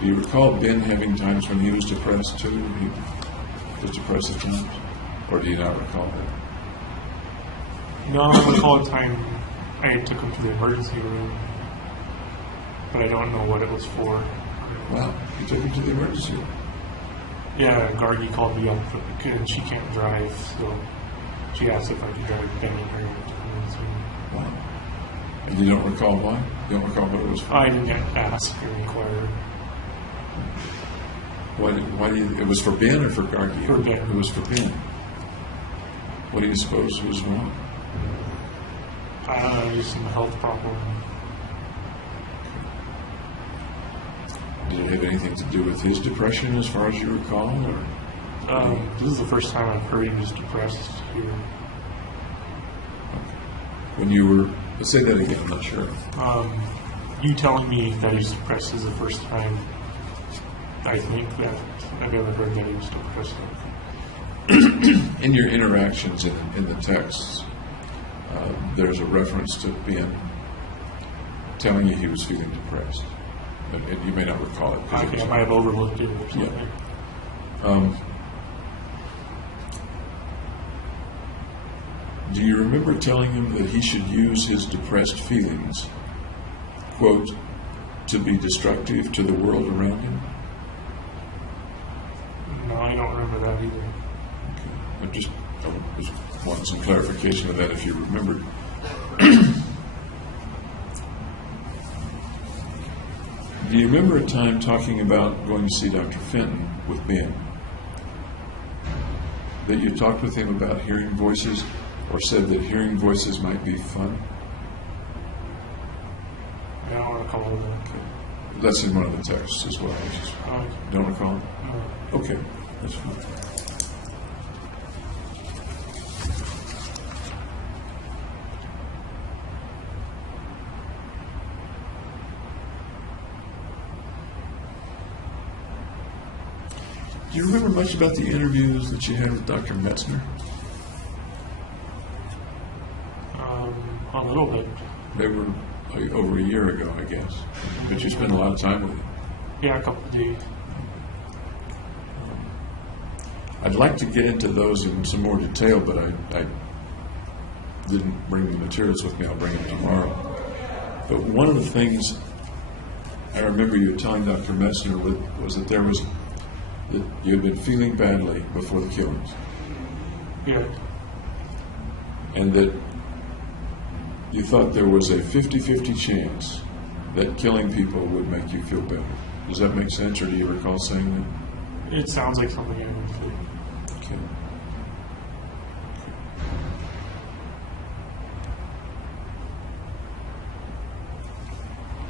Do you recall Ben having times when he was depressed too? He was depressed at times? Or do you not recall that? No, I recall a time I took him to the emergency room, but I don't know what it was for. Wow, you took him to the emergency room. Yeah, Gargi called me up, and she can't drive, so she asked if I could drive Ben and her to the emergency room. Wow. And you don't recall why? You don't recall what it was for? I didn't ask or inquire. Why do you, it was for Ben or for Gargi? For Ben. It was for Ben. What do you suppose was wrong? Just some health problem. Did it have anything to do with his depression as far as you recall? Or? This is the first time I've heard he was depressed here. When you were, let's say that again, I'm not sure. You telling me that he's depressed is the first time I think that I've ever heard that he was depressed. In your interactions in the texts, there's a reference to Ben telling you he was feeling depressed. And you may not recall it. Okay, I might have overlooked it or something. Yeah. Do you remember telling him that he should use his depressed feelings, quote, to be destructive to the world around him? No, I don't remember that either. Okay. I just wanted some clarification of that if you remembered. Do you remember a time talking about going to see Dr. Fenton with Ben? That you talked with him about hearing voices, or said that hearing voices might be fun? I don't recall that. Okay. That's in one of the texts as well. I just don't recall? No. Okay, that's fine. Do you remember much about the interviews that you had with Dr. Metzner? A little bit. They were over a year ago, I guess. But you spent a lot of time with him. Yeah, a couple of days. I'd like to get into those in some more detail, but I didn't bring the materials with me. I'll bring them tomorrow. But one of the things I remember you telling Dr. Metzner was that that you had been feeling badly before the killings. Yeah. And that you thought there was a 50-50 chance that killing people would make you feel better. Does that make sense, or do you recall saying that? It sounds like something I would say. Okay.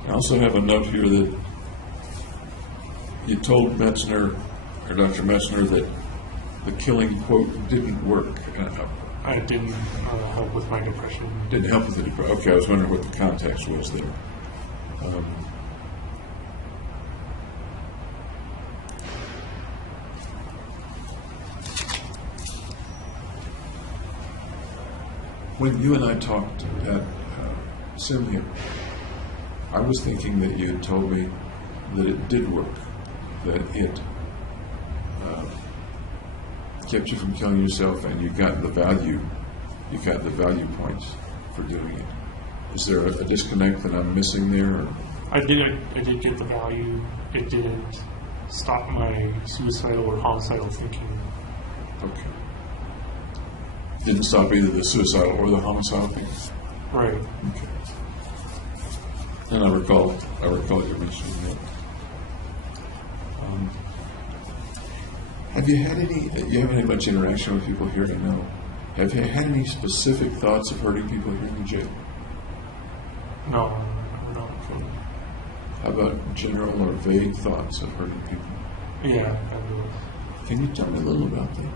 I also have a note here that you told Metzner, or Dr. Metzner, that the killing, quote, didn't work. I didn't help with my depression. Didn't help with the depression. Okay, I was wondering what the context was there. When you and I talked at Simia, I was thinking that you had told me that it did work, that it kept you from killing yourself, and you got the value points for doing it. Is there a disconnect that I'm missing there? Or? I did get the value. It didn't stop my suicidal or homicidal thinking. Okay. Didn't stop either the suicidal or the homicidal thinking? Right. Okay. And I recall you mentioning that. Have you haven't had much interaction with people here, I know. Have you had any specific thoughts of hurting people here in jail? No. How about general or vague thoughts of hurting people? Yeah, I do. Can you tell me a little about that?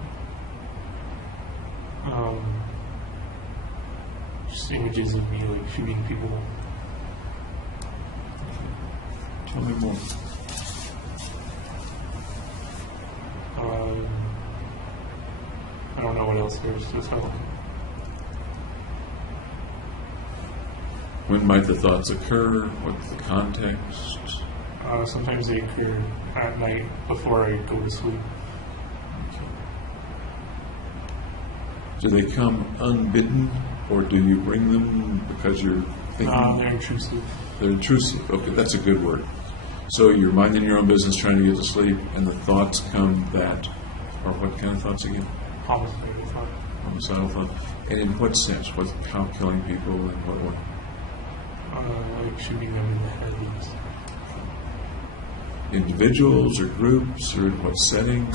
Just images of me like shooting people. Tell me more. I don't know what else there is to tell. When might the thoughts occur? What's the context? Sometimes they occur at night before I go to sleep. Do they come unbidden, or do you bring them because you're thinking? They're intrusive. They're intrusive. Okay, that's a good word. So you're minding your own business, trying to get to sleep, and the thoughts come that, or what kind of thoughts again? Homicidal thought. Homicidal thought. And in what sense? How killing people and what way? Like shooting them in the head. Individuals or groups, or in what setting?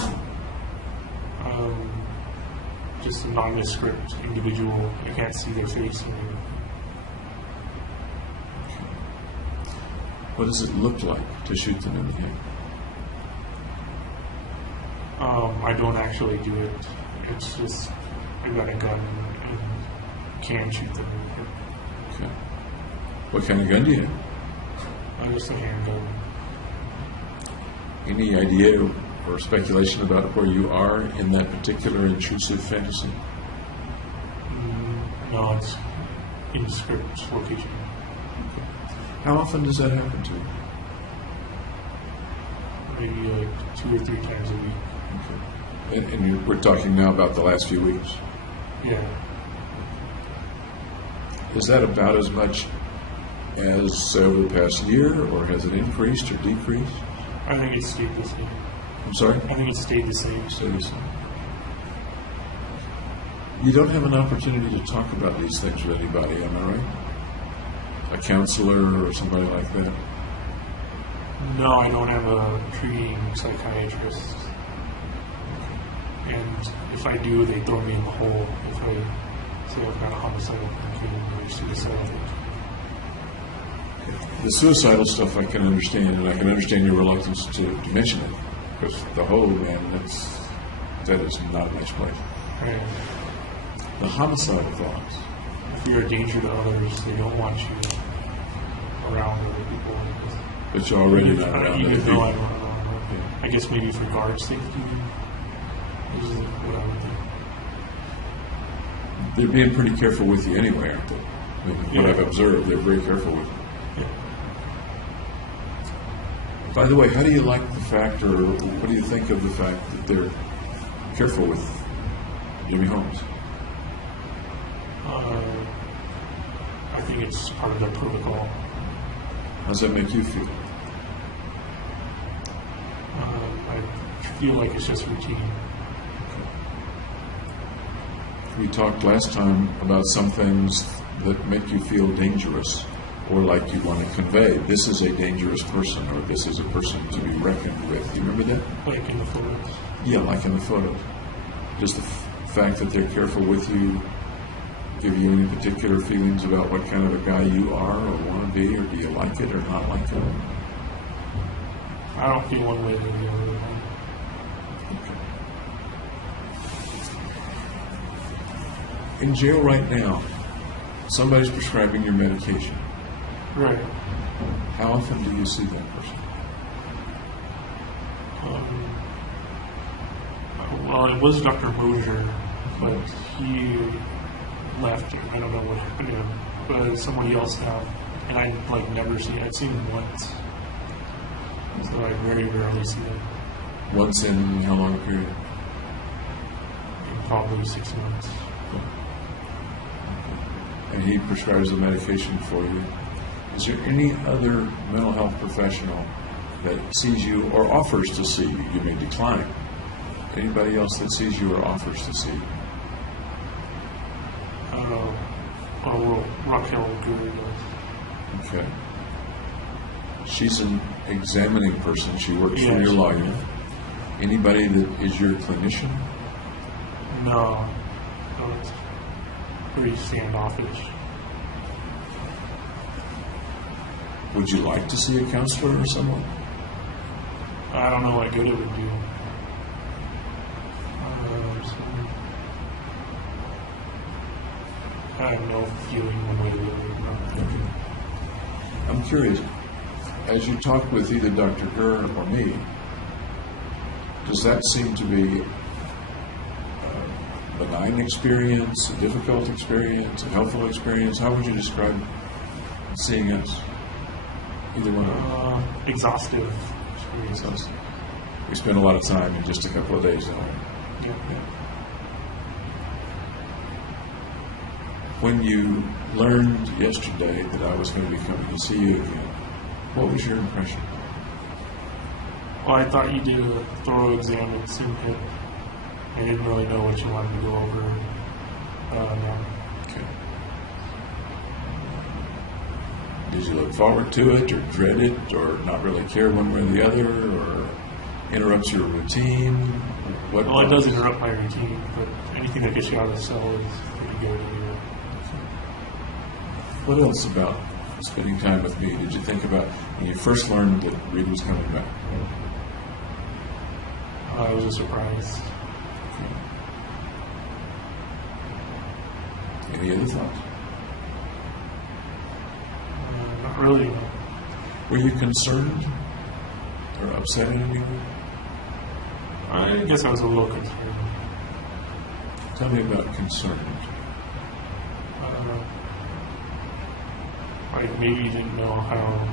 Just a nondescript individual. I can't see their face. What does it look like to shoot them in the head? I don't actually do it. It's just I got a gun and can shoot them. Okay. What kind of gun do you have? Just a handgun. Any idea or speculation about where you are in that particular intrusive fantasy? No, it's in script location. How often does that happen to you? Maybe like 2 or 3 times a week. Okay. And we're talking now about the last few weeks. Yeah. Is that about as much as over the past year, or has it increased or decreased? I think it stayed the same. I'm sorry? I think it stayed the same. Stayed the same. You don't have an opportunity to talk about these things with anybody, am I right? A counselor or somebody like that? No, I don't have a treating psychiatrist. And if I do, they throw me in the hole if I say I've got a homicidal thinking or suicidal thinking. The suicidal stuff I can understand, and I can understand your reluctance to mention it, because the whole, man, that is not a nice place. Right. The homicidal thoughts. If you're a danger to others, they don't want you around other people. But you're already not around Even other though people. I'm around, I guess maybe for guard safety is what I would think. They're being pretty careful with you anyway, aren't they? I mean, what I've observed, they're very careful with you. Yeah. By the way, how do you like the fact, or what do you think of the fact that they're careful with Jimmy Holmes? I think it's part of their protocol. How does that make you feel? I feel like it's just routine. We talked last time about some things that make you feel dangerous, or like you want to convey, this is a dangerous person, or this is a person to be reckoned with. Do you remember that? Like in the photos. Yeah, like in the photos. Does the fact that they're careful with you give you any particular feelings about what kind of a guy you are or want to be, or do you like it or not like it? I don't feel one way or the other. Okay. In jail right now, somebody's prescribing your medication. Right. How often do you see that person? Well, it was Dr. Mosier, but he left. I don't know what happened to him, but somebody else now, and I never see. I've seen him once, so I very rarely see him. Once in how long a period? In probably 6 months. And he prescribes the medication for you. Is there any other mental health professional that sees you or offers to see you? You may decline. Anybody else that sees you or offers to see you? Well, Raquel Guru does. Okay. She's an examining person. She works for Yes. your lawyer. Anybody that is your clinician? No, it's pretty standoffish. Would you like to see a counselor or someone? I don't know what good it would do. I have no feeling one way or the other. Okay. I'm curious, as you talk with either Dr. Gurr or me, does that seem to be a benign experience, a difficult experience, a helpful experience? How would you describe seeing us? Either one of them. Exhaustive experience. We spent a lot of time in just a couple of days. Yeah. When you learned yesterday that I was going to be coming to see you again, what was your impression? Well, I thought you did a thorough exam at SimHip. I didn't really know what you wanted to go over. No. Okay. Did you look forward to it, or dread it, or not really care one way or the other, or interrupts your routine? Well, it does interrupt my routine, but anything that gets you out of the cell is pretty good. What else about spending time with me, did you think about when you first learned that Reed was coming back? It was a surprise. Any other thoughts? Not really. Were you concerned or upset in any way? I guess I was a little concerned. Tell me about concerned. Like maybe you didn't know how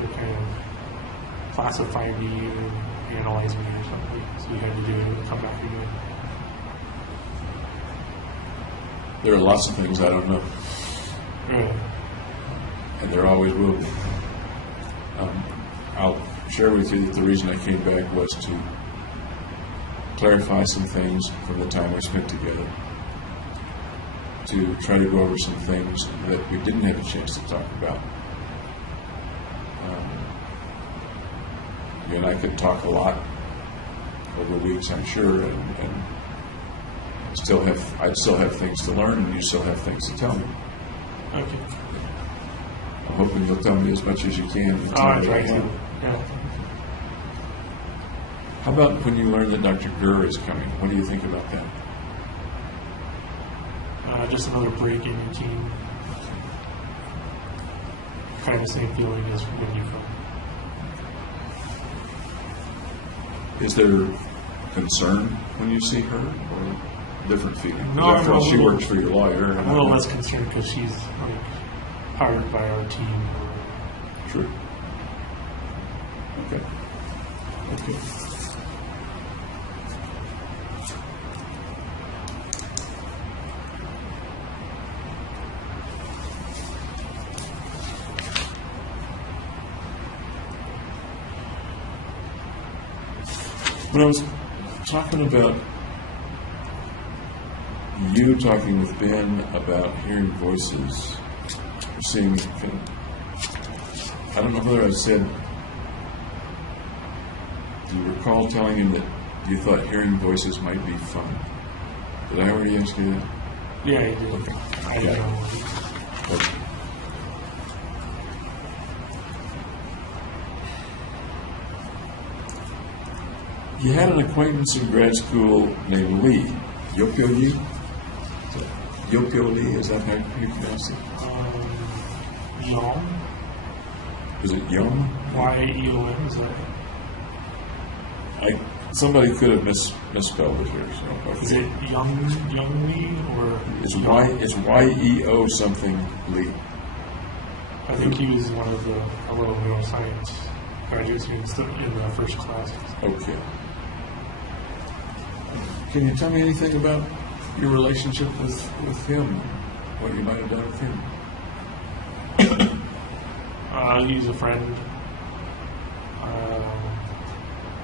to kind of classify me or analyze me or something, so you had to do it and come back again. There are lots of things I don't know, Yeah. and there always will be. I'll share with you that the reason I came back was to clarify some things from the time we spent together, to try to go over some things that we didn't have a chance to talk about. You and I could talk a lot over weeks, I'm sure, and I'd still have things to learn, and you still have things to tell me. Okay. I'm hoping you'll tell me as much as you can. I try to. Yeah. How about when you learn that Dr. Gurr is coming? What do you think about that? Just another break in routine. Kind of the same feeling as when you come. Is there concern when you see her, or different feeling? No, After all, I'm a she little- works for your lawyer. I'm a little less concerned because she's like hired by our team. Sure. Okay. Okay. When I was talking about you talking with Ben about hearing voices, seeing things, I don't know whether I said, do you recall telling him that you thought hearing voices might be fun? Did I already ask you that? Yeah, you do. Okay. I don't know. Okay. You had an acquaintance in grad school named Lee. Yopio Lee? Yopio Lee, is that how you pronounce it? Yom? Is it Yum? Y-E-O-M, is that right? Somebody could have misspelled it here. So Is it Young Lee or? It's Y-E-O something Lee. I think he was one of a little neuroscience graduate students in the first class. Okay. Can you tell me anything about your relationship with him? What you might have done with him? He was a friend.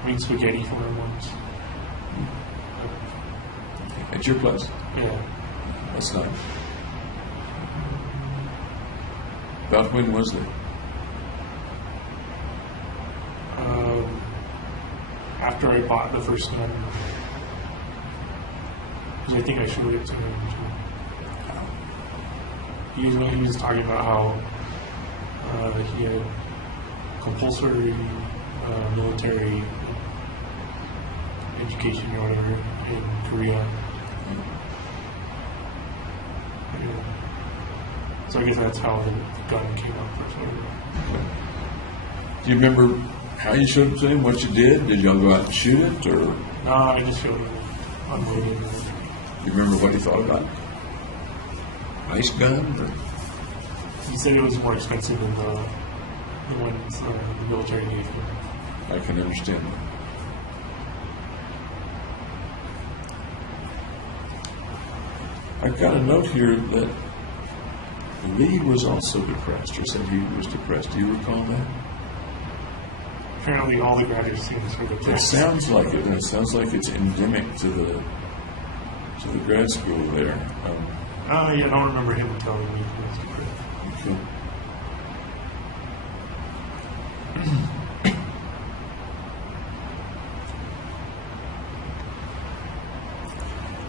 Made spaghetti for him once. At your place? Yeah. That's nice. About when was that? After I bought the first gun, because I think I showed it to him too. He was talking about how he had compulsory military education or whatever in Korea. Yeah. So I guess that's how the gun came up first. Do you remember how you showed it to him? What you did? Did y'all go out and shoot it, or No, I just showed him unloading. do you remember what he thought about it? Nice gun? Or? He said it was more expensive than the ones the military gave him. I can understand that. I've got a note here that Lee was also depressed, or said he was depressed. Do you recall that? Apparently, all the graduate students were It depressed. sounds like it, and it sounds like it's endemic to the grad school there. Yeah, I don't remember him telling me he was depressed. Okay.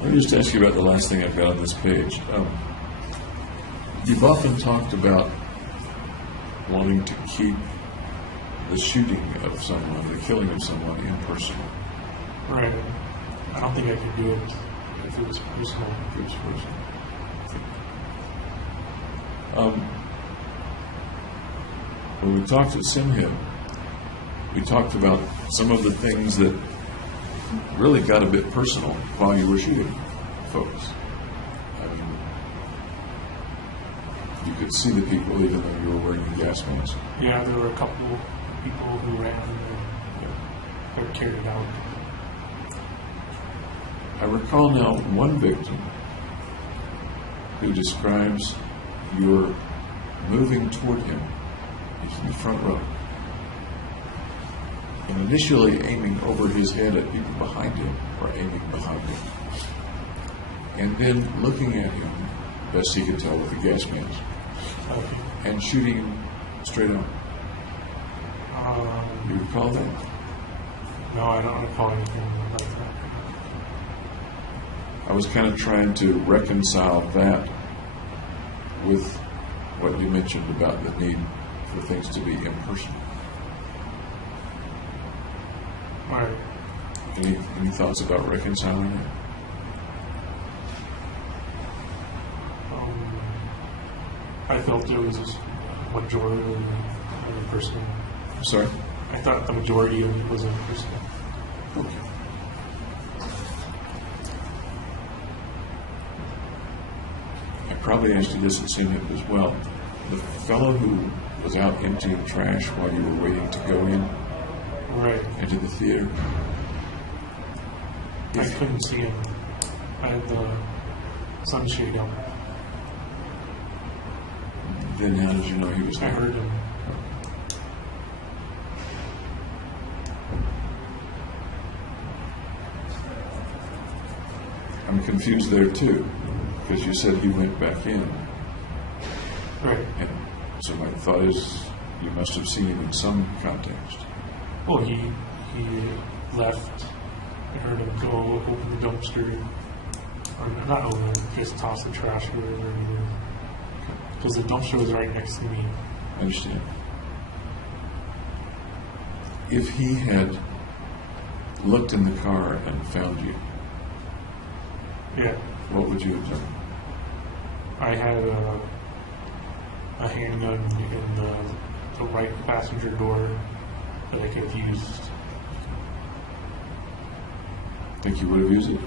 Let me just ask you about the last thing I've got on this page. You've often talked about wanting to keep the shooting of someone, the killing of someone impersonal. Right. I don't think I could do it if it was personal. If it's personal. When we talked at Simhib, we talked about some of the things that really got a bit personal while you were shooting folks. I mean, you could see the people even though you were wearing the gas mask. Yeah, there were a couple people who ran and got carried out. I recall now one victim who describes your moving toward him. He's in the front row. And initially aiming over his head at people behind him, or aiming behind him. And then looking at him, best he could tell with the gas mask, Okay. and shooting him straight on. You recall that? No, I don't recall anything like that. I was kind of trying to reconcile that with what you mentioned about the need for things to be impersonal. Right. Any thoughts about reconciling it? I felt it was a majority impersonal. Sorry? I thought the majority of it was impersonal. Okay. I probably asked you this at Simhip as well. The fellow who was out emptying trash while you were waiting to go in Right. into the theater. I couldn't see him. I had the sunshade up. Then how did you know he was I there? heard him. I'm confused there too, because you said he went back in. Right. And so my thought is you must have seen him in some context. Well, he left. I heard him go open the dumpster, or not open, just toss the trash wherever he was. Because the dumpster was right next to me. I understand. If he had looked in the car and found you, Yeah. what would you have done? I had a handgun in the right passenger door that I could have used. Think you would have used it?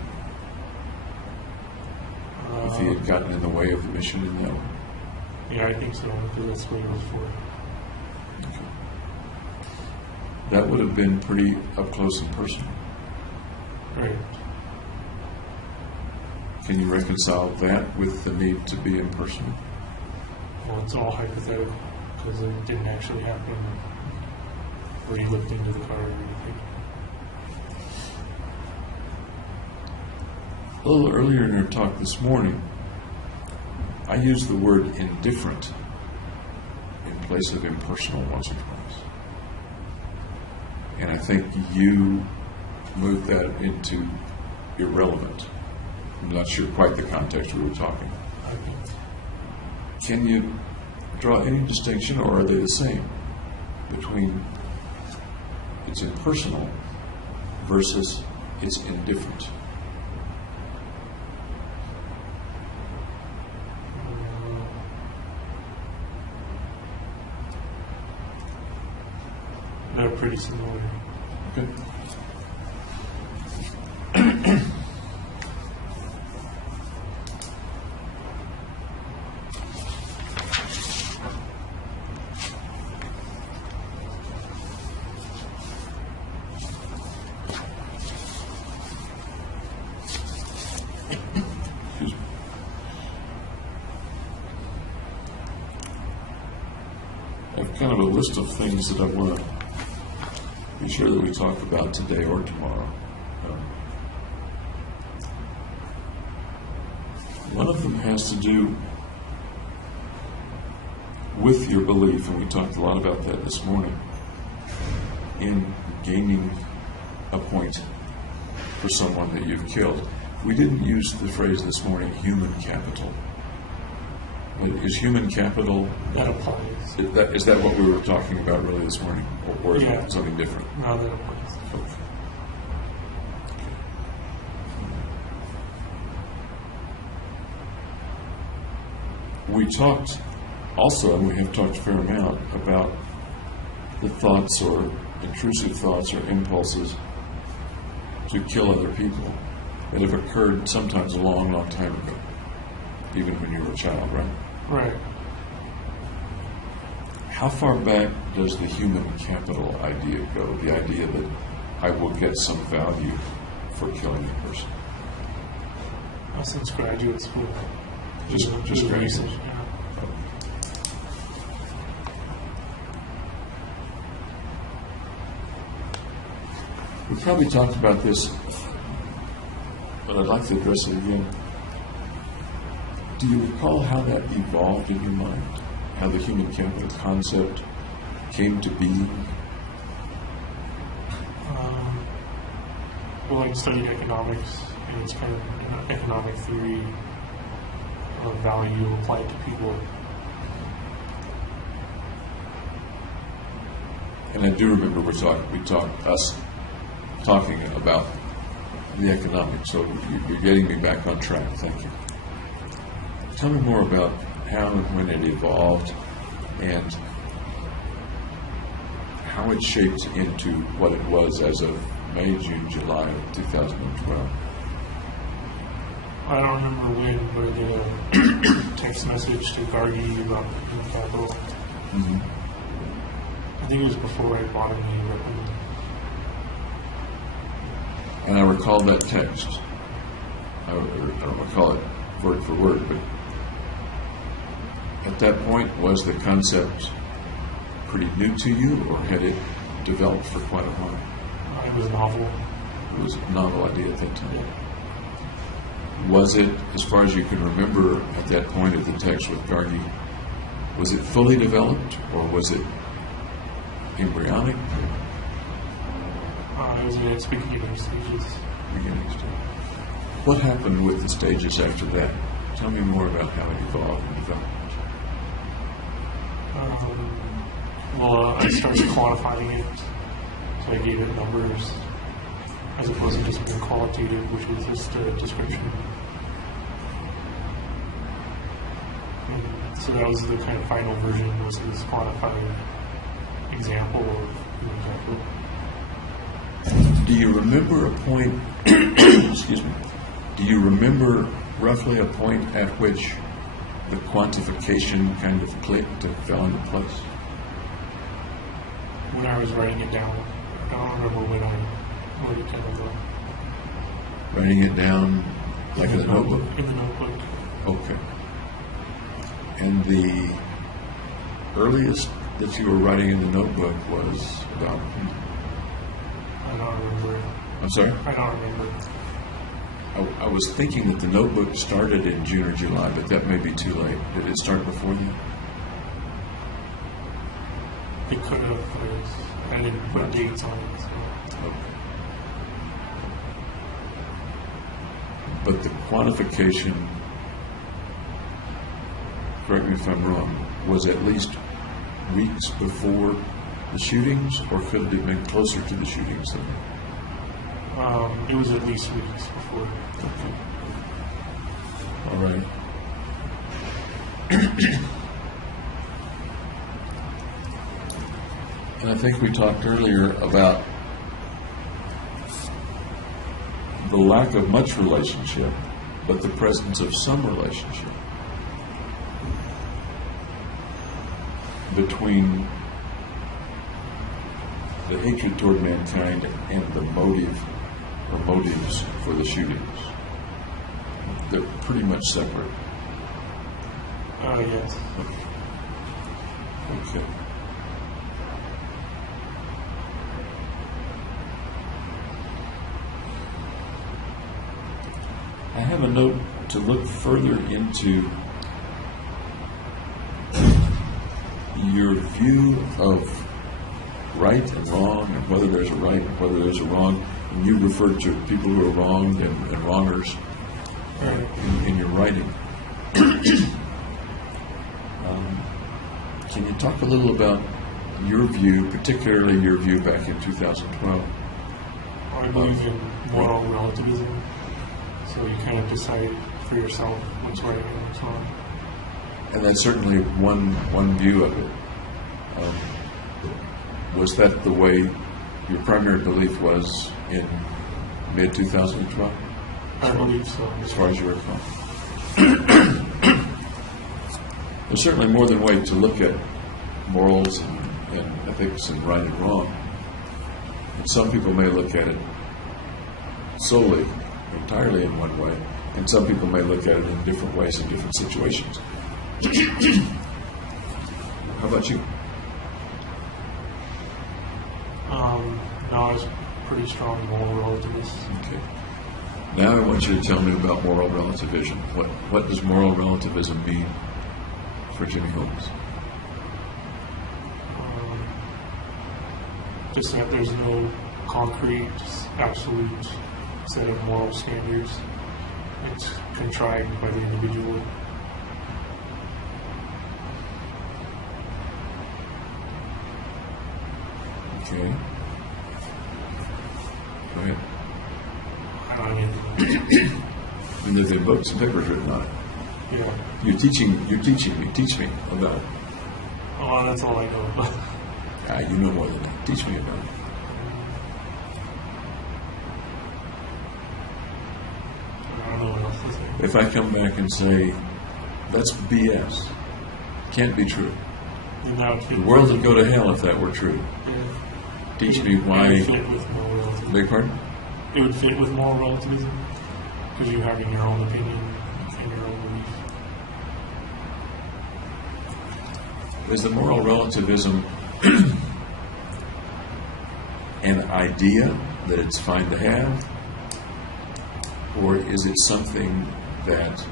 If he had gotten in the way of the mission in that way? Yeah, I think so, because that's what it was for. Okay. That would have been pretty up close and personal. Right. Can you reconcile that with the need to be impersonal? Well, it's all hypothetical, because it didn't actually happen where he looked into the car or anything. A little earlier in our talk this morning, I used the word indifferent in place of impersonal once or twice. And I think you moved that into irrelevant. I'm not sure quite the context we were talking. I think. Can you draw any distinction, or are they the same, between it's impersonal versus it's indifferent? They're pretty similar. Okay. Excuse me. I have kind of a list of things that I want to be sure that we talk about today or tomorrow. One of them has to do with your belief, and we talked a lot about that this morning, in gaining a point for someone that you've killed. We didn't use the phrase this morning, human capital. Is human capital, That applies. is that what we were talking about really this morning? Or is Yeah. it something different? No, that applies. Okay. We talked also, and we have talked a fair amount, about the thoughts or intrusive thoughts or impulses to kill other people that have occurred sometimes a long, long time ago, even when you were a child, right? Right. How far back does the human capital idea go? The idea that I will get some value for killing a person. Since graduate school. Just graduate. Research, yeah. We probably talked about this, but I'd like to address it again. Do you recall how that evolved in your mind? How the human capital concept came to be? Well, I studied economics, and it's kind of an economic theory of value applied to people. And I do remember us talking about the economics, so you're getting me back on track. Thank you. Tell me more about how and when it evolved and how it shaped into what it was as of May, June, July of 2012. I don't remember when, but I did a text message to Gargi about human capital. Mm-hmm. I think it was before I bought any weapon. And I recall that text. I don't recall it word for word, but at that point, was the concept pretty new to you, or had it developed for quite a while? It was novel. It was a novel idea at that time. Yeah. Was it, as far as you can remember at that point of the text with Gargi, was it fully developed, or was it embryonic? It was in its beginning stages. Beginning stage. What happened with the stages after that? Tell me more about how it evolved and developed. Well, I started quantifying it, so I gave it numbers, as opposed to just being qualitative, which was just a description. And so that was the kind of final version, was this quantifying example of human capital. Do you remember a point, excuse me, do you remember roughly a point at which the quantification kind of clicked and fell into place? When I was writing it down, I don't remember when it kind of Writing it down like in a notebook? In the notebook. Okay. And the earliest that you were writing in the notebook was about? I don't remember. I'm sorry? I don't remember. I was thinking that the notebook started in June or July, but that may be too late. Did it start before then? It could have, but I didn't put dates on it. So. Okay. But the quantification, correct me if I'm wrong, was at least weeks before the shootings, or could it have been closer to the shootings than that? It was at least weeks before. Okay. All right. And I think we talked earlier about the lack of much relationship, but the presence of some relationship between the hatred toward mankind and the motive or motives for the shootings. They're pretty much separate. Yes. Okay. I have a note to look further into your view of right and wrong, and whether there's a right and whether there's a wrong. And you referred to people who are wronged and wrongers in your writing. talk a little about your view, particularly your view back in 2012? I believe in moral relativism, so you kind of decide for yourself what's right and what's wrong. And that's certainly one view of it. Was that the way your primary belief was in mid-2012? I believe so. As far as you recall? There's certainly more than one way to look at morals and ethics and right and wrong. And some people may look at it solely, entirely in one way, and some people may look at it in different ways in different situations. How about you? No, I was pretty strong moral relativist. Okay. Now I want you to tell me about moral relativism. What does moral relativism mean for Jimmy Holmes? Just that there's no concrete, absolute set of moral standards. It's contrived by the individual. Okay. Go ahead. I mean, And there's been books and papers written on it. yeah. You're teaching me. Teach me about it. Oh, that's all I know about. You know more than that. Teach me about it. I don't know what else to say. If I come back and say, that's BS, can't be true. And that would fit The world would go to hell if that were true. Yeah. Teach me It why. would fit with moral relativism. Beg pardon? It would fit with moral relativism because you're having your own opinion and your own belief. Is the moral relativism an idea that it's fine to have? Or is it something that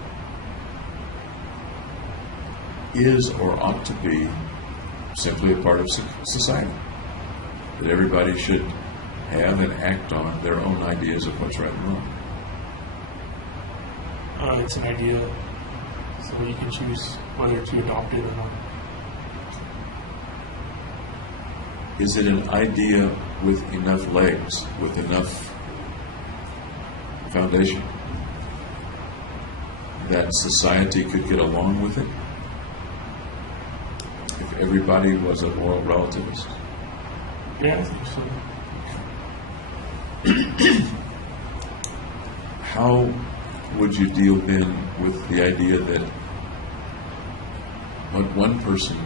is or ought to be simply a part of society? That everybody should have and act on their own ideas of what's right and wrong? It's an idea, so you can choose whether to adopt it or not. Is it an idea with enough legs, with enough foundation, that society could get along with it? If everybody was a moral relativist? Yeah, I think so. How would you deal then with the idea that what one person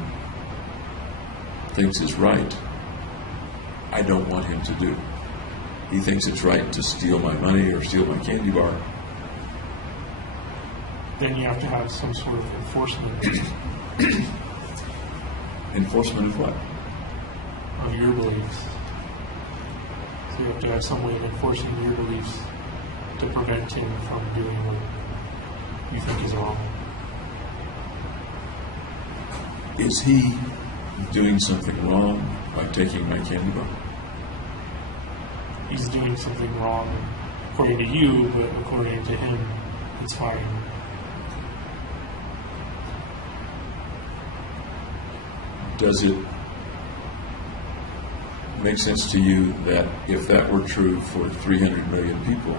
thinks is right, I don't want him to do? He thinks it's right to steal my money or steal my candy bar. Then you have to have some sort of enforcement Enforcement of what? on your beliefs. So you have to have some way of enforcing your beliefs to prevent him from doing what you think is wrong. Is he doing something wrong by taking my candy bar? He's doing something wrong according to you, but according to him, it's fine. Does it make sense to you that if that were true for 300 million people,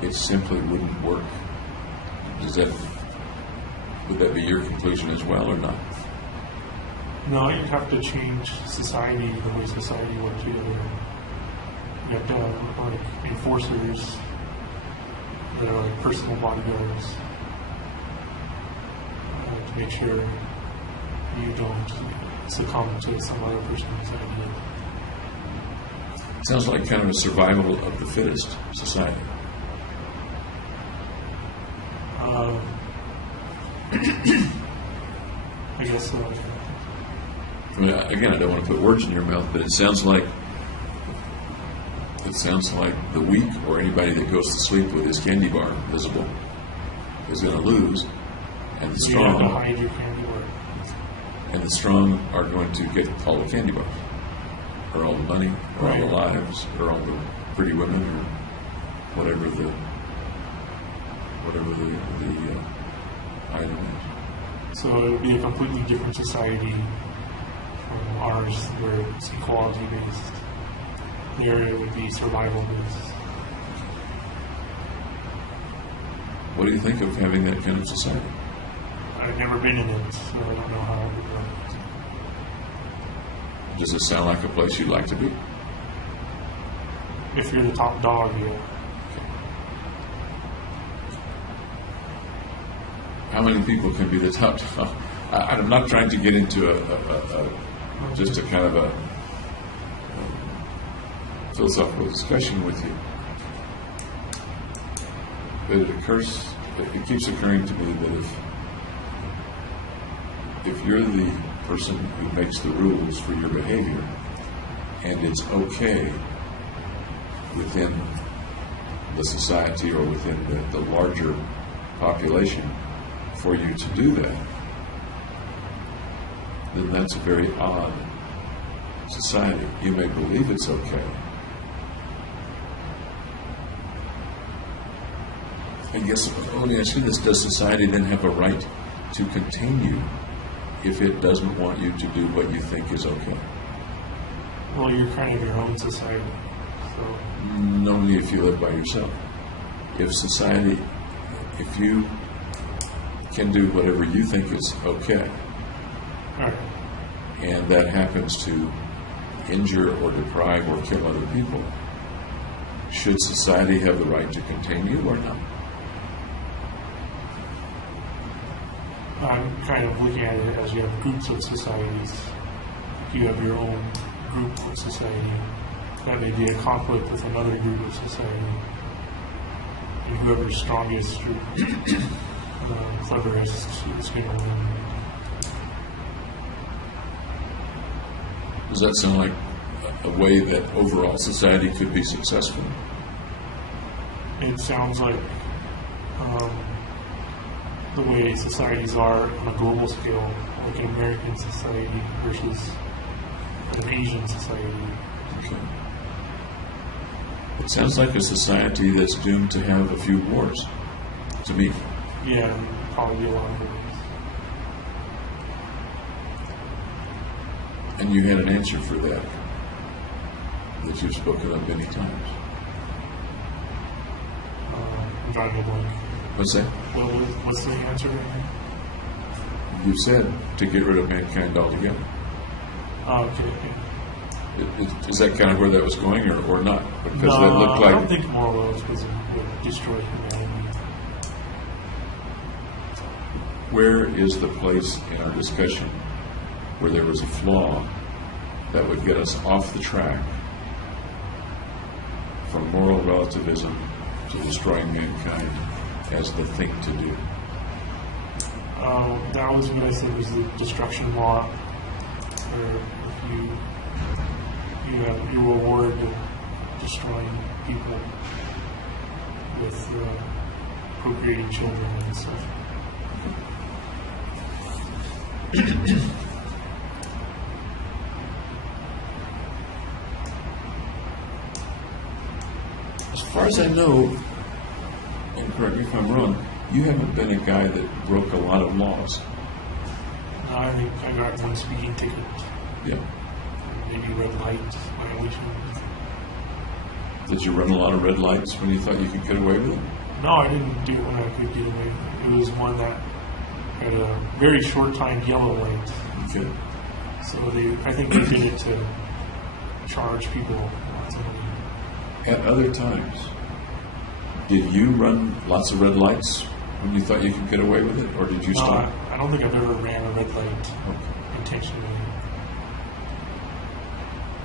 it simply wouldn't work? Would that be your conclusion as well or not? No, you have to change society the way society works together. You have to have like enforcers that are like personal bodyguards to make sure you don't succumb to some other person's idea. Sounds like kind of a survival of the fittest society. I guess so. I mean, again, I don't want to put words in your mouth, but it sounds like the weak or anybody that goes to sleep with his candy bar visible is going to lose, and the You have to strong hide your candy bar. are going to get all the candy bars, or all the money, or all the lives, or all the pretty women, or whatever the item is. So it would be a completely different society from ours, where it's equality based. There it would be survival based. What do you think of having that kind of society? I've never been in it, so I don't know how it would work. Does it sound like a place you'd like to be? If you're the top dog, yeah. How many people can be the top dog? I'm not trying to get into just a kind of a philosophical discussion with you. But it keeps occurring to me that if you're the person who makes the rules for your behavior, and it's okay within the society or within the larger population for you to do that, then that's a very odd society. You may believe it's okay. I guess, let me ask you this, does society then have a right to contain you if it doesn't want you to do what you think is okay? Well, you're kind of your own society, so... Only if you live by yourself. If you can do whatever you think is okay, Right. and that happens to injure or deprive or kill other people, should society have the right to contain you or not? I'm kind of looking at it as you have groups of societies. You have your own group of society. That may be a conflict with another group of society. And whoever's strongest or cleverest is going to win. Does that sound like a way that overall society could be successful? It sounds like the way societies are on a global scale, like an American society versus an Asian society. Okay. It sounds like a society that's doomed to have a few wars, to me. Yeah, probably a lot of wars. And you had an answer for that you've spoken of many times. I'm trying to blank. What's that? What's the answer? You said to get rid of mankind altogether. Oh, okay. Is that kind of where that was going, or not? Because No, that looked like... I don't think moral was would destroy humanity. Where is the place in our discussion where there was a flaw that would get us off the track from moral relativism to destroying mankind as the thing to do? That was what I said was the destruction law, where if you reward destroying people with procreating children and stuff. As far as I know, and correct me if I'm wrong, you haven't been a guy that broke a lot of laws. I think I got one speeding ticket, Yeah. maybe red light violation. Did you run a lot of red lights when you thought you could get away with it? No, I didn't do it when I could get away. It was one that had a very short timed yellow light. Okay. So I think they did it to charge people lots of money. At other times, did you run lots of red lights when you thought you could get away with it, or did you No, stop? I don't think I've ever ran a red light Okay. intentionally.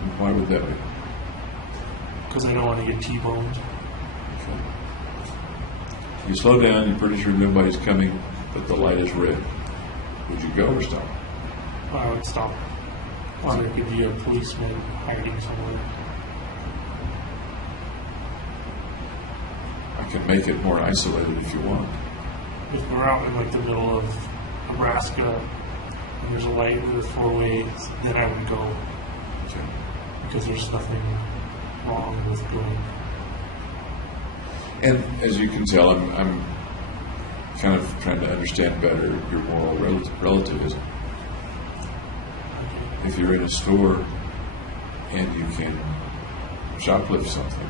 And why would that be? Because I don't want to get T-boned. Okay. You slow down, you're pretty sure nobody's coming, but the light is red. Would you go or stop? I would stop. Or there could be a policeman hiding somewhere. I can make it more isolated if you want. If we're out in like the middle of Nebraska and there's a light with 4 ways, then I would go. Okay. Because there's nothing wrong with going. And as you can tell, I'm kind of trying to understand better your moral relativism. If you're in a store and you can shoplift something,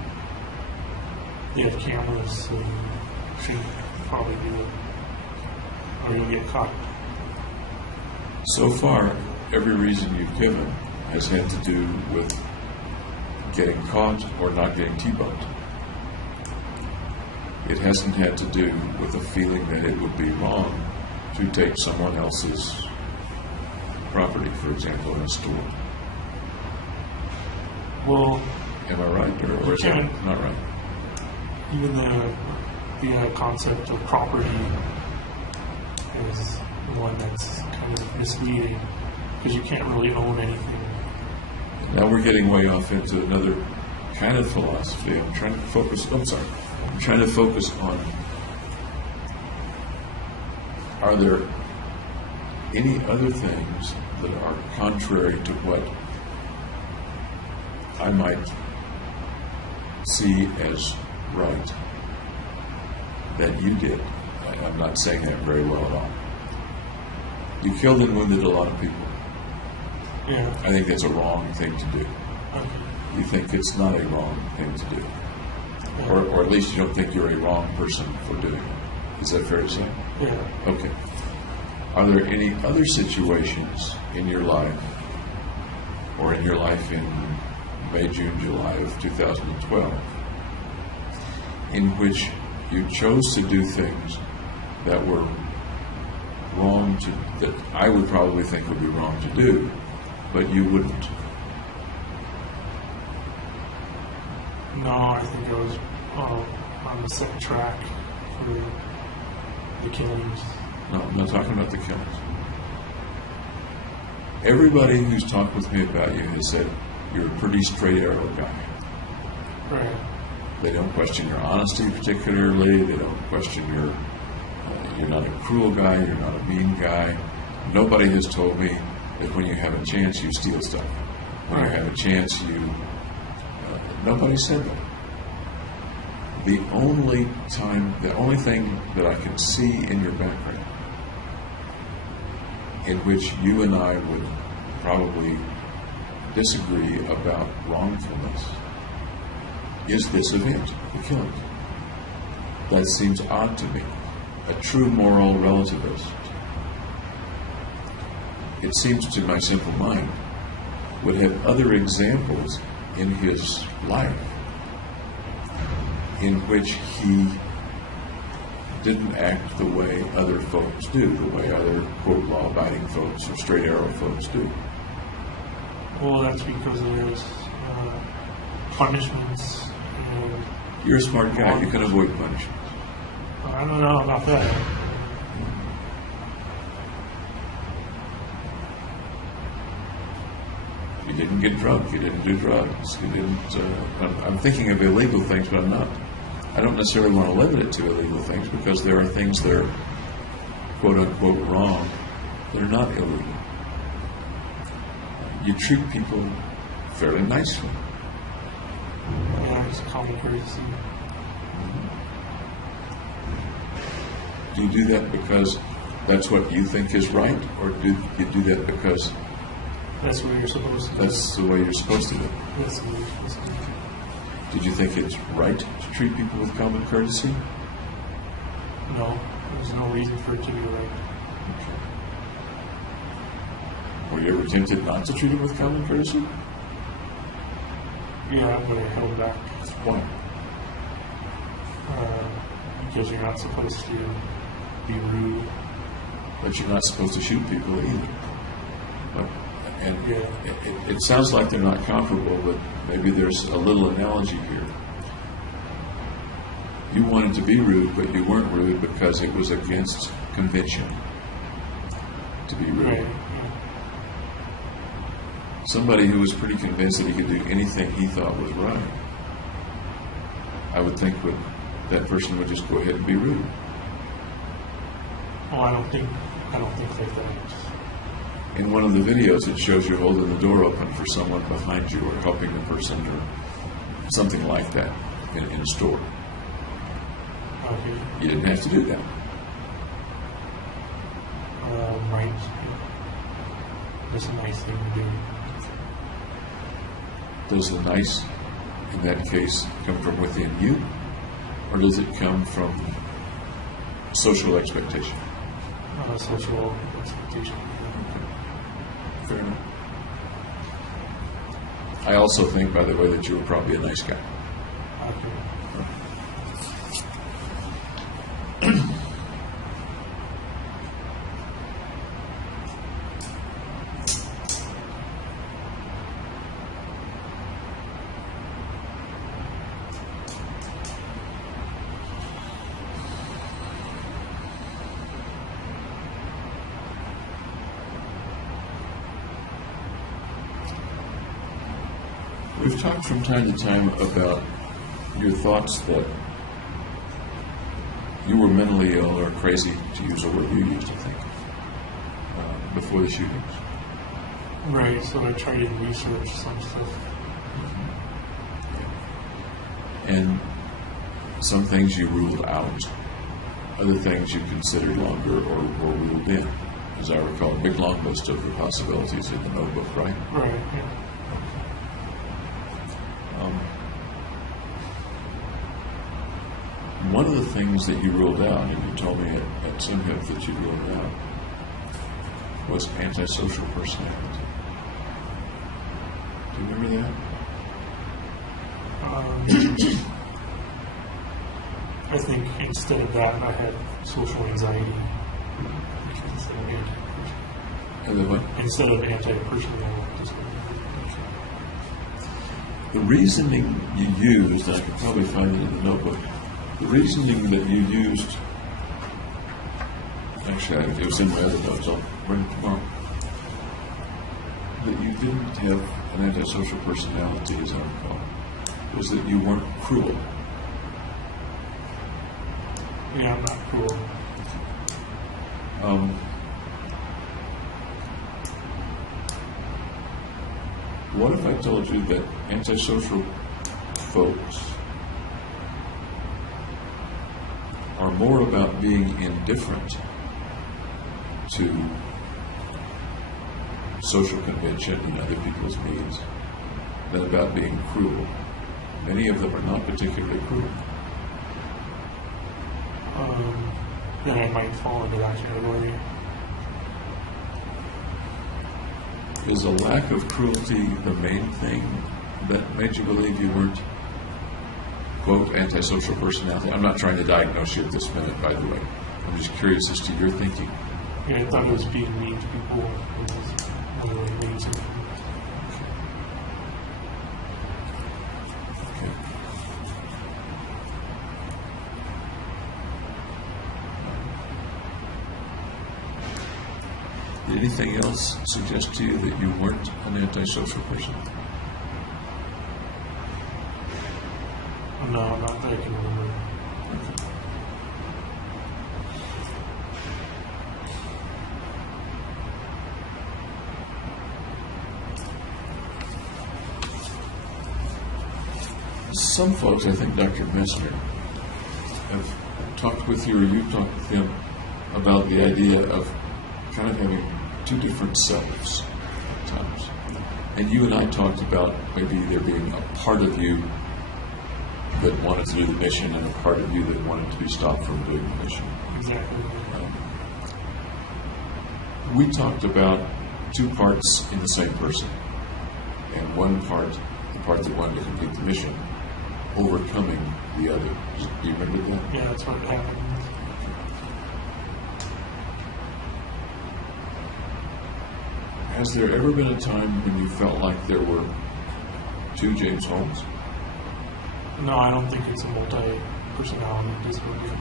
You have cameras, so you should probably do it, or you'll get caught. so far, every reason you've given has had to do with getting caught or not getting T-boned. It hasn't had to do with a feeling that it would be wrong to take someone else's property, for example, in a store. Well, Am I right, or is that Yeah. not right? even the concept of property is one that's kind of misleading because you can't really own anything. Now we're getting way off into another kind of philosophy. I'm trying to focus. I'm trying to focus on: are there any other things that are contrary to what I might see as right that you did? I'm not saying that very well at all. You killed and wounded a lot of people. Yeah. I think that's a wrong thing to do. Okay. You think it's not a wrong thing to do. Yeah. Or at least you don't think you're a wrong person for doing it. Is that fair to say? Yeah. Okay. Are there any other situations in your life, or in your life in May, June, July of 2012, in which you chose to do things that were wrong to, that I would probably think would be wrong to do, but you wouldn't? No, I think I was on the set track for the killings. No, I'm not talking about the killings. Everybody who's talked with me about you has said you're a pretty straight arrow guy. Right. They don't question your honesty particularly. They don't question you're not a cruel guy, you're not a mean guy. Nobody has told me that when you have a chance, you steal stuff. When you have a chance, nobody said that. The only thing that I can see in your background in which you and I would probably disagree about wrongfulness is this event, the killing. That seems odd to me. A true moral relativist, it seems to my simple mind, would have other examples in his life in which he didn't act the way other folks do, the way other, quote, law-abiding folks or straight arrow folks do. Well, that's because there's punishments. And You're a smart guy. You can avoid punishment. I don't know about that. You didn't get drunk. You didn't do drugs. You didn't. I'm thinking of illegal things, but I'm not. I don't necessarily want to limit it to illegal things because there are things that are, quote unquote, wrong that are not illegal. You treat people fairly nicely. Yeah, it's common courtesy. Do you do that because that's what you think is right, or do you do that because That's what you're supposed to do. that's the way you're supposed to do it? That's the way you're supposed to do. Did you think it's right to treat people with common courtesy? No, there's no reason for it to be right. Were you ever tempted not to treat them with common courtesy? Yeah, but I held back Why? because you're not supposed to be rude. But you're not supposed to shoot people either. But, and Yeah. it sounds like they're not comparable, but maybe there's a little analogy here. You wanted to be rude, but you weren't rude because it was against convention to be rude. Right. Yeah. Somebody who was pretty convinced that he could do anything he thought was right, I would think that person would just go ahead and be rude. Oh, I don't think like that. In one of the videos, it shows you holding the door open for someone behind you or helping the person or something like that in a store. Okay. You didn't have to do that. them right. That's a nice thing to do. Does the nice, in that case, come from within you, or does it come from social expectation? Social expectation. Fair enough. I also think, by the way, that you were probably a nice guy. Okay. We've talked from time to time about your thoughts that you were mentally ill or crazy, to use a word you used, I think, before the shootings. Right, so I tried to research some stuff. And some things you ruled out, other things you considered longer or ruled in. As I recall, a big long list of the possibilities in the notebook, right? Right, yeah. One of the things that you ruled out, and you told me at SimHip that you ruled out, was antisocial personality. Do you remember that? I think instead of that, I had social anxiety. Instead of anti-personal disorder. The reasoning you used, I could probably find it in the notebook, the reasoning that you used, actually it was in my other notes, I'll bring it tomorrow, that you didn't have an antisocial personality, as I recall, was that you weren't cruel. Yeah, I'm not cruel. What if I told you that antisocial folks are more about being indifferent to social convention and other people's needs than about being cruel? Many of them are not particularly cruel. Then I might fall into that category. Is a lack of cruelty the main thing that made you believe you weren't, quote, antisocial personality? I'm not trying to diagnose you at this minute, by the way. I'm just curious as to your thinking. Yeah, I thought it was being mean to people. It was really mean to them. Did anything else suggest to you that you weren't an antisocial person? No, not that I can remember. Some folks, I think Dr. Messner, have talked with you or you've talked with him about the idea of kind of having two different selves at times. And you and I talked about maybe there being a part of you that wanted to do the mission and a part of you that wanted to be stopped from doing the mission. Exactly. We talked about two parts in the same person. And one part, the part that wanted to complete the mission, overcoming the other. Do you remember that? Yeah, that's what happened. Has there ever been a time when you felt like there were two James Holmes? No, I don't think it's a multi-personality disorder.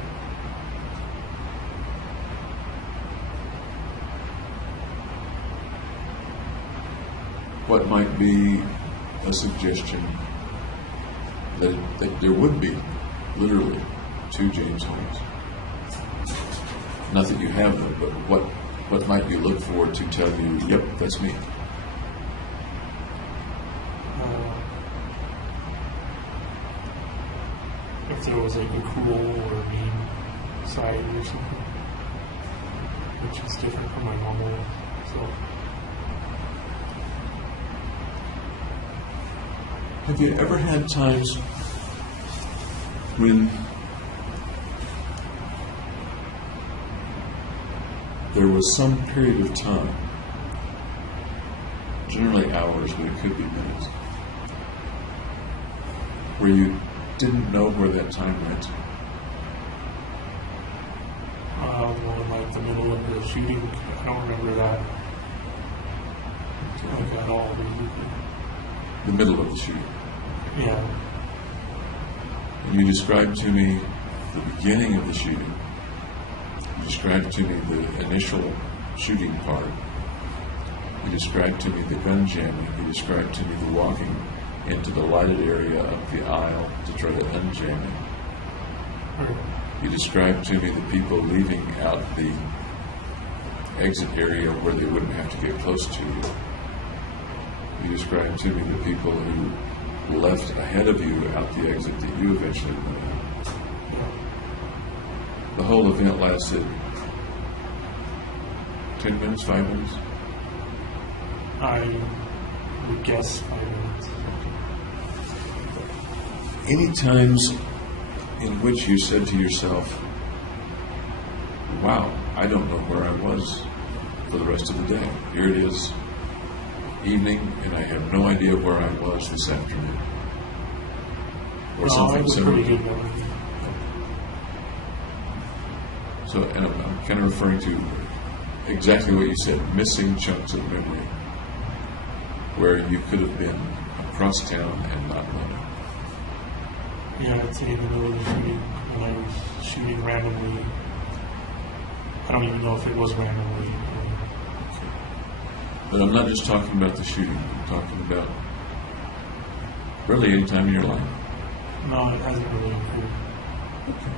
What might be a suggestion that there would be literally two James Holmes? Not that you have them, but what might you look for to tell you, yep, that's me? If there was like a cruel or mean side or something. which is different from my normal self. Have you ever had times when there was some period of time, generally hours, but it could be minutes, where you didn't know where that time went? Well, in like the middle of the shooting, I don't remember that like at all. The middle of the shooting. Yeah. And you described to me the beginning of the shooting. You described to me the initial shooting part. You described to me the gun jamming. You described to me the walking into the lighted area of the aisle to try to unjam it. Right. You described to me the people leaving out the exit area where they wouldn't have to get close to you. You described to me the people who left ahead of you out the exit that you eventually went out. The whole event lasted 10 minutes, 5 minutes? I would guess 5 minutes. Any times in which you said to yourself, wow, I don't know where I was for the rest of the day. Here it is, evening, and I have no idea where I was this afternoon. Or something similar. Pretty good memory. So, and I'm kind of referring to exactly what you said, missing chunks of memory, where you could have been across town and not known it. Yeah, I'd say in the middle of the shooting, when I was shooting randomly. I don't even know if it was randomly. But I'm not just talking about the shooting. I'm talking about really any time in your life. No, it hasn't really occurred. Okay.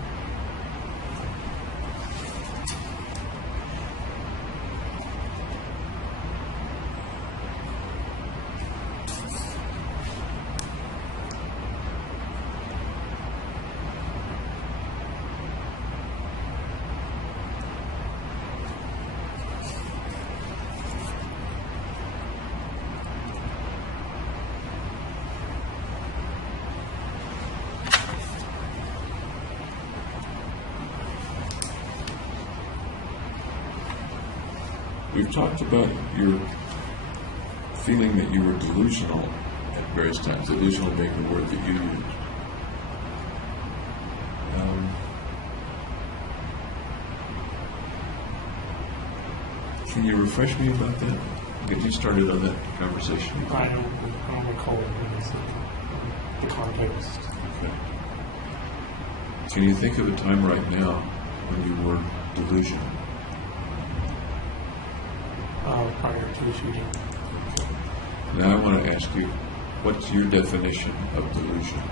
We've talked about your feeling that you were delusional at various times, delusional being the word that you used. Can you refresh me about that? Get you started on that conversation. I don't recall the context. Okay. Can you think of a time right now when you were delusional? Prior to the shooting. Now I want to ask you, what's your definition of delusion?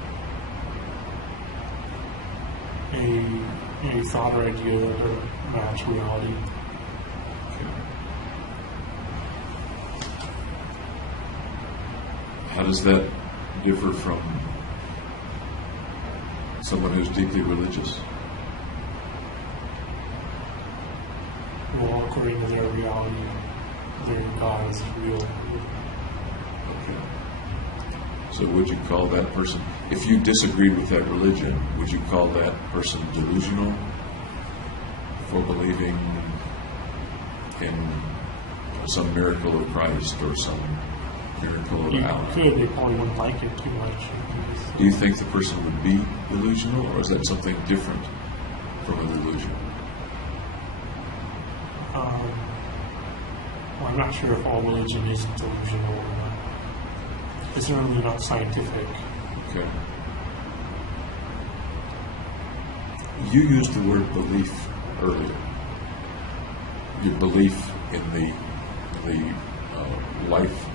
A thought or idea that are match reality. Okay. How does that differ from someone who's deeply religious? Well, according to their reality, their God is real. Okay. So would you call that person, if you disagreed with that religion, would you call that person delusional for believing in some miracle of Christ or some miracle of Allah? Could, they probably wouldn't like it too much. Do you think the person would be delusional, or is that something different from a delusion? Well, I'm not sure if all religion is delusional or not. It's certainly not scientific. Okay. You used the word belief earlier. Your belief in the life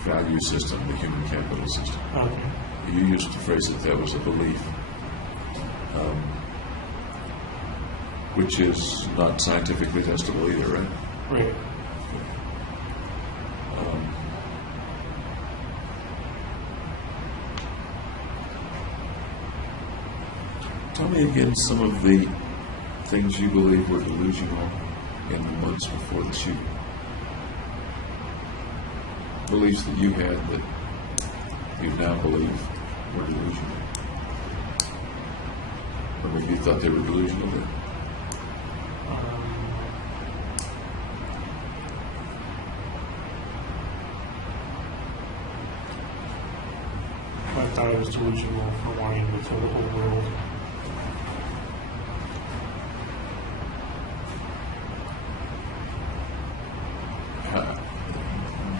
value system, the human capital system. Okay. You used to phrase it that was a belief, which is not scientifically testable either, right? Right. Tell me again some of the things you believe were delusional in the months before the shooting? Beliefs that you had that you now believe were delusional? Or maybe you thought they were delusional then? I thought I was delusional for wanting to kill the whole world.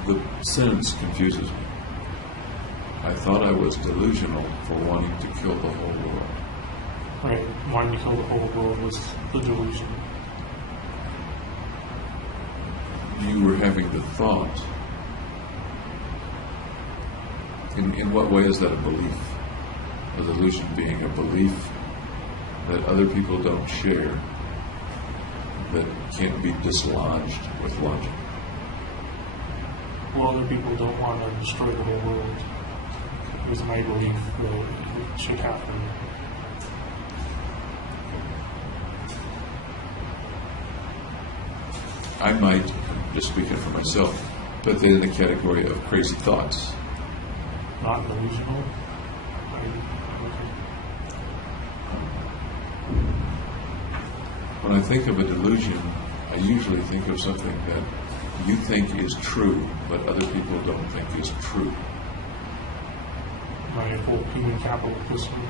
The sentence confuses me. I thought I was delusional for wanting to kill the whole world. Right, wanting to kill the whole world was the delusion. You were having the thought. In what way is that a belief? A delusion being a belief that other people don't share, that can't be dislodged with logic. Well, other people don't want to destroy the whole world. It was my belief that it should happen. I might, just speaking for myself, put that in the category of crazy thoughts. Not delusional. When I think of a delusion, I usually think of something that you think is true, but other people don't think is true. My whole human capital history.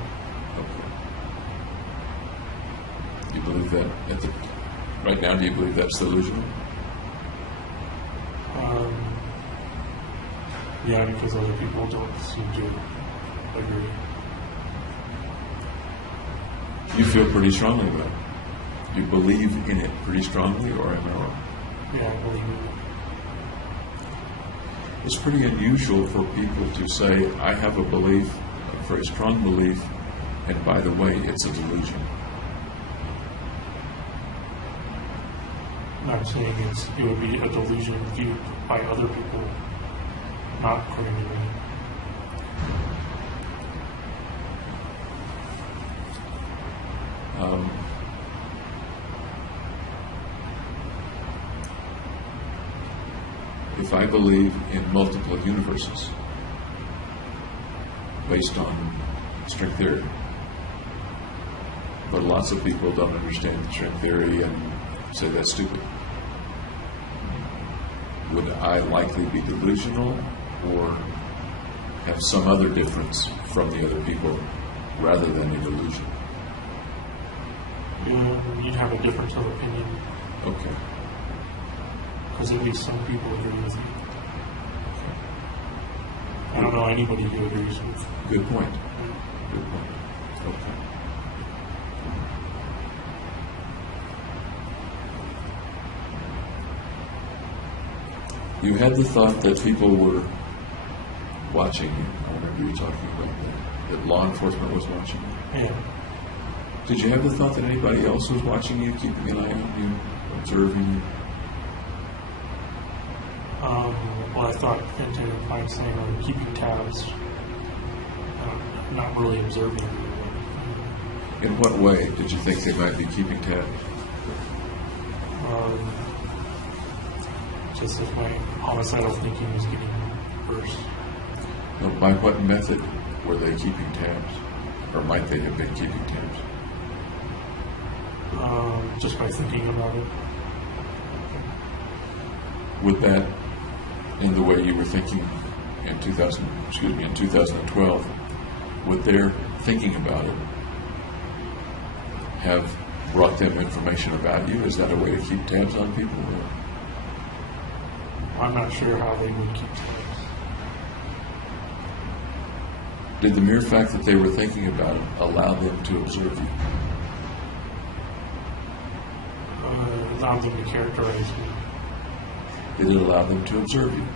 Okay. Do you believe that right now? Do you believe that's delusional? Yeah, because other people don't seem to agree. You feel pretty strongly about it. You believe in it pretty strongly, or am I wrong? Yeah, I believe it. It's pretty unusual for people to say, I have a belief, a very strong belief, and by the way, it's a delusion. I'm saying it would be a delusion viewed by other people, not according to me. If I believe in multiple universes based on string theory, but lots of people don't understand the string theory and say that's stupid, would I likely be delusional or have some other difference from the other people rather than a delusion? You'd have a difference of opinion. Okay. Because at least some people agree with you. I don't know anybody who agrees with. Good point. Good point. Okay. You had the thought that people were watching you. I remember you talking about that law enforcement was watching you. Yeah. Did you have the thought that anybody else was watching you, keeping an eye on you, observing you? Well, I thought into saying like keeping tabs, not really observing. In what way did you think they might be keeping tabs? Just if my homicidal thinking was getting worse. No, by what method were they keeping tabs? Or might they have been keeping tabs? Just by thinking about it. Would that, in the way you were thinking in 2012, would their thinking about it have brought them information about you? Is that a way to keep tabs on people? Or? I'm not sure how they would keep tabs. Did the mere fact that they were thinking about it allow them to observe you? Allow them to characterize me. Did it allow them to observe you?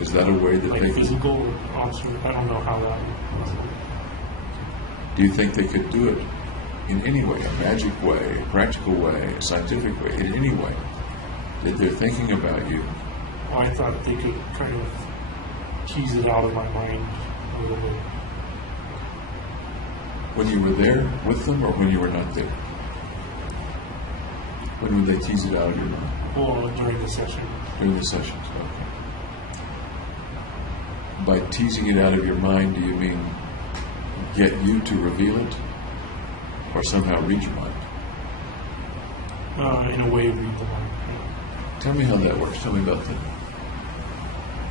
Is that a way that like they physical officer? I don't know how that was. Do you think they could do it in any way, a magic way, a practical way, a scientific way, in any way? Did their thinking about you? Well, I thought they could kind of tease it out of my mind a little bit. When you were there with them or when you were not there? When would they tease it out of your mind? Well, during the session. During the sessions, okay. By teasing it out of your mind, do you mean get you to reveal it, or somehow read your mind? In a way, read the mind. Tell me how that works. Tell me about that.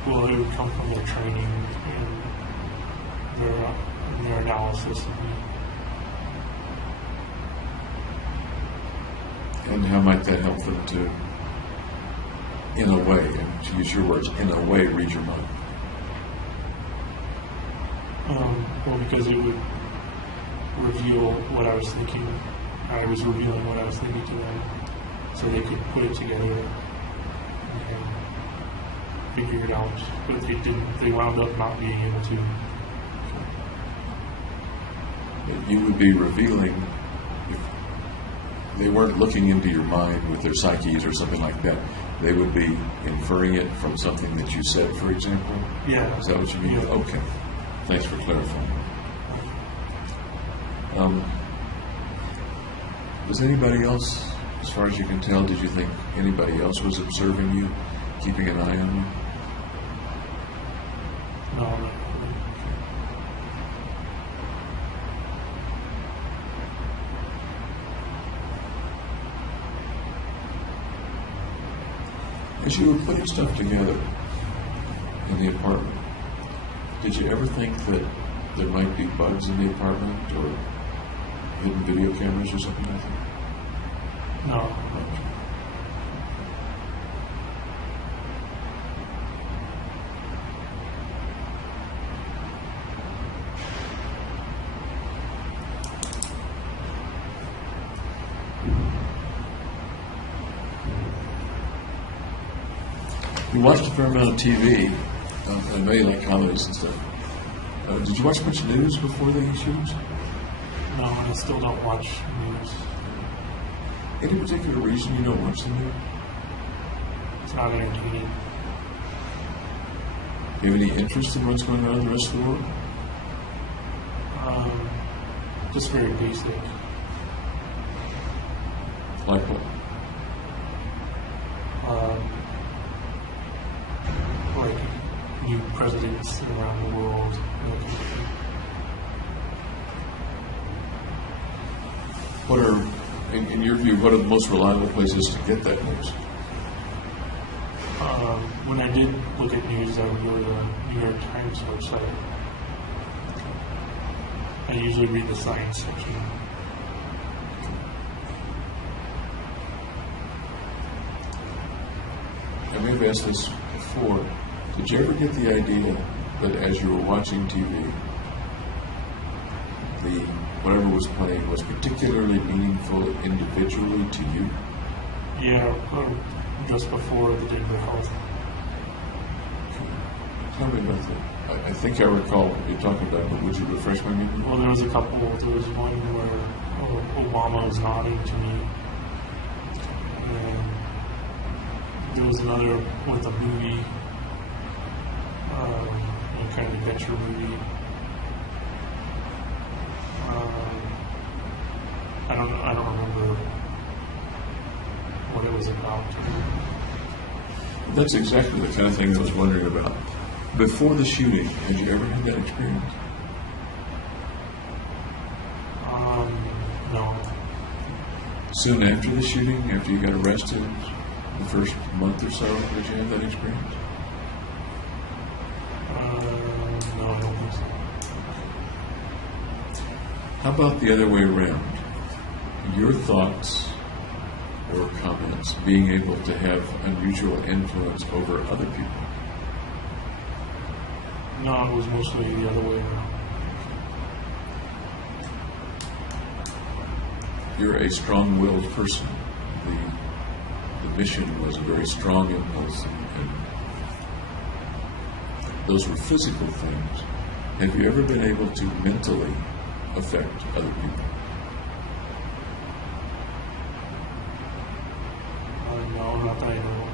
Well, it would come from their training and their analysis of me. And how might that help them to, in a way, and to use your words, in a way, read your mind? Well, because it would reveal what I was thinking. I was revealing what I was thinking to them, so they could put it together and figure it out. But they didn't. They wound up not being able to. You would be revealing, if they weren't looking into your mind with their psyches or something like that, they would be inferring it from something that you said, for example? Yeah. Is that what you mean? Yeah. Okay. Thanks for clarifying. Was anybody else, as far as you can tell, did you think anybody else was observing you, keeping an eye on you? No, not really. As you were putting stuff together in the apartment, did you ever think that there might be bugs in the apartment or hidden video cameras or something like that? No. You watched a fair amount of TV. I know you like comedies and stuff. Did you watch much news before the shootings? No, I still don't watch news. Any particular reason you don't watch the news? It's not entertaining. Do you have any interest in what's going on in the rest of the world? Just very basic. Like what? Like new presidents around the world. What are, in your view, what are the most reliable places to get that news? When I did look at news, I would go to the New York Times website. I usually read the science section. I may have asked this before. Did you ever get the idea that as you were watching TV, whatever was playing was particularly meaningful individually to you? Yeah, just before the Denver Health. Tell me about that. I think I recall what you're talking about, but would you refresh my memory? Well, there was a couple. There was one where Obama was nodding to me. And there was another with a movie, kind of adventure movie. I don't remember what it was about. That's exactly the kind of thing I was wondering about. Before the shooting, had you ever had that experience? No. Soon after the shooting, after you got arrested, the first month or so, did you have that experience? No, I don't think so. How about the other way around? Your thoughts or comments being able to have unusual influence over other people? No, it was mostly the other way around. You're a strong-willed person. The mission was a very strong impulse, and those were physical things. Have you ever been able to mentally affect other people? No, not that I know.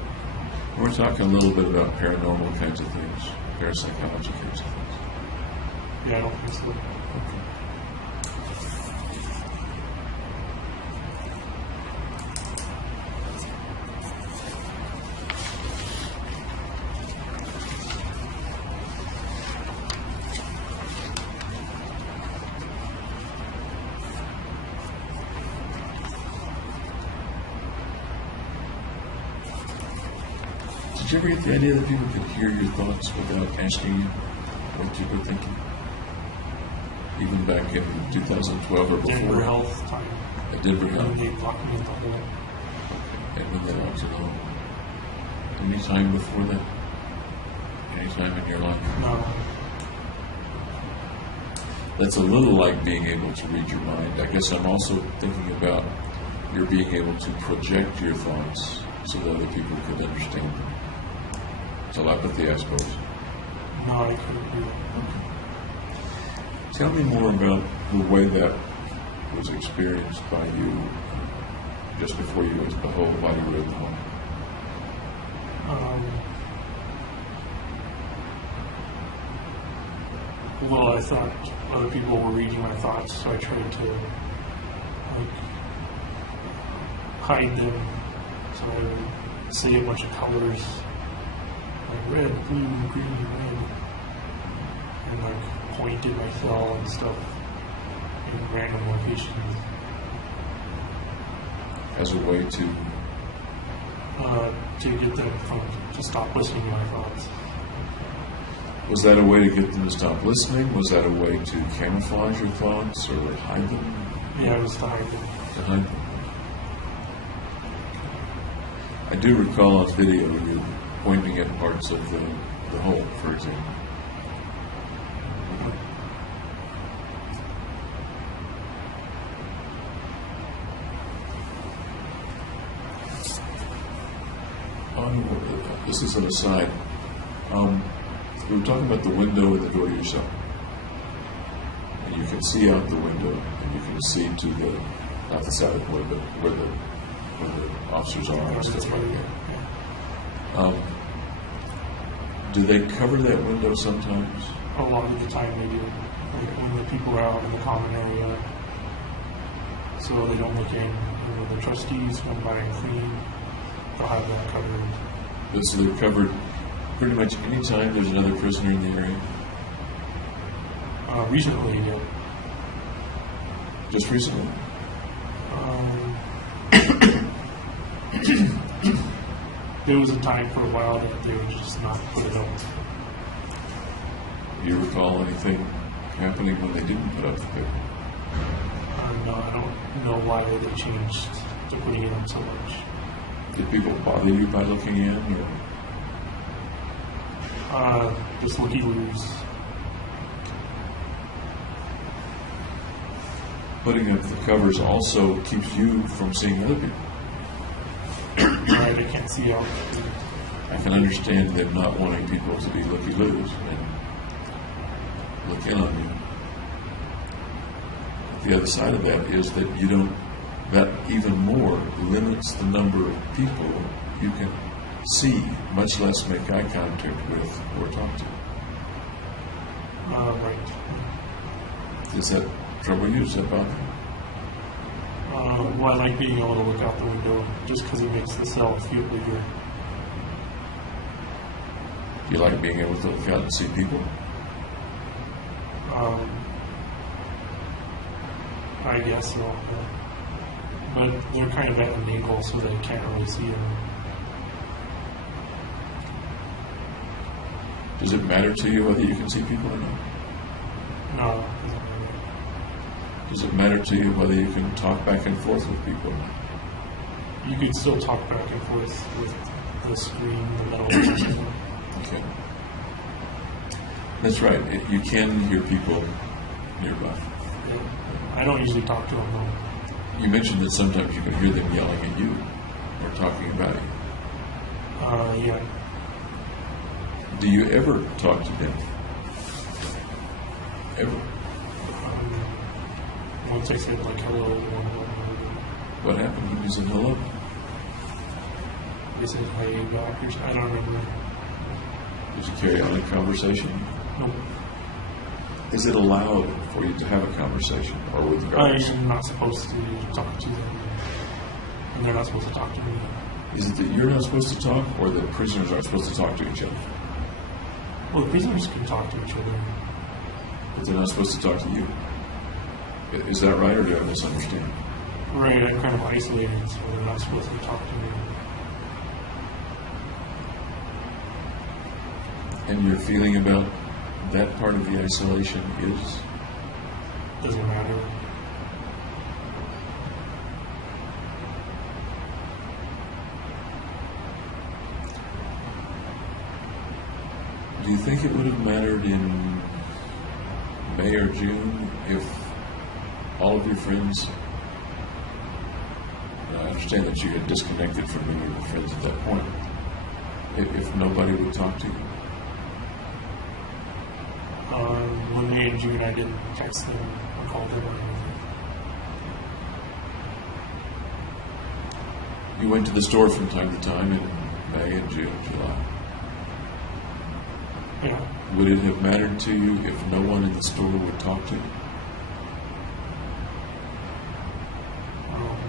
We're talking a little bit about paranormal kinds of things, parapsychology kinds of things. Yeah, I don't think so. Okay. Did you ever get the idea that people could hear your thoughts without asking you what you were thinking? Even back in 2012 or before? Denver Health time. At Denver Health? And they locked me in the hole. And when they locked you in, any time before that? Any time in your life? No. That's a little like being able to read your mind. I guess I'm also thinking about your being able to project your thoughts so that other people could understand them. Telepathy, I suppose. No, I couldn't do that. Tell me more about the way that was experienced by you just before you went to the hole, while you were in the hole. Well, I thought other people were reading my thoughts, so I tried to hide them. So I would say a bunch of colors, like red, blue, green, red, and point at my cell and stuff in random locations. As a way to get them to stop listening to my thoughts. was that a way to get them to stop listening? Was that a way to camouflage your thoughts or hide them? Yeah, it was to hide them. To hide them. I do recall on video you pointing at parts of the hole, for example. This is an aside. We were talking about the window and the door to your cell. And you can see out the window, and you can see to the, not the side of the window, but where the officers are and stuff like that. Do they cover that window sometimes? A lot of the time they do. Like when the people are out in the common area, so they don't look in. When the trustees come by and clean, they'll have that covered. So they're covered pretty much any time there's another prisoner in the area? Recently, yeah. Just recently? There was a time for a while that they would just not put it up. Do you recall anything happening when they didn't put up the paper? No, I don't know why they changed to putting it up so much. Did people bother you by looking in? Or? Just looky-loos. Putting up the covers also keeps you from seeing other people. Right, I can't see out. I can understand them not wanting people to be looky-loos and look in on you. The other side of that is that you don't, that even more limits the number of people you can see, much less make eye contact with or talk to. Right. Does that trouble you? Does that bother you? Well, I like being able to look out the window just because it makes the cell feel bigger. Do you like being able to look out and see people? I guess so. Yeah. But they're kind of at an angle so that I can't really see them. Does it matter to you whether you can see people or not? No, it doesn't matter. Does it matter to you whether you can talk back and forth with people or not? You could still talk back and forth with the screen, the metal. Okay. That's right. You can hear people nearby. Yeah. I don't usually talk to them though. You mentioned that sometimes you can hear them yelling at you or talking about you. Yeah. Do you ever talk to them? Ever? Once I said like hello, What happened when you said hello? they said hey back or something. I don't remember. Did you carry on a conversation? Nope. Is it allowed for you to have a conversation or with guards? I'm not supposed to talk to them, and they're not supposed to talk to me. Is it that you're not supposed to talk or that prisoners aren't supposed to talk to each other? Well, the prisoners can talk to each other. But they're not supposed to talk to you. Is that right or do I misunderstand? Right, I'm kind of isolated, so they're not supposed to talk to me. And your feeling about that part of the isolation is? Doesn't matter. Do you think it would have mattered in May or June if all of your friends, I understand that you had disconnected from many of your friends at that point, if nobody would talk to you? When May and June, I didn't text them or call them or anything. You went to the store from time to time in May and June, July. Yeah. Would it have mattered to you if no one in the store would talk to you?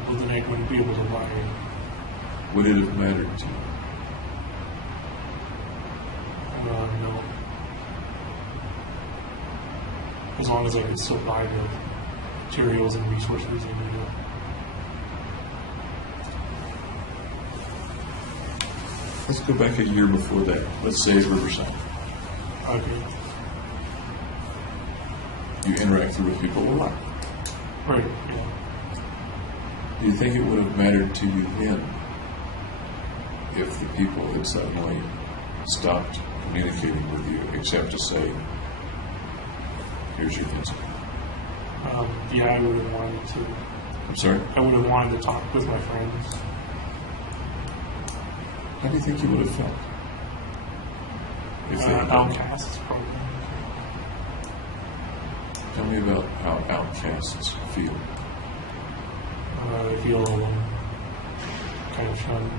Well, then I wouldn't be able to buy it. Would it have mattered to you? No. As long as I could still buy the materials and resources I needed. Let's go back a year before that. Let's say Riverside. Okay. You interacted with people a lot. Right, yeah. Do you think it would have mattered to you then if the people had suddenly stopped communicating with you except to say, here's your pencil? Yeah, I would have wanted to. I'm sorry? I would have wanted to talk with my friends. How do you think you would have felt? If they had done that? Outcasts, probably. Tell me about how outcasts feel. I feel kind of shunned.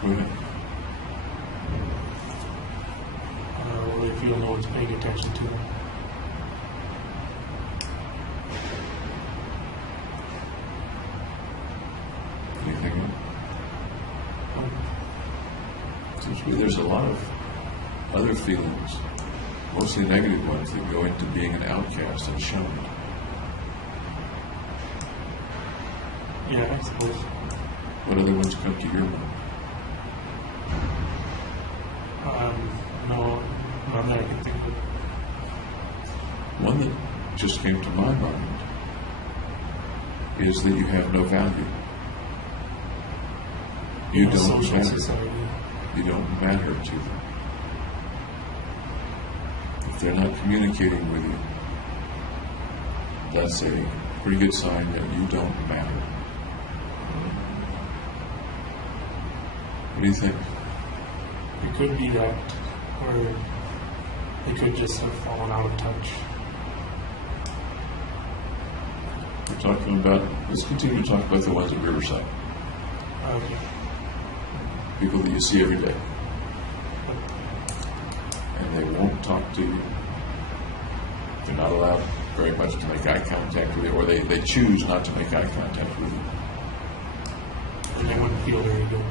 Go ahead. They feel no one's paying attention to them. Anything else? Seems to me there's a lot of other feelings, mostly negative ones, that go into being an outcast and shunned. Yeah, I suppose. What other ones come to your mind? No, none that I can think of. One that just came to my mind is that you have no value. You don't Social matter. society. You don't matter to them. If they're not communicating with you, that's a pretty good sign that you don't matter. What do you think? It could be that, or they could just have fallen out of touch. We're talking about, let's continue to talk about the ones at Riverside. Okay. People that you see every day. And they won't talk to you. They're not allowed very much to make eye contact with you, or they choose not to make eye contact with you. And they wouldn't feel very good.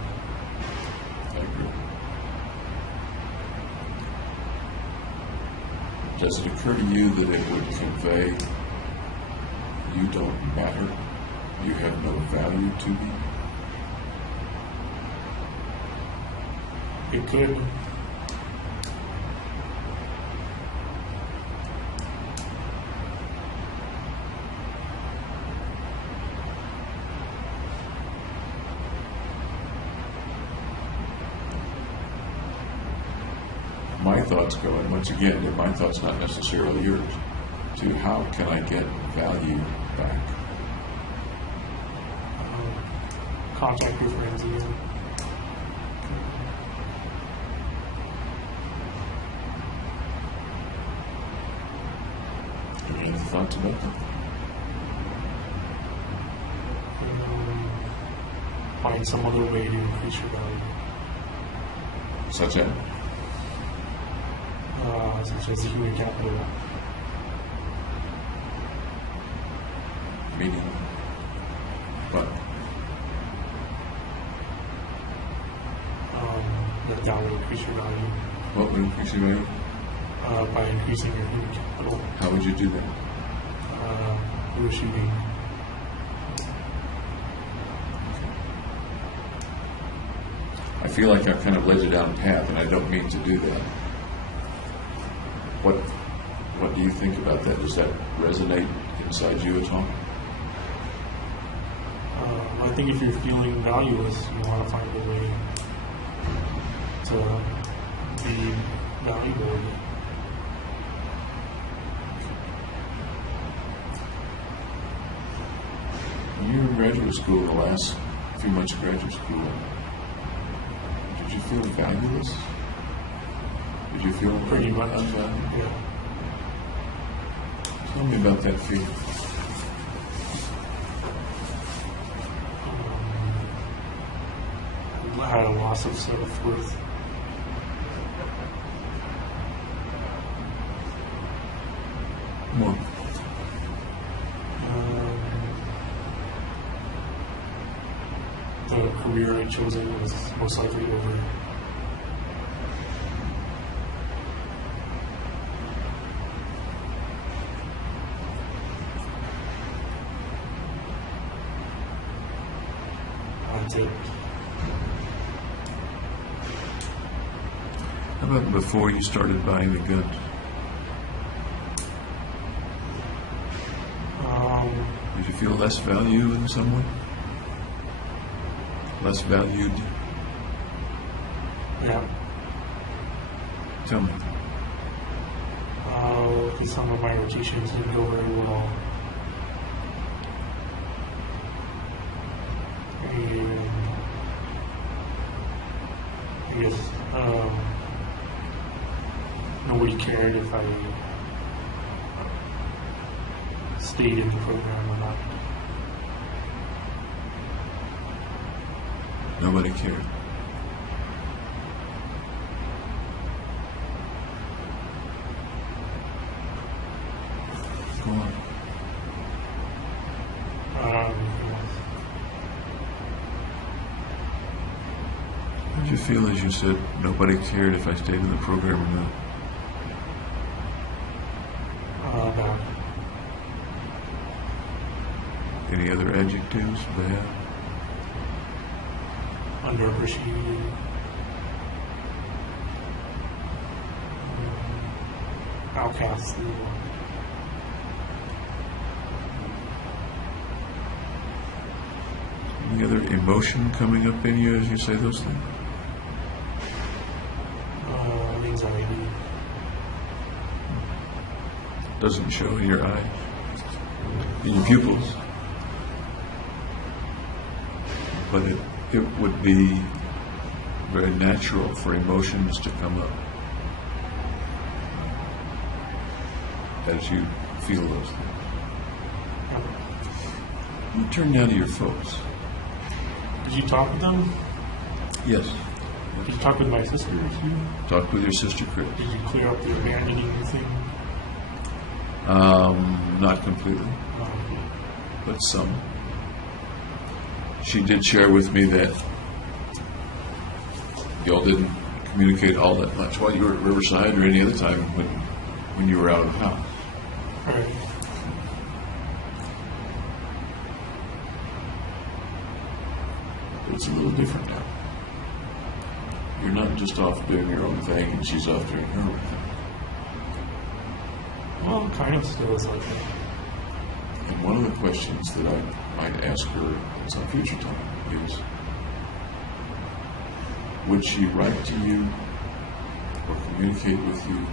I agree. Does it occur to you that it would convey you don't matter, you have no value to me? It could. My thoughts go, and once again, they're my thoughts, not necessarily yours, to how can I get value back? Contact with friends again. Any other thoughts about that? Find some other way to increase your value. Such as? Such as the human capital. Meaning? What? That would increase your value. What would increase your value? By increasing your human capital. How would you do that? Receiving. feel like I've kind of led you down a path, and I don't mean to do that. What do you think about that? Does that resonate inside you at all? I think if you're feeling valueless, you want to find a way to be valuable. When you were in graduate school, the last few months of graduate school, did you feel valueless? Did you feel Pretty much. unvalued? Yeah. Tell me about that feeling. I had a loss of self-worth. More. The career I chosen was most likely over. That's it. How about before you started buying the guns? Did you feel less value in some way? Less valued? Yeah. Tell me. Because some of my rotations didn't go very well. And I guess nobody cared if I stayed in the program or not. Nobody cared. Go on. How did you feel as you said nobody cared if I stayed in the program or not? Bad. Any other adjectives? Bad? Underappreciated. Outcast. Any other emotion coming up in you as you say those things? Anxiety. Doesn't show in your eyes, in your pupils. But it would be very natural for emotions to come up as you feel those things. You turn now to your folks. Did you talk with them? Yes. Did you talk with my sister too? Talk with your sister, Chris. Did you clear up the abandoning thing? Not completely, but some. She did share with me that y'all didn't communicate all that much while you were at Riverside or any other time when you were out of the house. Right. But it's a little different now. You're not just off doing your own thing and she's off doing her own thing. Well, kind of still is like that. And one of the questions that I might ask her at some future time is, would she write to you or communicate with you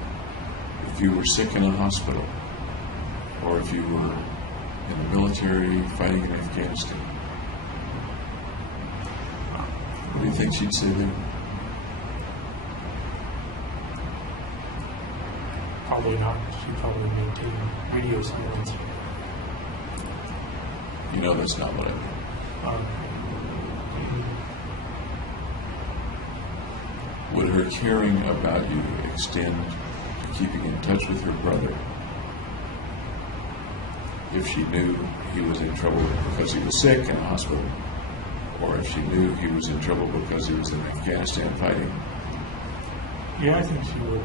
if you were sick in a hospital or if you were in the military fighting in Afghanistan? What do you think she'd say then? Probably not. She'd probably maintain radio silence. You know that's not what I mean. Would her caring about you extend to keeping in touch with her brother if she knew he was in trouble because he was sick in a hospital, or if she knew he was in trouble because he was in Afghanistan fighting? Yeah, I think she would.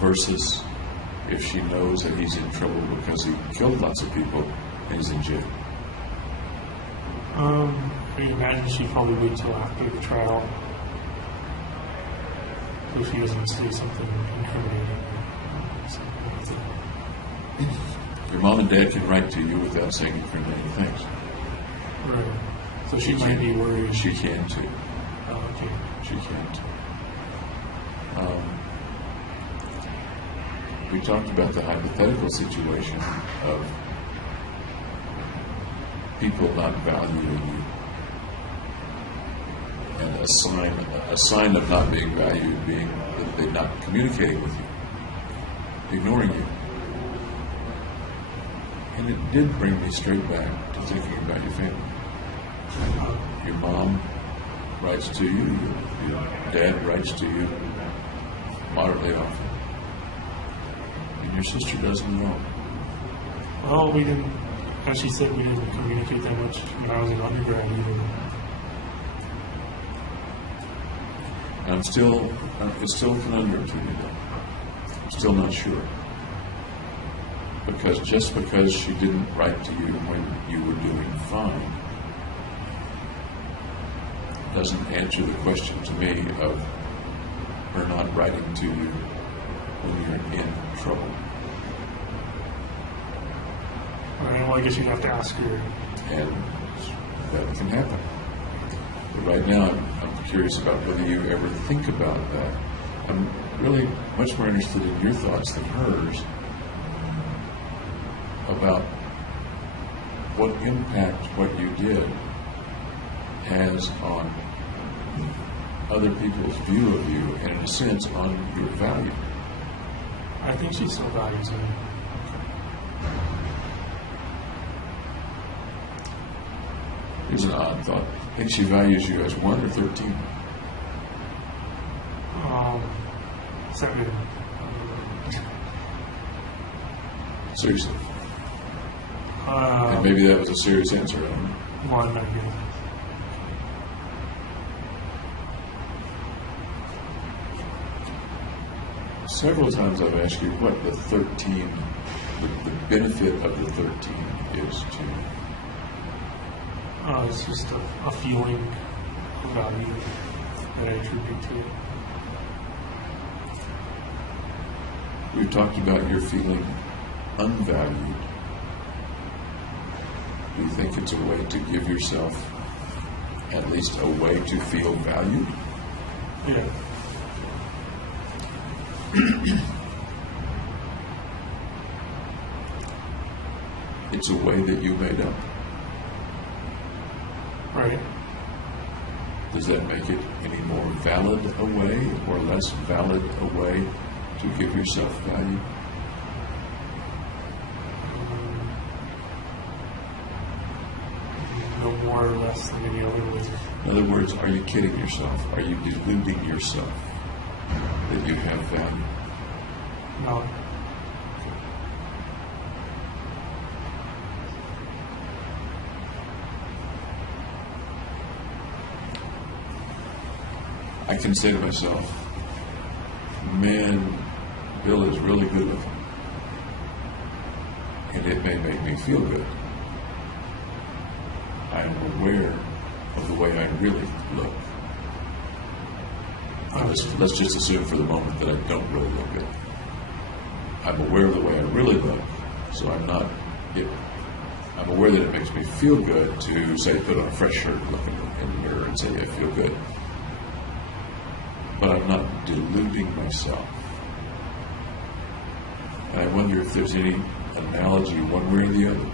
Versus if she knows that he's in trouble because he killed lots of people and he's in jail. I I imagine she'd probably wait till after the trial, so she doesn't say something incriminating or something like that. Your mom and dad can write to you without saying incriminating things. Right. So she might be worried. She can too. Oh, okay. She can too. We talked about the hypothetical situation of people not valuing you. And a sign of not being valued being that they're not communicating with you, ignoring you. And it did bring me straight back to thinking about your family. Your mom writes to you, your dad writes to you moderately often. And your sister doesn't know. Well, we didn't, as she said, we didn't communicate that much when I was in undergrad either. It's still a conundrum to me though. I'm still not sure. Because just because she didn't write to you when you were doing fine doesn't answer the question to me of her not writing to you when you're in trouble. All right, well, I guess you'd have to ask her. And that can happen. But right now, I'm curious about whether you ever think about that. I'm really much more interested in your thoughts than hers about what impact what you did has on other people's view of you and, in a sense, on your value. I think she still values me. Here's an odd thought. I think she values you as 1 or 13. 7. Seriously. And maybe that was a serious answer. I don't know. 1, I guess. Several times I've asked you what the 13, the benefit of the 13 is to you. It's just a feeling of value that I attribute to it. We've talked about your feeling unvalued. Do you think it's a way to give yourself at least a way to feel valued? Yeah. It's a way that you made up. Right. Does that make it any more valid a way or less valid a way to give yourself value? No more or less than any other way. In other words, are you kidding yourself? Are you deluding yourself that you have value? No. I can say to myself, man, Bill is really good looking. And it may make me feel good. I am aware of the way I really look. Let's just assume for the moment that I don't really look good. I'm aware of the way I really look, so I'm aware that it makes me feel good to, say, put on a fresh shirt, look in the mirror and say, I feel good. But I'm not deluding myself. And I wonder if there's any analogy, one way or the other,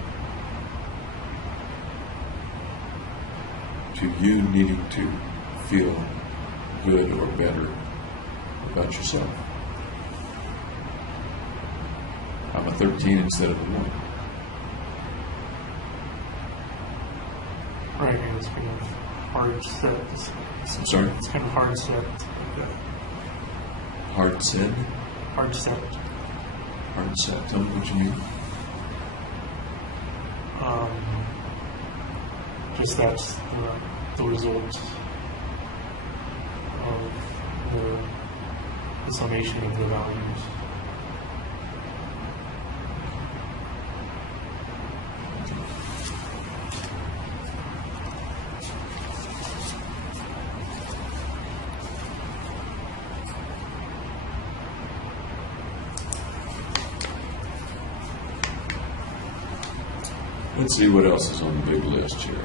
to you needing to feel good or better about yourself. I'm a 13 instead of a 1. Right, and it's kind of hard set. I'm sorry? It's kind of hard set. Hard said? Hard set. Hard set. Tell me what you mean. Just that's the result of the summation of the values. Let's see what else is on the big list here.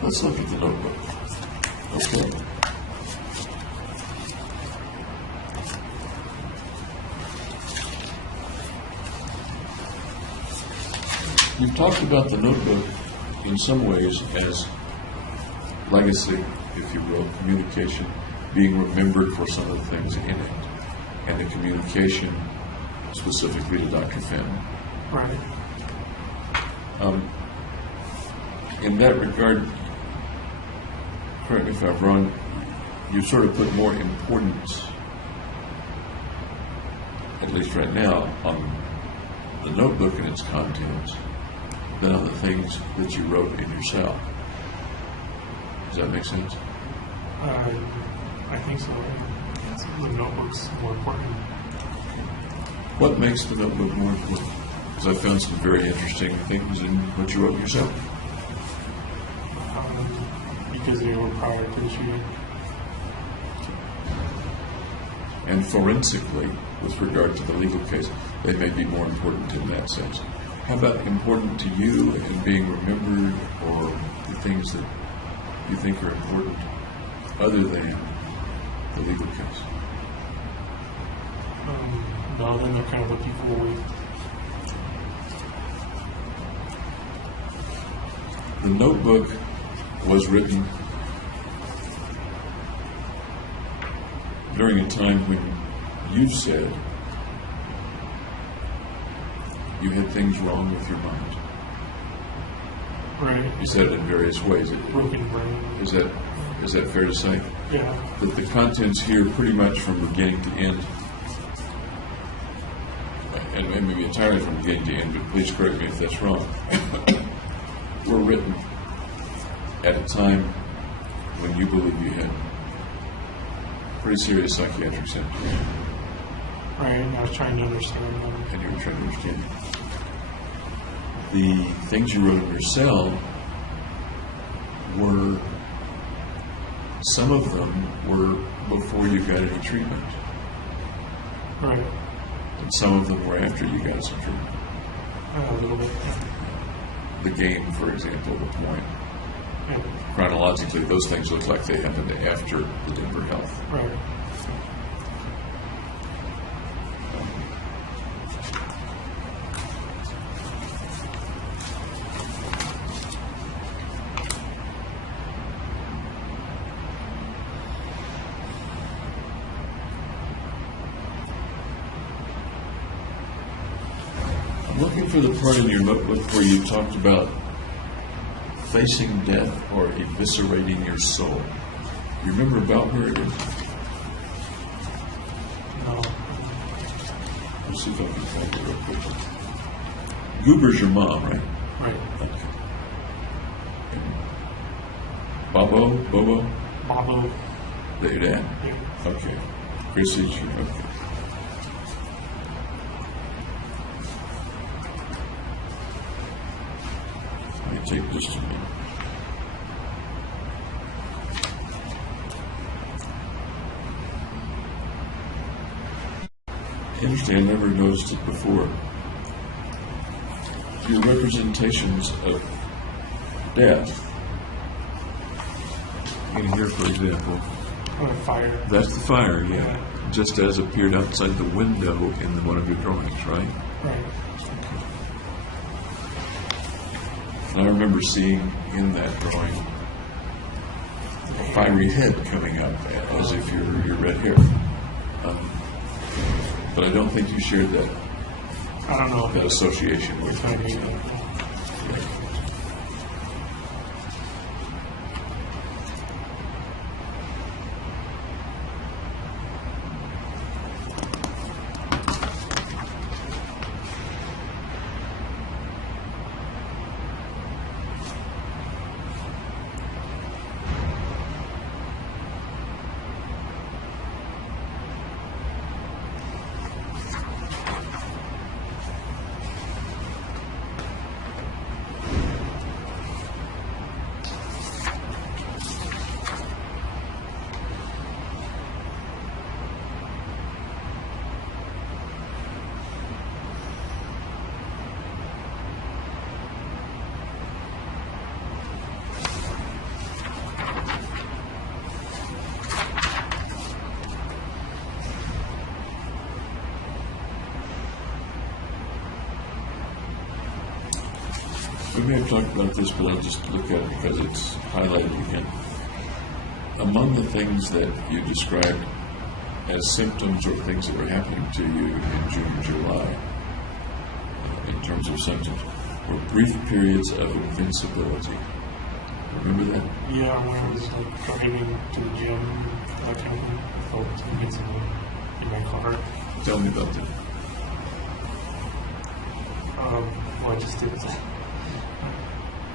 Let's look at the notebook. Okay. You've talked about the notebook in some ways as legacy, if you will, communication, being remembered for some of the things in it, and the communication specifically to Dr. Finn. Right. In that regard, correct me if I'm wrong, you sort of put more importance, at least right now, on the notebook and its contents than on the things that you wrote in yourself. Does that make sense? I think so. The notebook's more important. What makes the notebook more important? Because I found some very interesting things in what you wrote yourself. Because they were prior to the shooting. And forensically, with regard to the legal case, they may be more important in that sense. How about important to you and being remembered, or the things that you think are important other than the legal case? No, then they're kind of what people will. The notebook was written during a time when you said you had things wrong with your mind. Right. You said it in various ways. Broken brain. Is that fair to say? Yeah. That the contents here, pretty much from beginning to end, and maybe entirely from beginning to end, but please correct me if that's wrong, were written at a time when you believe you had pretty serious psychiatric symptoms. Right, and I was trying to understand them. And you were trying to understand. The things you wrote in your cell were, some of them were before you got any treatment. Right. And some of them were after you got some treatment. A little bit. The game, for example, the point. Yeah. Chronologically, those things look like they happened after the Denver Health. Right. I'm looking for the part in your notebook where you talked about facing death or eviscerating your soul. You remember about where it is? No. Let's see if I can find it real quick. Goober's your mom, right? Right. Okay. Bobo? Bobo. That your dad? Yeah. Okay. Chris is your, okay. Let me take just a minute. Interesting, I never noticed it before. Your representations of death. In here, for example, Fire. that's the fire, yeah. Just as appeared outside the window in one of your drawings, right? Right. And I remember seeing in that drawing a fiery head coming up as if your red hair. But I don't think you shared that I don't know. that association with I it. mean, So, may have talked about this, but I'll just look at it because it's highlighted again. Among the things that you described as symptoms or things that were happening to you in June and July, in terms of symptoms, were brief periods of invincibility. Remember that? Yeah, when I was like driving to the gym, that kind of thing, I felt invincible in my car. Tell me about that. Well, I just did that.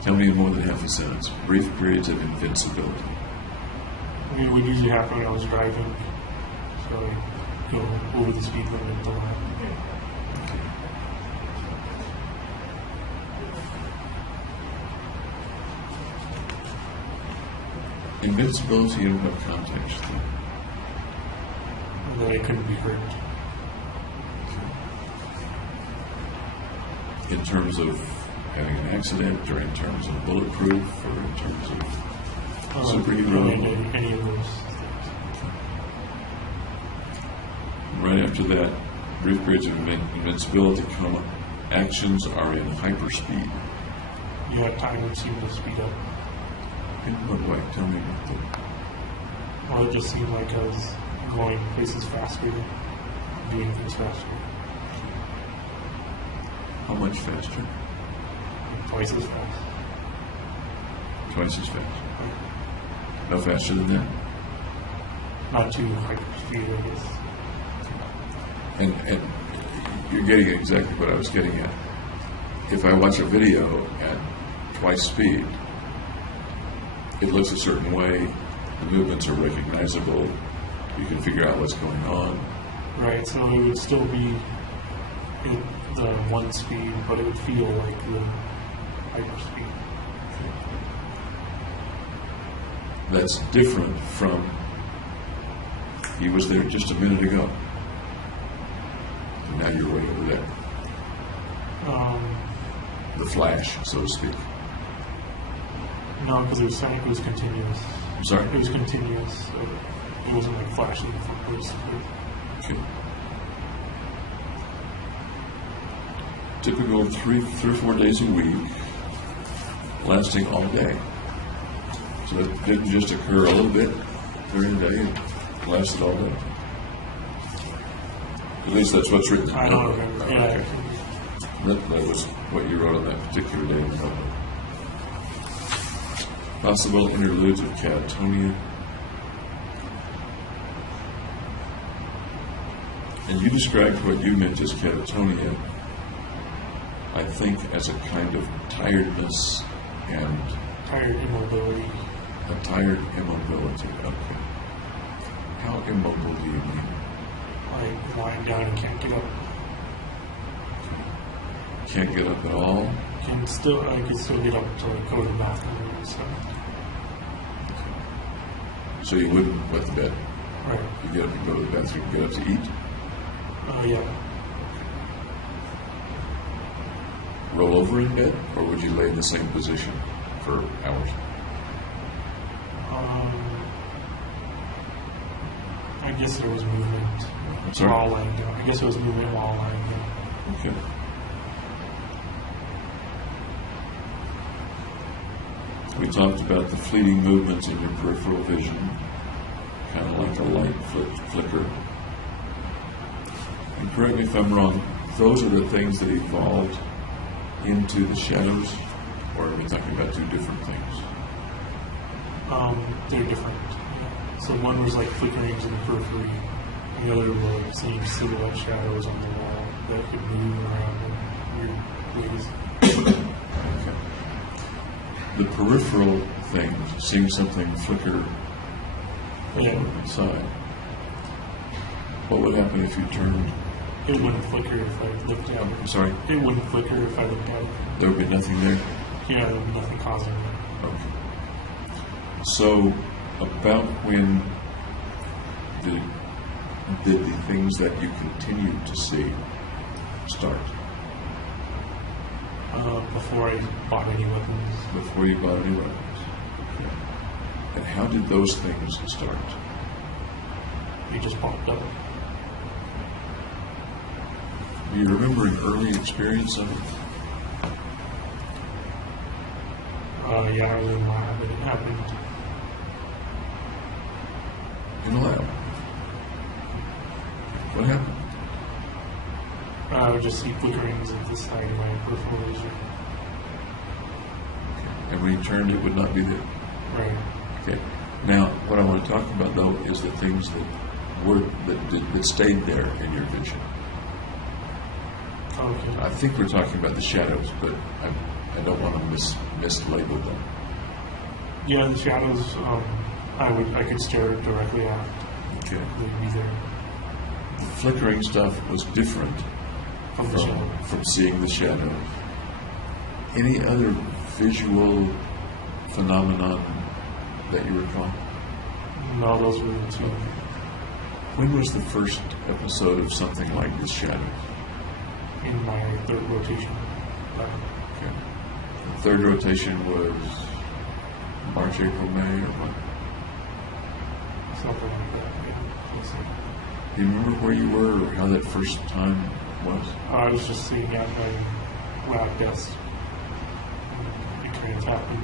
Tell me in more than half a sentence. Brief periods of invincibility. I mean, it would usually happen when I was driving, so I go over the speed limit a lot. Invincibility in what context? That I couldn't be hurt. In terms of having an accident, or in terms of bulletproof, or in terms of superhero? Any of those things. Right after that, brief periods of invincibility, actions are in hyperspeed. Yeah, time would seem to speed up. In what way? Tell me about that. Well, it just seemed like I was going places faster, doing things faster. How much faster? Like twice as fast. Twice as fast. No faster than that? Not too hyper speed, I guess. And you're getting exactly what I was getting at. If I watch a video at twice speed, it looks a certain way, the movements are recognizable, you can figure out what's going on. Right, so it would still be at the one speed, but it would feel like the hyper speed. That's different from, he was there just a minute ago. And now you're right over there. The flash, so to speak. No, because it was continuous. I'm sorry? It was continuous, so it wasn't like flashing from place to place. Okay. Typical 3 or 4 days a week, lasting all day. So it didn't just occur a little bit during the day, it lasted all day. At least that's what's written. I don't remember. Okay. Yeah. That was what you wrote on that particular day in the notebook. Possible interludes of catatonia. And you described what you meant as catatonia, I think, as a kind of tiredness and Tired immobility. a tired immobility. Okay. How immobile do you mean? Like lying down and can't get up. Can't get up at all? I could still get up to like go to the bathroom and stuff. So you wouldn't wet the bed? Right. You get up and go to the bathroom, get up to eat? Yeah. Roll over in bed, or would you lay in the same position for hours? I guess there was movement Sorry? while lying down. I guess there was movement while lying down. Okay. We talked about the fleeting movements in your peripheral vision, kind of like a light flicker. And correct me if I'm wrong, those are the things that evolved into the shadows, or are we talking about two different things? They're different. Yeah. So one was like flickerings in the periphery, and the other were like seeing silhouette shadows on the wall that could move around in weird ways. Okay. The peripheral things, seeing something flicker inside. What would happen if you turned? It wouldn't flicker if I looked at it. I'm sorry? It wouldn't flicker if I looked at it. There would be nothing there? Yeah, there would be nothing causing it. Okay. So, about when did the things that you continue to see start? Before I bought any weapons. Before you bought any weapons? Okay. And how did those things start? They just popped up. Do you remember an early experience of it? Yeah, I was in the lab and it happened. In the lab. What happened? I would just see flickerings at the side of my peripheral vision. And when you turned, it would not be there. Right. Okay. Now, what I want to talk about though is the things that stayed there in your vision. Okay. I think we're talking about the shadows, but I don't want to mislabel them. Yeah, the shadows. I could stare directly at. Okay. They'd be there. The flickering stuff was different From the shadow. from seeing the shadows. Any other visual phenomenon that you recall? No, those were the two. When was the first episode of something like this shadow? In my third rotation. Okay. The third rotation was March, April, May, or what? Something like that. Yeah. Let's see. Do you remember where you were or how that first time was? I was just sitting at my lab desk. And it kind of happened.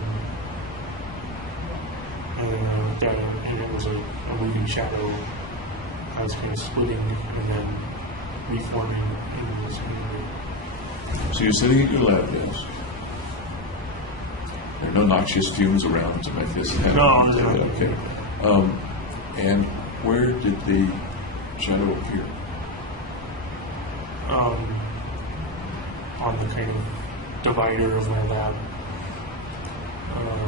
And then I looked at it, and it was a moving shadow. I was kind of splitting and then reforming in this movie. So you're sitting at your lab desk. There are no noxious fumes around to make this happen. No, there's not. Okay. And where did the shadow appear? On the kind of divider of my lab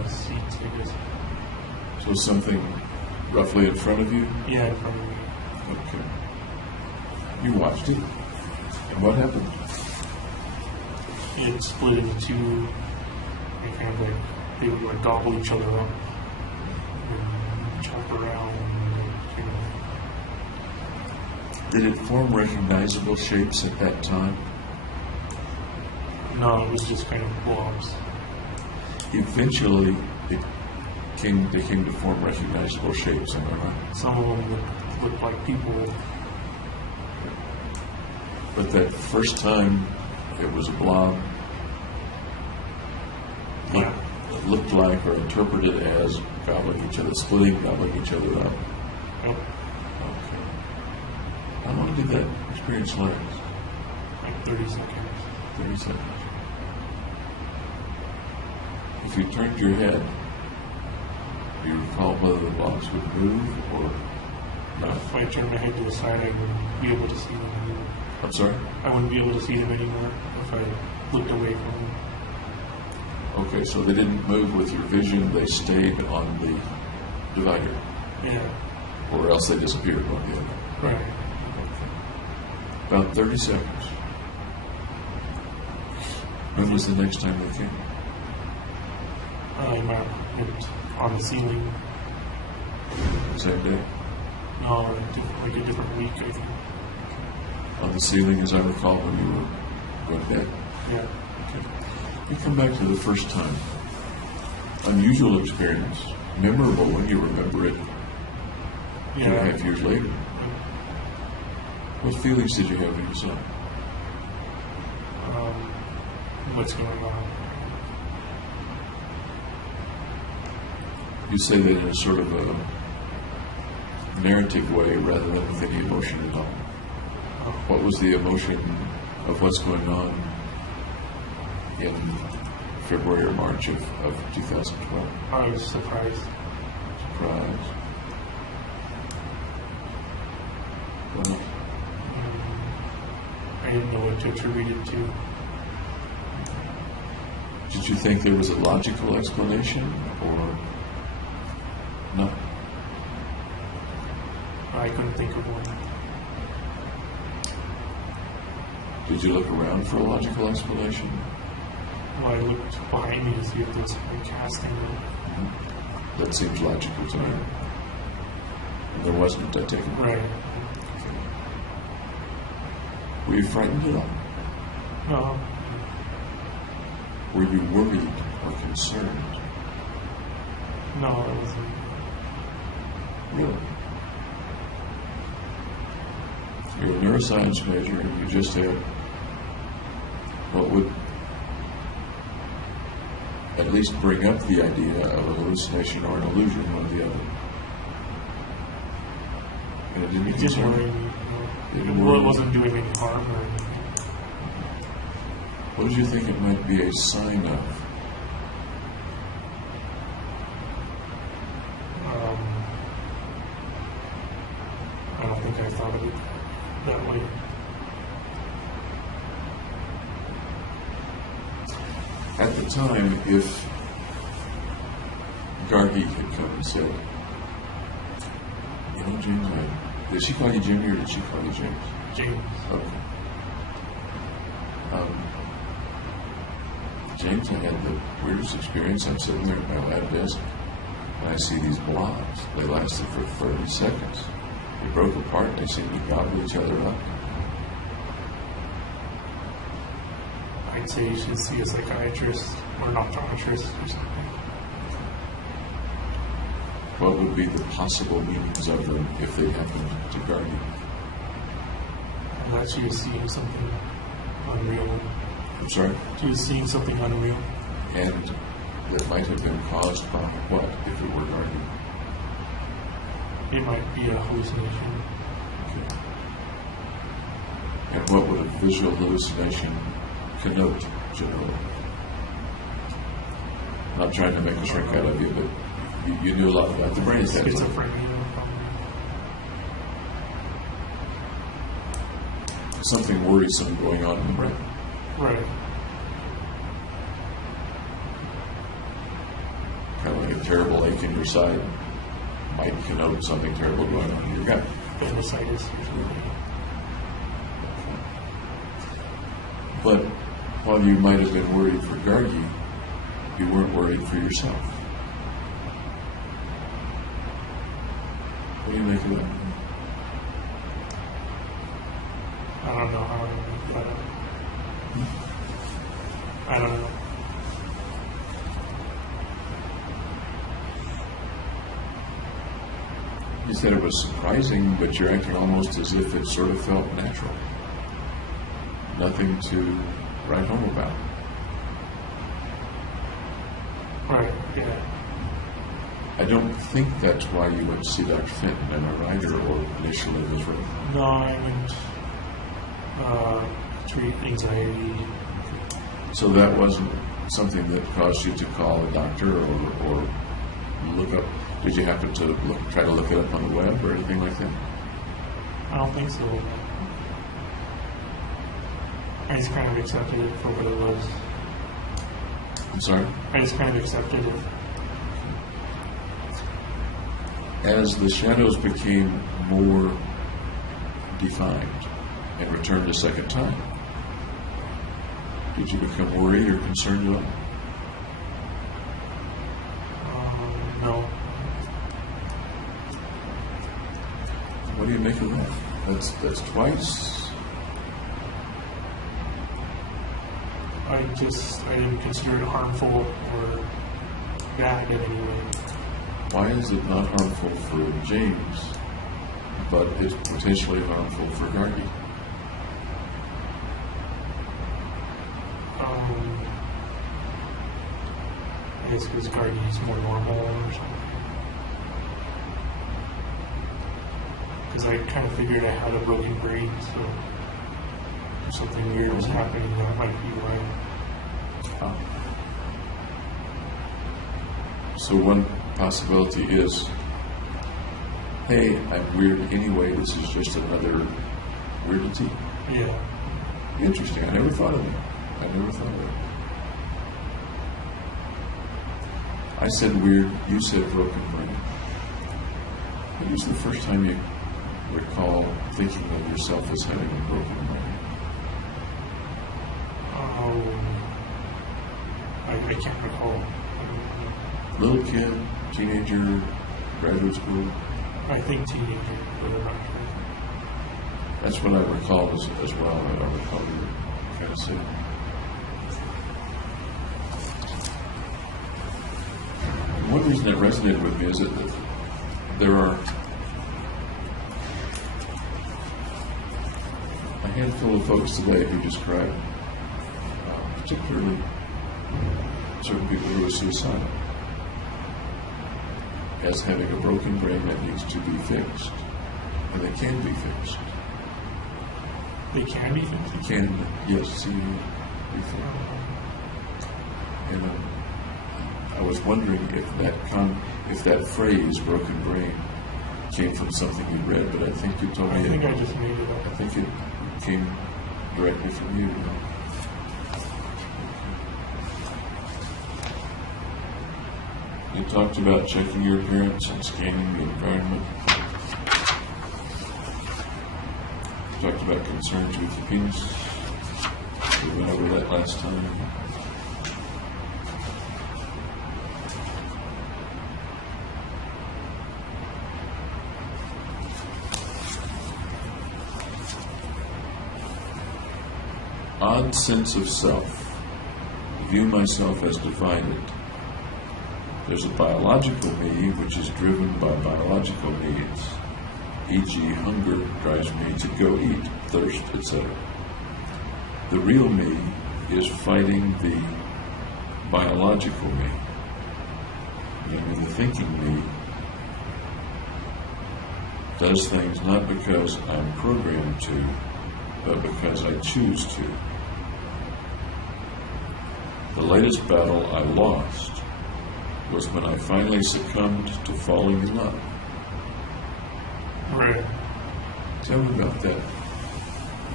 seats, I guess. So something roughly in front of you? Yeah, in front of me. Okay. You watched it. And what happened? It split into two, and kind of like they would like gobble each other up and chop around. And, Did it form recognizable shapes at that time? no, it was just kind of blobs. Eventually, they came to form recognizable shapes, am I right? Some of them looked like people. But that first time, it was a blob. Yeah. Looked like or interpreted as gobbling each other, splitting, gobbling each other up. Yep. Okay. How long did that experience last? Like 30 seconds. 30 seconds. If you turned your head, do you recall whether the blobs would move or not? If I turned my head to the side, I wouldn't be able to see them anymore. I'm sorry? I wouldn't be able to see them anymore if I looked away from them. Okay, so they didn't move with your vision, they stayed on the divider, Yeah. or else they disappeared one the other. Right. About 30 seconds. When was the next time they came? I went on the ceiling. Same day? No, like a different week, I think. On the ceiling, as I recall, when you were going to bed? Yeah. Okay. You come back to the first time. Unusual experience. Memorable when you remember it 2.5 years later. What feelings did you have when you saw it? What's going on? You say that in a sort of a narrative way rather than with any emotion at all. What was the emotion of what's going on in February or March of 2012? I was surprised. Surprise. Well, I didn't know what to attribute it to. did you think there was a logical explanation or no? I couldn't think of one. Did you look around for a logical explanation? Well, I looked behind me to see if there was something casting. That seems logical to me. And there wasn't, I take it. Right. Were you frightened at all? No. Were you worried or concerned? No, I wasn't. Really? You're a neuroscience major and you just had what would at least bring up the idea of a hallucination or an illusion, one or the other. And it didn't It didn't concern worry you. me. It didn't Well, worry it you. wasn't doing any harm or anything. What did you think it might be a sign of? I don't think I thought of it that way. At the time, if Gargi had come and said, you know, James, did she call you Jimmy or did she call you James? James. Okay. James, I had the weirdest experience. I'm sitting there at my lab desk and I see these blobs. They lasted for 30 seconds. They broke apart and they seemed to gobble each other up. I'd say you should see a psychiatrist or an optometrist or something. What would be the possible meanings of them if they happened to Gargi? Unless she was seeing something unreal. I'm sorry? She was seeing something unreal. And that might have been caused by what, if it were Gargi? It might be a hallucination. Okay. And what would a visual hallucination connote, generally? I'm not trying to make a shrink out of you, but you knew a lot about the brain. Schizophrenia, probably. Something worrisome going on in the brain. Right. Kind of like a terrible ache in your side might connote something terrible going on in your gut. Appendicitis or something. But while you might have been worried for Gargi, you weren't worried for yourself. What do you make of that? I don't know how I make that up. I don't know. You said it was surprising, but you're acting almost as if it sort of felt natural. Nothing to write home about. Right, yeah. I don't think that's why you went to see Dr. Fenton, am I right? Or initially was right? No, I would treat anxiety. So that wasn't something that caused you to call a doctor or look up. Did you happen to try to look it up on the web or anything like that? I don't think so. I just kind of accepted it for what it was. I'm sorry? I just kind of accepted it. As the shadows became more defined and returned a second time, did you become worried or concerned at all? No. What do you make of that? That's twice. I didn't consider it harmful or bad in any way. Why is it not harmful for James, but it's potentially harmful for Gargi? I guess because Gargi's more normal or something. Because I kind of figured I had a broken brain, so if something weird was happening, that might be why. So one possibility is, hey, I'm weird anyway, this is just another weirdity. Yeah. Interesting, I never thought of it. I said weird, you said broken brain. When was the first time you recall thinking of yourself as having a broken brain? I can't recall. Little kid, teenager, graduate school? I think teenager, but I'm not sure. That's what I recall as well. I don't recall you kind of saying. One reason that resonated with me is that there are a handful of folks today who describe particularly certain people who are suicidal as having a broken brain that needs to be fixed, and they can be fixed. They can be fixed? They can, yes, see, be fixed. And I was wondering if that phrase, broken brain, came from something you read, but I think you told me I think I just made it up. I think it came directly from you. You talked about checking your appearance and scanning the environment. You talked about concerns with the penis. We went over that last time. Odd sense of self. View myself as divided. There's a biological me which is driven by biological needs, e.g. hunger drives me to go eat, thirst, etc. The real me is fighting the biological me. Namely, the thinking me does things not because I'm programmed to, but because I choose to. The latest battle I lost was when I finally succumbed to falling in love. Right. Tell me about that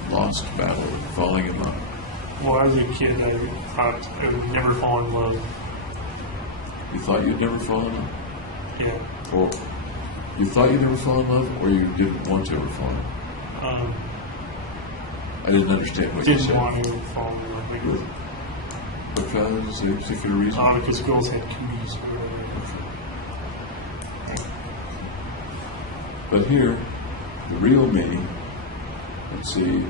lost battle of falling in love. Well, as a kid, I thought I would never fall in love. You thought you'd never fall in love? Yeah. Or you thought you'd never fall in love, or you didn't want to ever fall in love? I didn't understand what you said. Didn't want to fall in love. Because of a particular reason? Because girls had cooties or whatever. But here, the real me, let's see,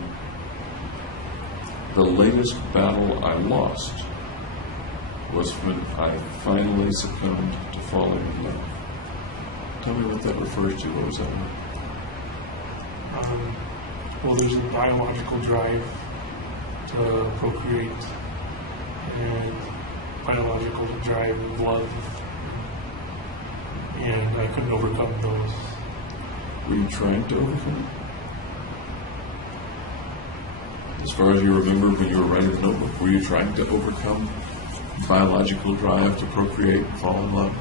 the latest battle I lost was when I finally succumbed to falling in love. Tell me what that refers to. What was that one? Well, there's a biological drive to procreate and biological drive of love, and I couldn't overcome those. Were you trying to overcome it? As far as you remember when you were writing the notebook, were you trying to overcome biological drive to procreate and fall in love?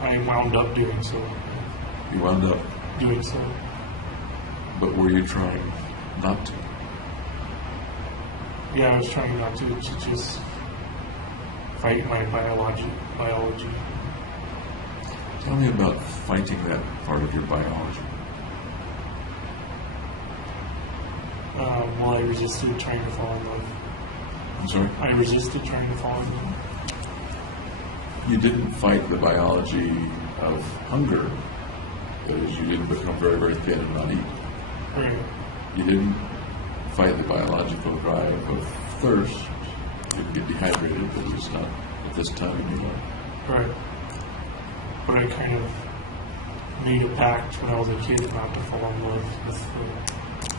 I wound up doing so. You wound up doing so. But were you trying not to? Yeah, I was trying not to just fight my biology. Tell me about fighting that part of your biology. Well, I resisted trying to fall in love. I'm sorry? I resisted trying to fall in love. You didn't fight the biology of hunger, that is, you didn't become very, very thin and not eat. Right. You didn't fight the biological drive of thirst. You'd get dehydrated, but it's not at this time in your life. Right. But I kind of made a pact when I was a kid not to fall in love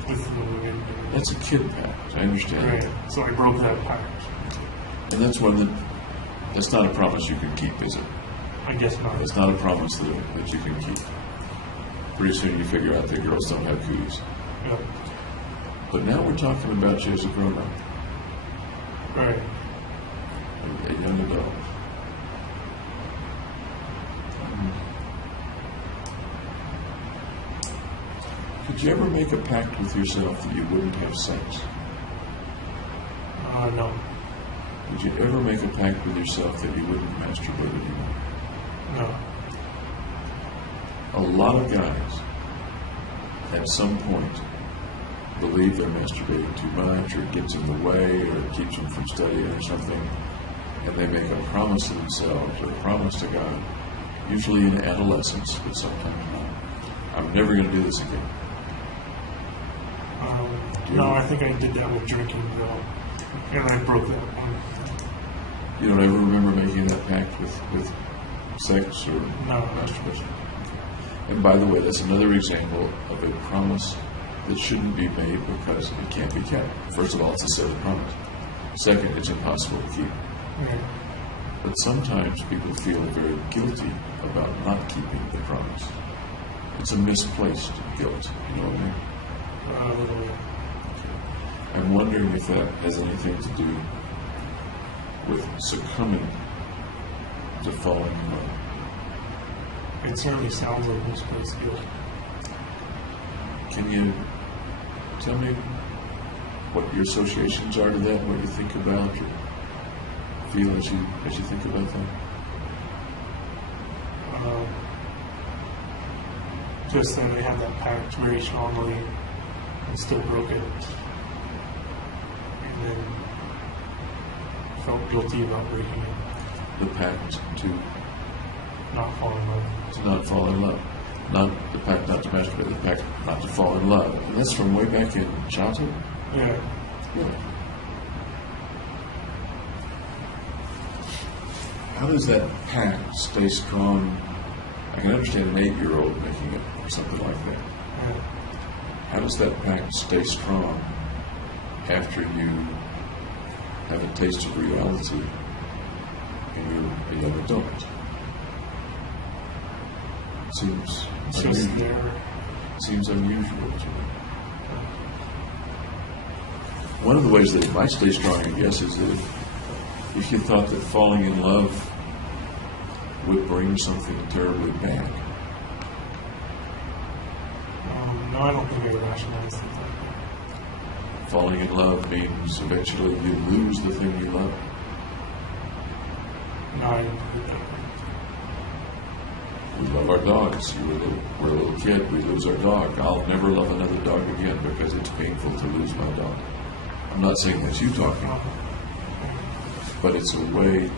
with the women. That's a kid pact, I understand. Right. So I broke that pact. And that's one that's not a promise you can keep, is it? I guess not. It's not a promise that you can keep. Pretty soon you figure out that girls don't have cooties. Yep. But now we're talking about you as a grown-up. Right. A young adult. Could you ever make a pact with yourself that you wouldn't have sex? No. Would you ever make a pact with yourself that you wouldn't masturbate anymore? No. A lot of guys, at some point, believe they're masturbating too much, or it gets in the way, or it keeps them from studying or something, and they make a promise to themselves, or a promise to God, usually in adolescence, but sometimes not. I'm never going to do this again. No, I think I did that with drinking, though, and I broke that one. You don't ever remember making that pact with sex or No. masturbation? And by the way, that's another example of a promise that shouldn't be made because it can't be kept. First of all, it's a silly promise. Second, it's impossible to keep. But sometimes people feel very guilty about not keeping the promise. It's a misplaced guilt, you know what I mean? A little bit. I'm wondering if that has anything to do with succumbing to falling in love. It certainly sounds like misplaced guilt. Can you tell me what your associations are to that, what you think about or feel as you think about that? Just that I had that pact very strongly and still broke it. And then felt guilty about breaking it. The pact to Not fall in love. not fall in love. Not the pact not to masturbate, the pact not to fall in love. And that's from way back in childhood? Yeah. Really? How does that pact stay strong? I can understand an 8-year-old making it or something like that. Yeah. How does that pact stay strong after you have a taste of reality and you're a young adult? Seems It's just unusual. there. Seems unusual to me. One of the ways that it might stay strong, I guess, is that if you thought that falling in love would bring something terribly bad. No, I don't think I rationalize things like that. Falling in love means eventually you lose the thing you love. No, I don't think that. We love our dogs. We're a little kid. We lose our dog. I'll never love another dog again because it's painful to lose my dog. I'm not saying that's you talking, but it's a way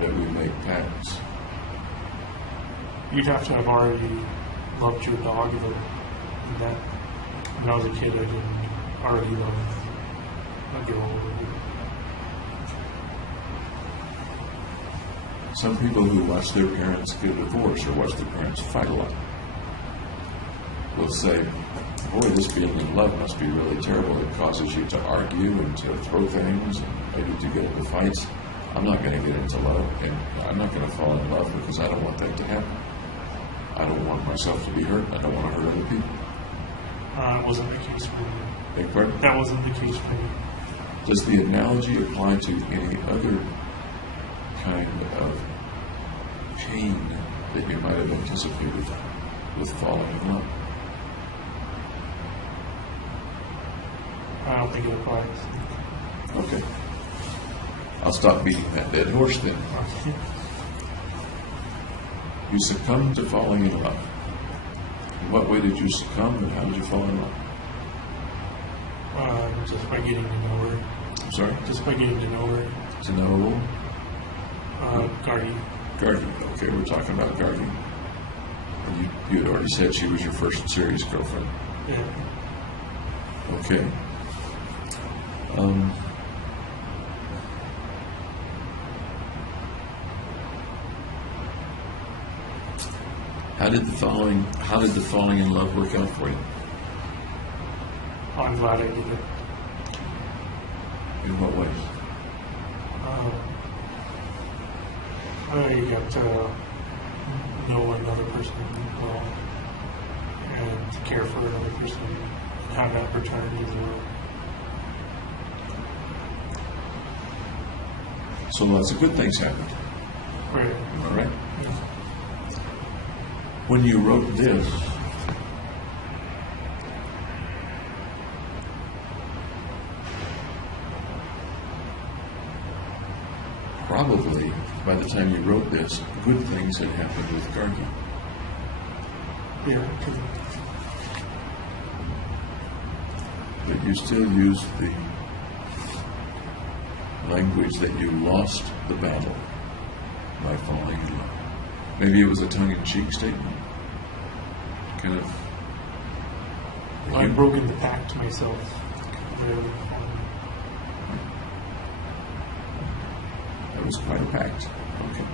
that we make pacts. You'd have to have already loved your dog, but that when I was a kid, I didn't already love a girl. Some people who watch their parents get a divorce or watch their parents fight a lot will say, boy, this being in love must be really terrible. It causes you to argue and to throw things and maybe to get into fights. I'm not going to get into love, and I'm not going to fall in love because I don't want that to happen. I don't want myself to be hurt. I don't want to hurt other people. It wasn't the case for me. Beg pardon? That wasn't the case for me. Does the analogy apply to any other kind of pain that you might have anticipated with falling in love? I don't think it applies. Okay. I'll stop beating that dead horse then. You succumbed to falling in love. In what way did you succumb and how did you fall in love? Just by getting to know her. I'm sorry? Just by getting to know her. To know Guardian. Guardian. Okay, we're talking about Guardian. And you had already said she was your first serious girlfriend. Yeah. Okay. How did the falling in love work out for you? I'm glad I did it. In what ways? I got to know another person well and to care for another person and have that return as well. So lots of good things happened. Right. All right. When you wrote this, probably by the time you wrote this, good things had happened with Guardian. Yeah. But you still use the language that you lost the battle by falling in love. Maybe it was a tongue-in-cheek statement. Kind of. I've broken the pact to myself. That was quite a pact. Okay.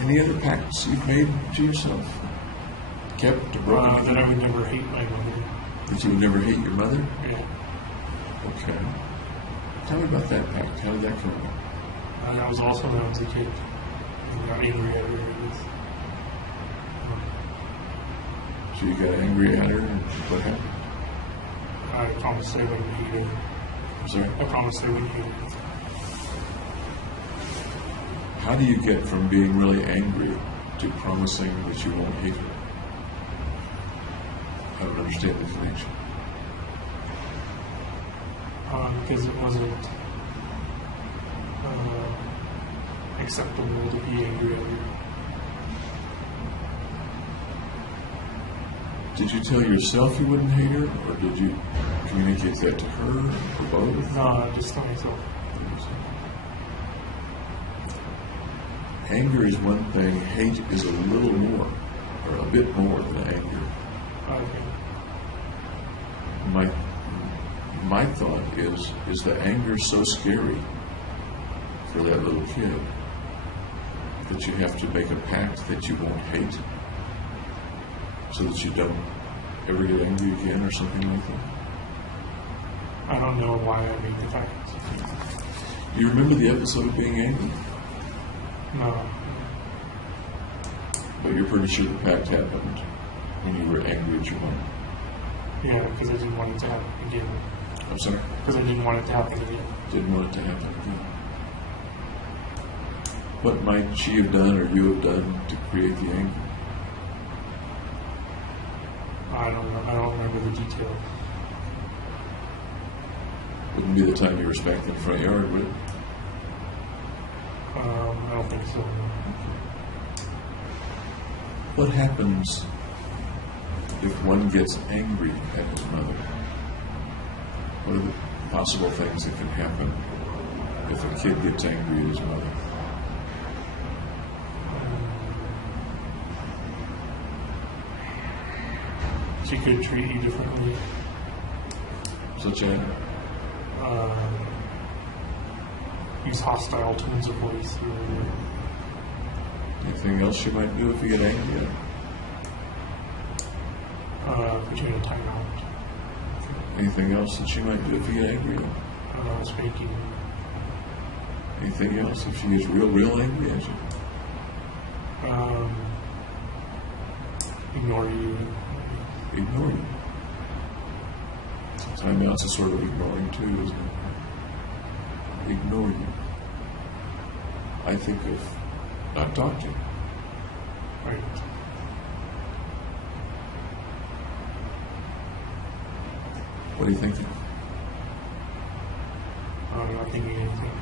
Any other pacts you've made to yourself? Kept or broken? That I would never hate my mother. That you would never hate your mother? Yeah. Okay. Tell me about that pact. How did that come about? That was also when I was a kid. I got angry at her. So you got angry at her, and what happened? I promised I wouldn't hate her. I'm sorry? I promised I wouldn't hate her. How do you get from being really angry to promising that you won't hate her? I don't understand the connection. Because it wasn't acceptable to be angry at her. Did you tell yourself you wouldn't hate her, or did you communicate that to her, or both? No, just to myself. Anger is one thing, hate is a little more, or a bit more than anger. Okay. My thought is that anger so scary for that little kid that you have to make a pact that you won't hate, so that you don't ever get angry again or something like that? I don't know why I made the pact. Do you remember the episode of being angry? No. But you're pretty sure the pact happened when you were angry at your mom. Yeah, because I didn't want it to happen again. I'm sorry? Because I didn't want it to happen again. Didn't want it to happen again. What might she have done or you have done to create the anger? I don't know. I don't remember the details. Wouldn't be the time you were smacked in the front yard, would it? I don't think so. What happens if one gets angry at his mother? What are the possible things that can happen if a kid gets angry at his mother? She could treat you differently. Such as? Use hostile tones of voice. Anything else she might do if you get angry at her? Put you in a timeout. Anything else that she might do if you get angry at her? Spanking. Anything else if she gets real angry at you? Ignore you. Ignore you. Timeouts is sort of ignoring too, isn't it? Ignore you. I think of not talk to you. Right. What are you thinking? I'm not thinking anything.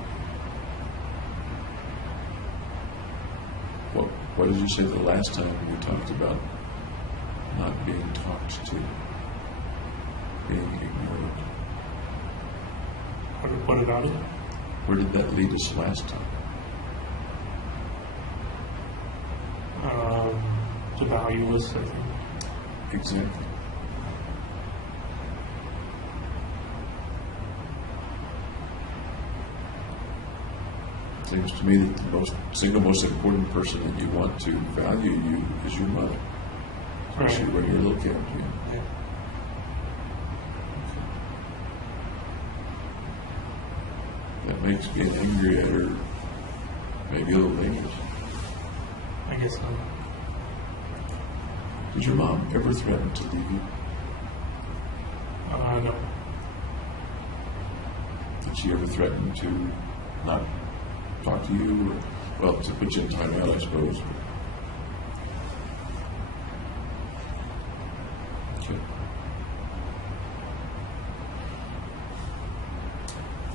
What did you say the last time we talked about not being talked to, being ignored? What about it? Where did that lead us last time? To valueless, I think. Exactly. Seems to me that the single most important person that you want to value you is your mother, especially Right. when you're a little kid. Yeah. That makes being angry at her maybe a little dangerous. I guess so. Did your mom ever threaten to leave you? No. Did she ever threaten to not talk to you? Or, well, to put you in timeout, I suppose. Okay.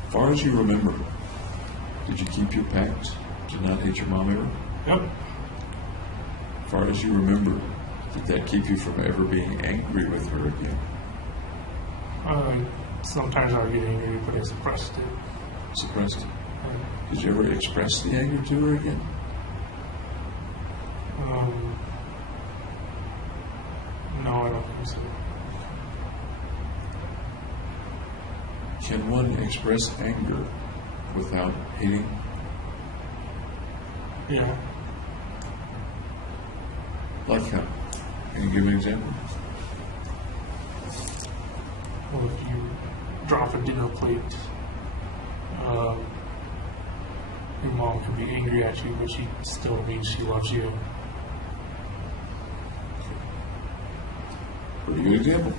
As far as you remember, did you keep your pact to not hate your mom ever? Yep. As far as you remember, did that keep you from ever being angry with her again? Sometimes I would get angry, but I suppressed it. Suppressed it? Did you ever express the anger to her again? No, I don't think so. Can one express anger without hating? Yeah. Like how? Can you give me an example? Or if you drop a dinner plate, your mom can be angry at you, but she still means she loves you. Pretty good example.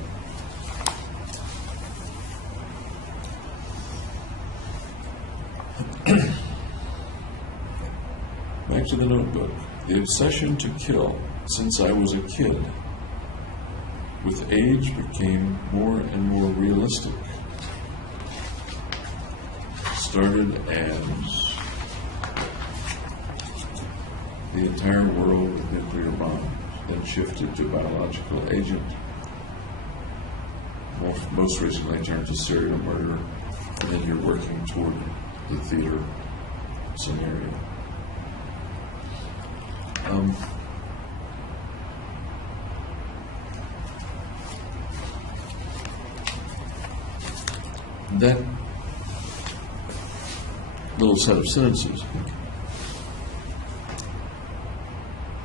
Back to the notebook. The obsession to kill since I was a kid, with age, became more and more realistic. Started as the entire world with nuclear bombs, then shifted to biological agent. Most recently turned to serial murder, and then you're working toward the theater scenario. That little set of sentences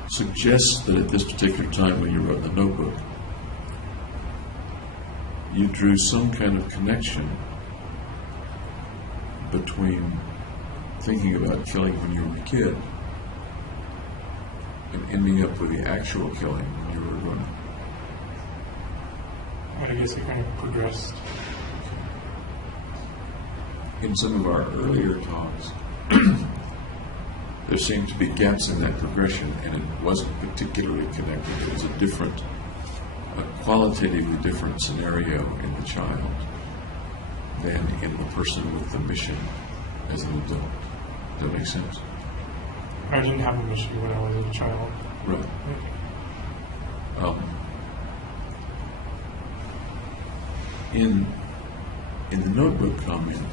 suggests that at this particular time when you wrote the notebook, you drew some kind of connection between thinking about killing when you were a kid and ending up with the actual killing when you were grown up. I guess it kind of progressed. In some of our earlier talks, there seemed to be gaps in that progression, and it wasn't particularly connected. It was a qualitatively different scenario in the child than in the person with the mission as an adult. Does that make sense? I didn't have a mission when I was a child. Right. In the notebook comment,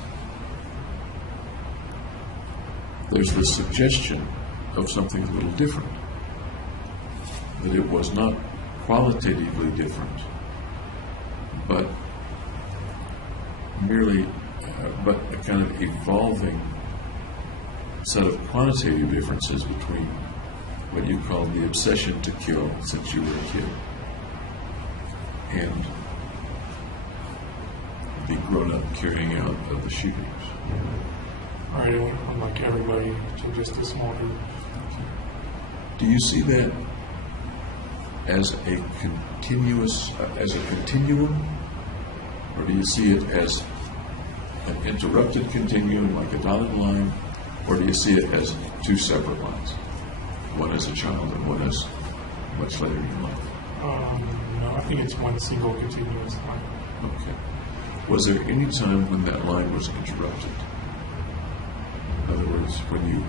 there's the suggestion of something a little different, that it was not qualitatively different, but merely but a kind of evolving set of quantitative differences between what you call the obsession to kill since you were a kid and the grown-up carrying out of the shootings. Right, it went from like everybody to just a small group. Do you see that as a continuum, or do you see it as an interrupted continuum, like a dotted line, or do you see it as two separate lines, one as a child and one as much later in life? No, I think it's one single continuous line. Okay. Was there any time when that line was interrupted? In other words, when you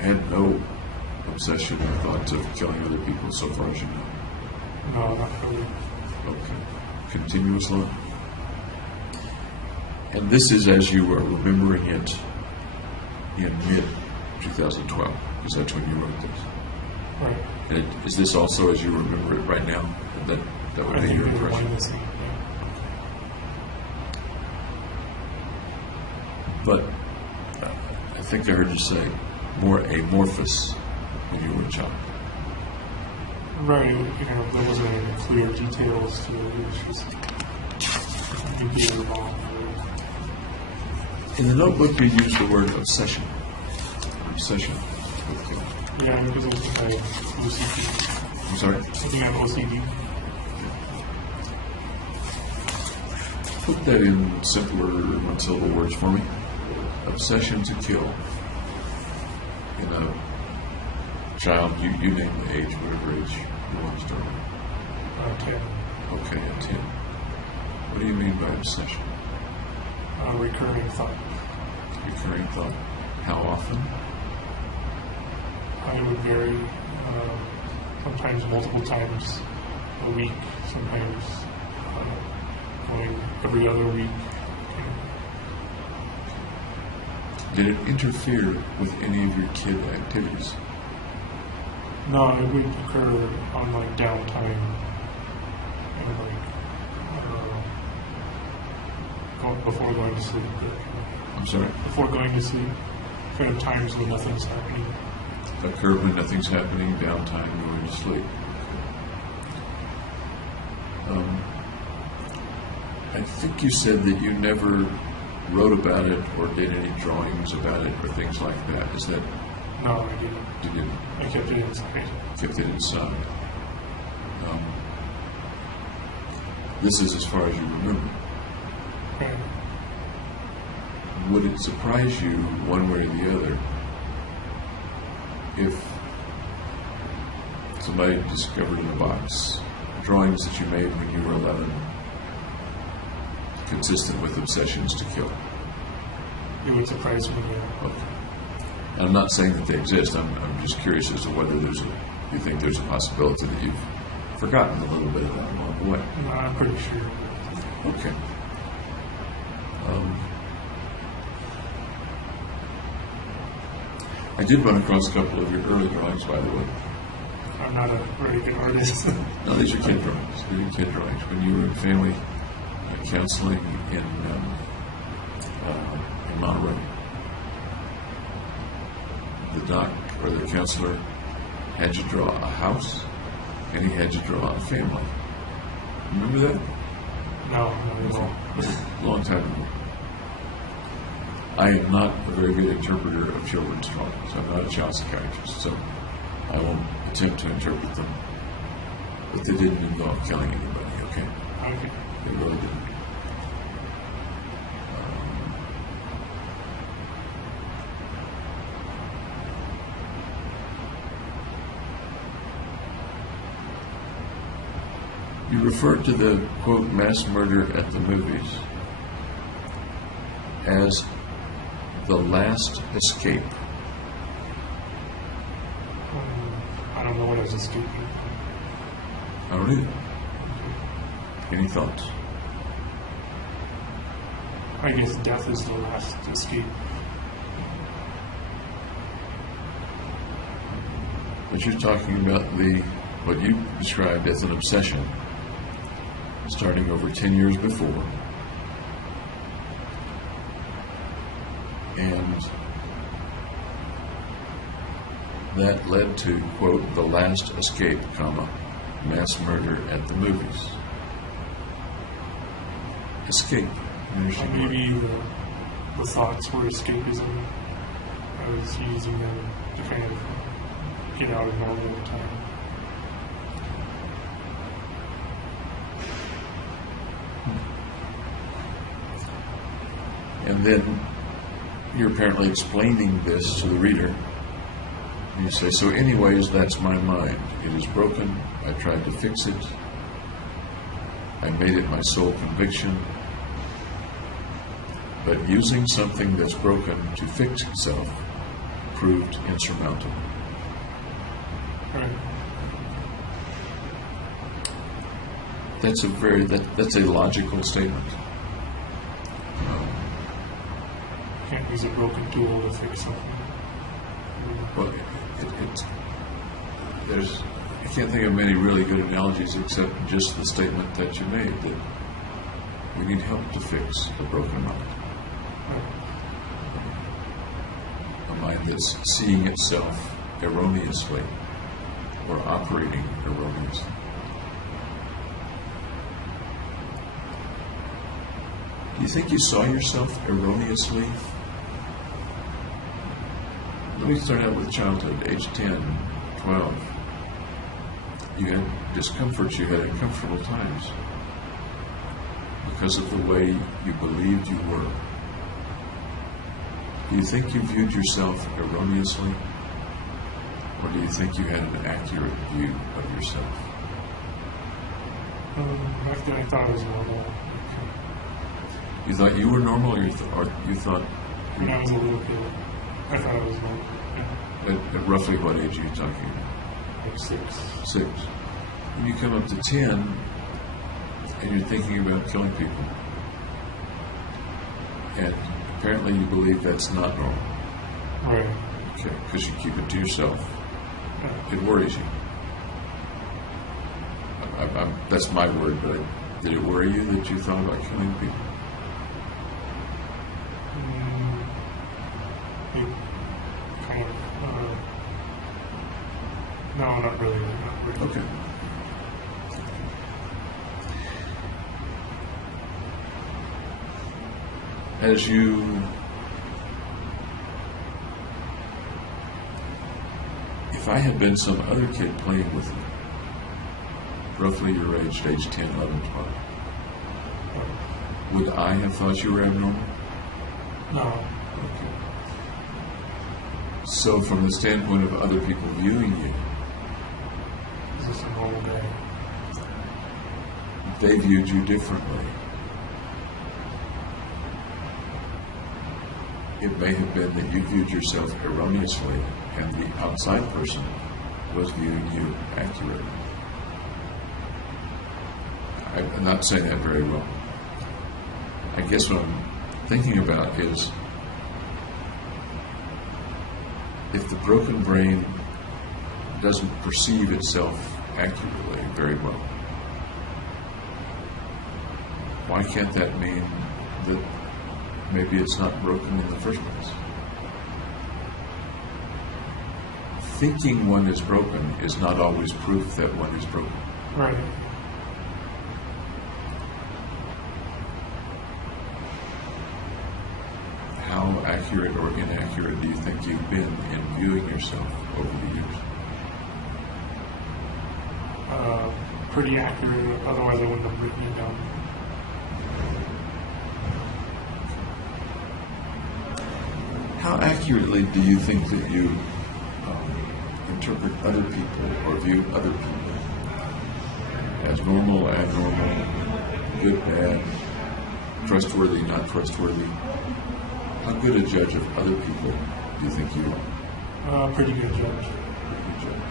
had no obsession or thought of killing other people, so far as you know? No, not really. Okay. Continuous line. And this is as you were remembering it in mid-2012, because that's when you wrote this. Right. And is this also as you remember it right now? That would be your impression? But I think I heard you say more amorphous when you were a child. Right, there wasn't any clear details to it. It was just you gave it wrong. In the notebook, you used the word obsession. Obsession. Yeah, because I think I have OCD. I'm sorry? I think I have OCD. Put that in simpler one-syllable words for me. Obsession to kill. In a child, you name the age, whatever age you want to start with. 10. Okay, at 10. What do you mean by obsession? Recurring thought. Recurring thought. How often? It would vary. Sometimes multiple times a week. Sometimes going every other week. Did it interfere with any of your kid activities? No, it would occur on like downtime and like before going to sleep. I'm sorry? Before going to sleep, kind of times when nothing's happening. Occur when nothing's happening, downtime, going to sleep. I think you said that you never wrote about it or did any drawings about it or things like that. Is that? No, I didn't. You didn't? I kept it inside. Kept it inside. This is as far as you remember. Right. Would it surprise you one way or the other if somebody discovered in a box drawings that you made when you were 11 consistent with obsessions to kill? It would surprise me. Okay. I'm not saying that they exist. I'm just curious as to whether you think there's a possibility that you've forgotten a little bit of that along the way. No, I'm pretty sure. Okay. I did run across a couple of your early drawings, by the way. I'm not a very good artist. No, these are kid drawings. These are kid drawings. When you were in family counseling in Monterey, the doc or the counselor had you draw a house, and he had you draw a family. Remember that? No. It was a long time ago. I am not a very good interpreter of children's drawings. I'm not a child psychiatrist, so I won't attempt to interpret them. But they didn't involve killing anybody, okay? Okay. They really didn't. You referred to the, quote, mass murder at the movies as the last escape. I don't know what I was escaping from. I don't either. Any thoughts? I guess death is the last escape. But you're talking about what you described as an obsession, starting over 10 years before, and that led to, quote, the last escape, comma, mass murder at the movies. Escape. Maybe the thoughts were escapism. I was using them to kind of get out of normal time. And then you're apparently explaining this to the reader. You say, so anyways, that's my mind. It is broken. I tried to fix it. I made it my sole conviction. But using something that's broken to fix itself proved insurmountable. Right. That's a logical statement. Can't use a broken tool to fix something. Well, I can't think of many really good analogies except just the statement that you made that we need help to fix a broken mind. A mind that's seeing itself erroneously or operating erroneously. Do you think you saw yourself erroneously? Let me start out with childhood, age 10, 12. You had discomforts, you had uncomfortable times because of the way you believed you were. Do you think you viewed yourself erroneously? Or do you think you had an accurate view of yourself? Back then I thought it was normal. You thought you were normal, or you thought... When I was a little kid, I thought it was normal. Yeah. At roughly what age are you talking about? Like 6. 6. When you come up to 10, and you're thinking about killing people, and apparently you believe that's not normal. Right. Okay, because you keep it to yourself. Yeah. It worries you. That's my word, but did it worry you that you thought about killing people? It kind of, no, not really. Okay. As you if I had been some other kid playing with you, roughly your age 10, 11, 12, would I have thought you were abnormal? No. Okay. So from the standpoint of other people viewing you, Is this a normal day? they viewed you differently. It may have been that you viewed yourself erroneously and the outside person was viewing you accurately. I'm not saying that very well. I guess what I'm thinking about is if the broken brain doesn't perceive itself accurately very well, why can't that mean that maybe it's not broken in the first place? Thinking one is broken is not always proof that one is broken. Right. How accurate or inaccurate do you think you've been in viewing yourself over the years? Pretty accurate, otherwise I wouldn't have written it down. How accurately do you think that you interpret other people or view other people as normal, abnormal, good, bad, trustworthy, not trustworthy? How good a judge of other people do you think you are? Pretty good judge. Pretty good judge.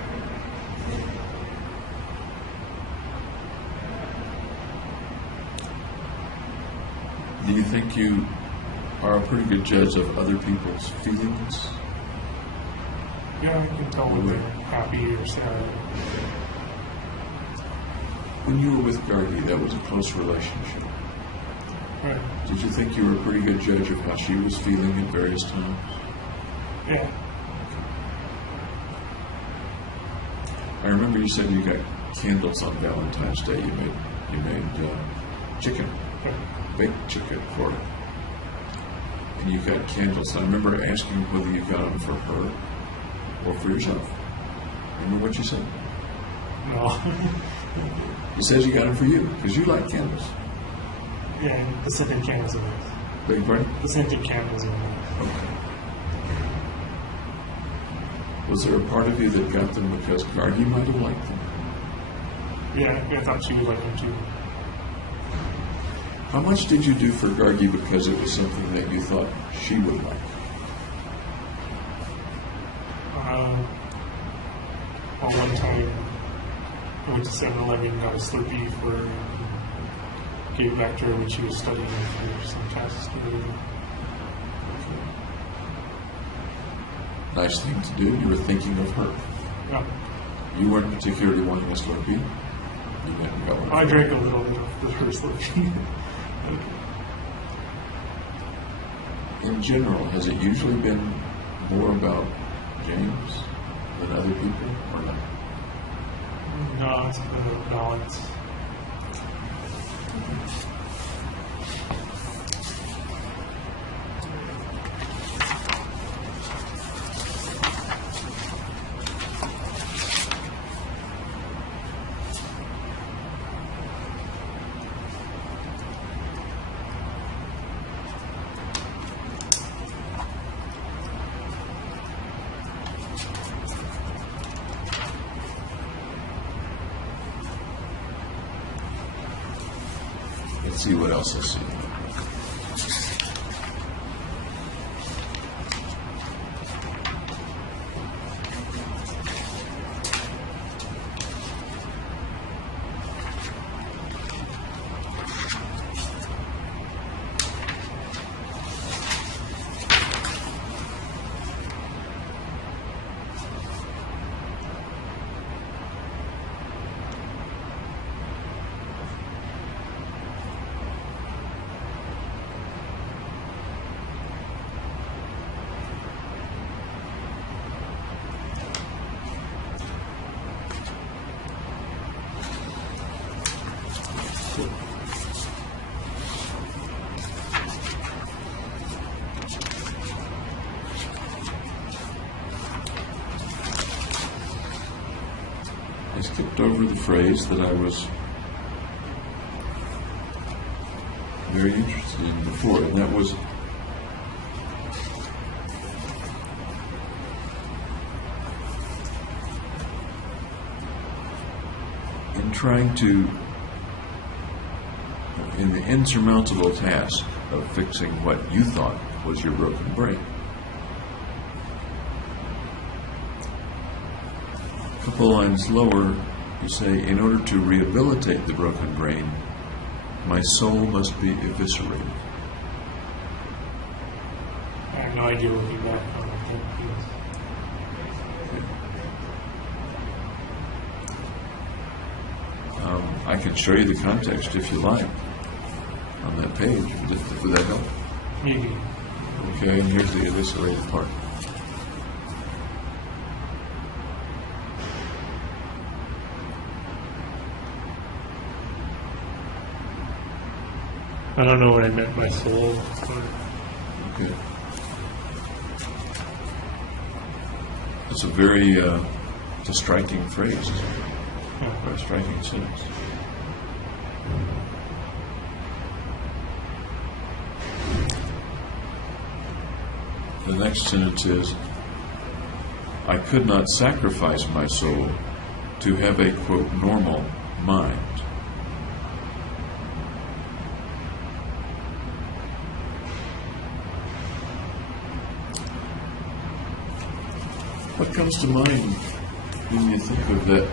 Do you think you are a pretty good judge of other people's feelings? Yeah, I can tell when they're happy or sad. When you were with Gargi, that was a close relationship. Right. Did you think you were a pretty good judge of how she was feeling at various times? Yeah. I remember you said you got candles on Valentine's Day. You made chicken, baked chicken for her. And you got candles. I remember asking whether you got them for her or for yourself. Remember what you said? No. You said you got them for you because you like candles. Yeah, the scented candles are nice. Beg your pardon? The scented candles are nice. Okay. Was there a part of you that got them because Gargi might have liked them? Yeah, I thought she would like them too. How much did you do for Gargi because it was something that you thought she would like? Well, one time I went to 7-Eleven and got a Slurpee for her and gave it back to her when she was studying for some tests. Nice thing to do. You were thinking of her. Yeah. You weren't particularly wanting a Slurpee. You went and got one. I drank a little bit of the first Slurpee. In general, has it usually been more about James than other people, or not? No, it's been a balance. Let's see what else I see. I skipped over the phrase that I was very interested in before, and that was in trying to, in the insurmountable task of fixing what you thought was your broken brain. A couple lines lower, you say, in order to rehabilitate the broken brain, my soul must be eviscerated. I have no idea looking back on what that means. I can show you the context if you like on that page. Would that help? Maybe. Okay, and here's the eviscerated part. I don't know what I meant by soul. Okay. It's a very it's a striking phrase, or a striking sentence. The next sentence is, I could not sacrifice my soul to have a, quote, normal mind. What comes to mind when you think of that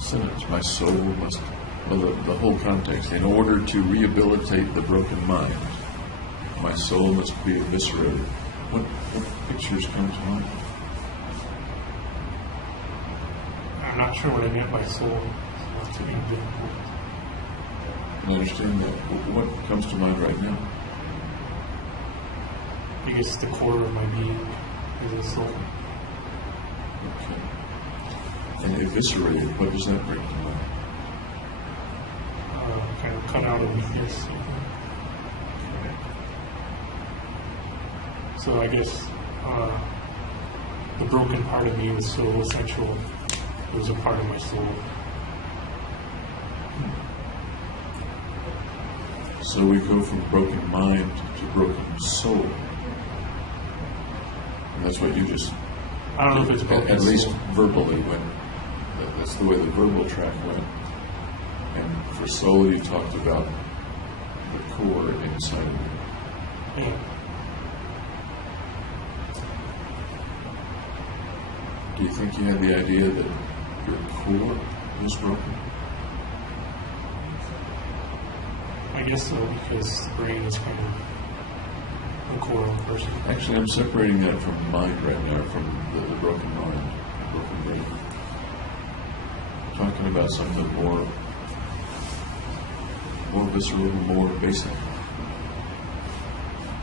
sentence? My soul must, well, the whole context. In order to rehabilitate the broken mind, my soul must be eviscerated. What pictures come to mind? I'm not sure what I meant by soul. So to be difficult. I understand that. What comes to mind right now? I guess the core of my being is a soul. Okay. And eviscerated, what does that bring to mind? Kind of cut out of weakness. So I guess the broken part of me was so essential. It was a part of my soul. So we go from broken mind to broken soul. And that's what you just... I don't know if it's broken at least soul. verbally went. That's the way the verbal track went. And for soul, you talked about the core inside of you. Yeah. Do you think you had the idea that your core was broken? I guess so, because the brain is kind of the core of a person. Actually, I'm separating that from mind right now, from the broken mind, broken brain. I'm talking about something more visceral, more basic.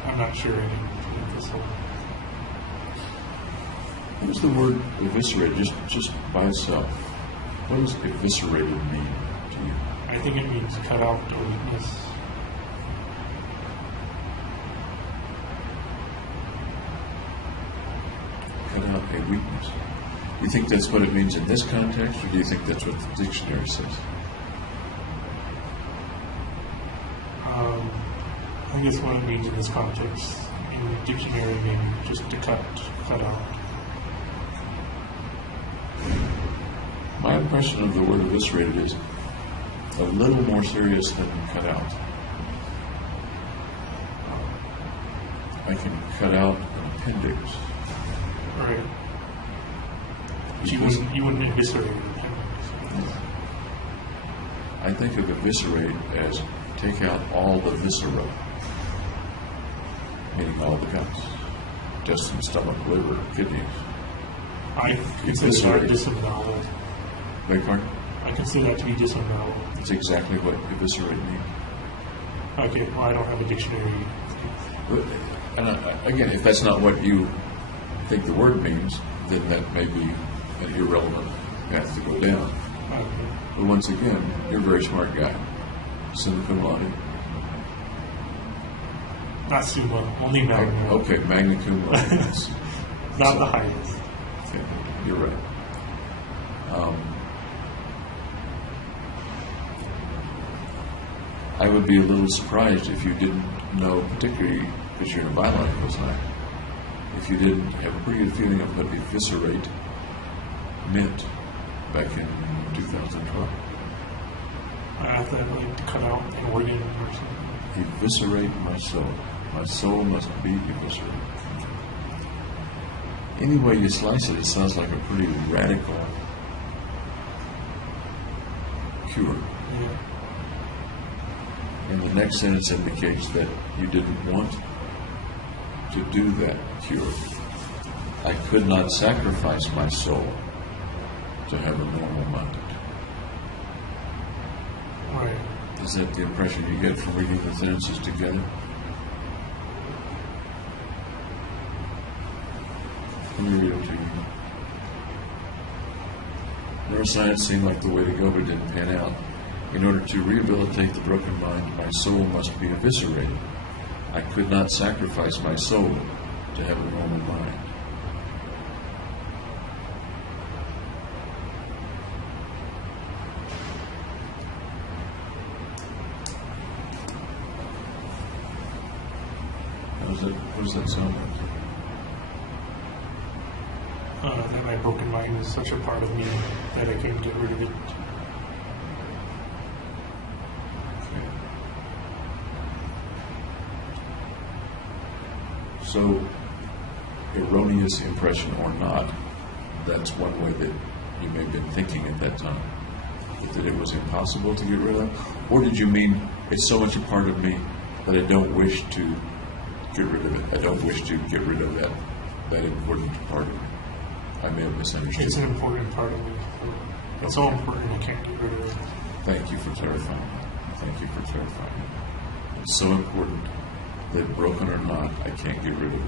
I'm not sure I can do this whole. What does the word eviscerate, just by itself, what does eviscerated mean to you? I think it means cut out the weakness. Cut out a weakness. Do you think that's what it means in this context, or do you think that's what the dictionary says? I think it's what it means in this context. In the dictionary, maybe just to cut out. My impression of the word eviscerated is a little more serious than cut out. I can cut out an appendix. Right. But you wouldn't eviscerate it. I think of eviscerate as take out all the viscera, meaning all the guts, intestine, stomach, liver, kidneys. I consider that disemboweled. Beg pardon? I consider that to be disemboweled. It's exactly what eviscerate means. Okay, well, I don't have a dictionary. And again, if that's not what you think the word means, then that may be an irrelevant path to go down. Okay. But once again, you're a very smart guy. Summa cum laude. Not summa, only magna. Okay, magna cum laude. Yes. Not the highest. Okay, you're right. I would be a little surprised if you didn't know, particularly because you're in a biological side, if you didn't have a pretty good feeling of what eviscerate meant back in 2012. I thought like cut out an organ or something. Eviscerate my soul. My soul must be eviscerated. Any way you slice it, it sounds like a pretty radical cure. Yeah. And the next sentence indicates that you didn't want to do that cure. I could not sacrifice my soul to have a normal mind. Right. Is that the impression you get from reading the sentences together? Let me read it to you. Neuroscience seemed like the way to go, but didn't pan out. In order to rehabilitate the broken mind, my soul must be eviscerated. I could not sacrifice my soul to have a normal mind. What does that sound like? That my broken mind is such a part of me that I can't get rid of it. Okay. So, erroneous impression or not, that's one way that you may have been thinking at that time. That it was impossible to get rid of? Or did you mean it's so much a part of me that I don't wish to get rid of it? I don't wish to get rid of that important part of me. I may have misunderstood. It's an important part of me. It's so important I can't get rid of it. Thank you for clarifying. Thank you for clarifying. It's so important that broken or not, I can't get rid of it.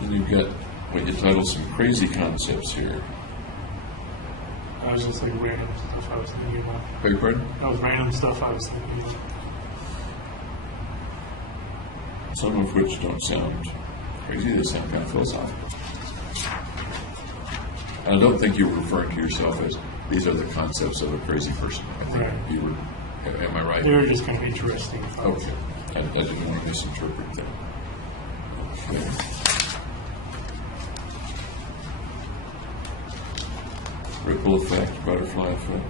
And you've got what you titled some crazy concepts here. I was just like random stuff I was thinking about. Beg your pardon? That was random stuff I was thinking about. Some of which don't sound crazy, they sound kind of philosophical. I don't think you were referring to yourself as, these are the concepts of a crazy person. I think Right. you were, am I right? They were just kind of interesting. Okay. I didn't want to misinterpret that. Okay. Ripple effect, butterfly effect.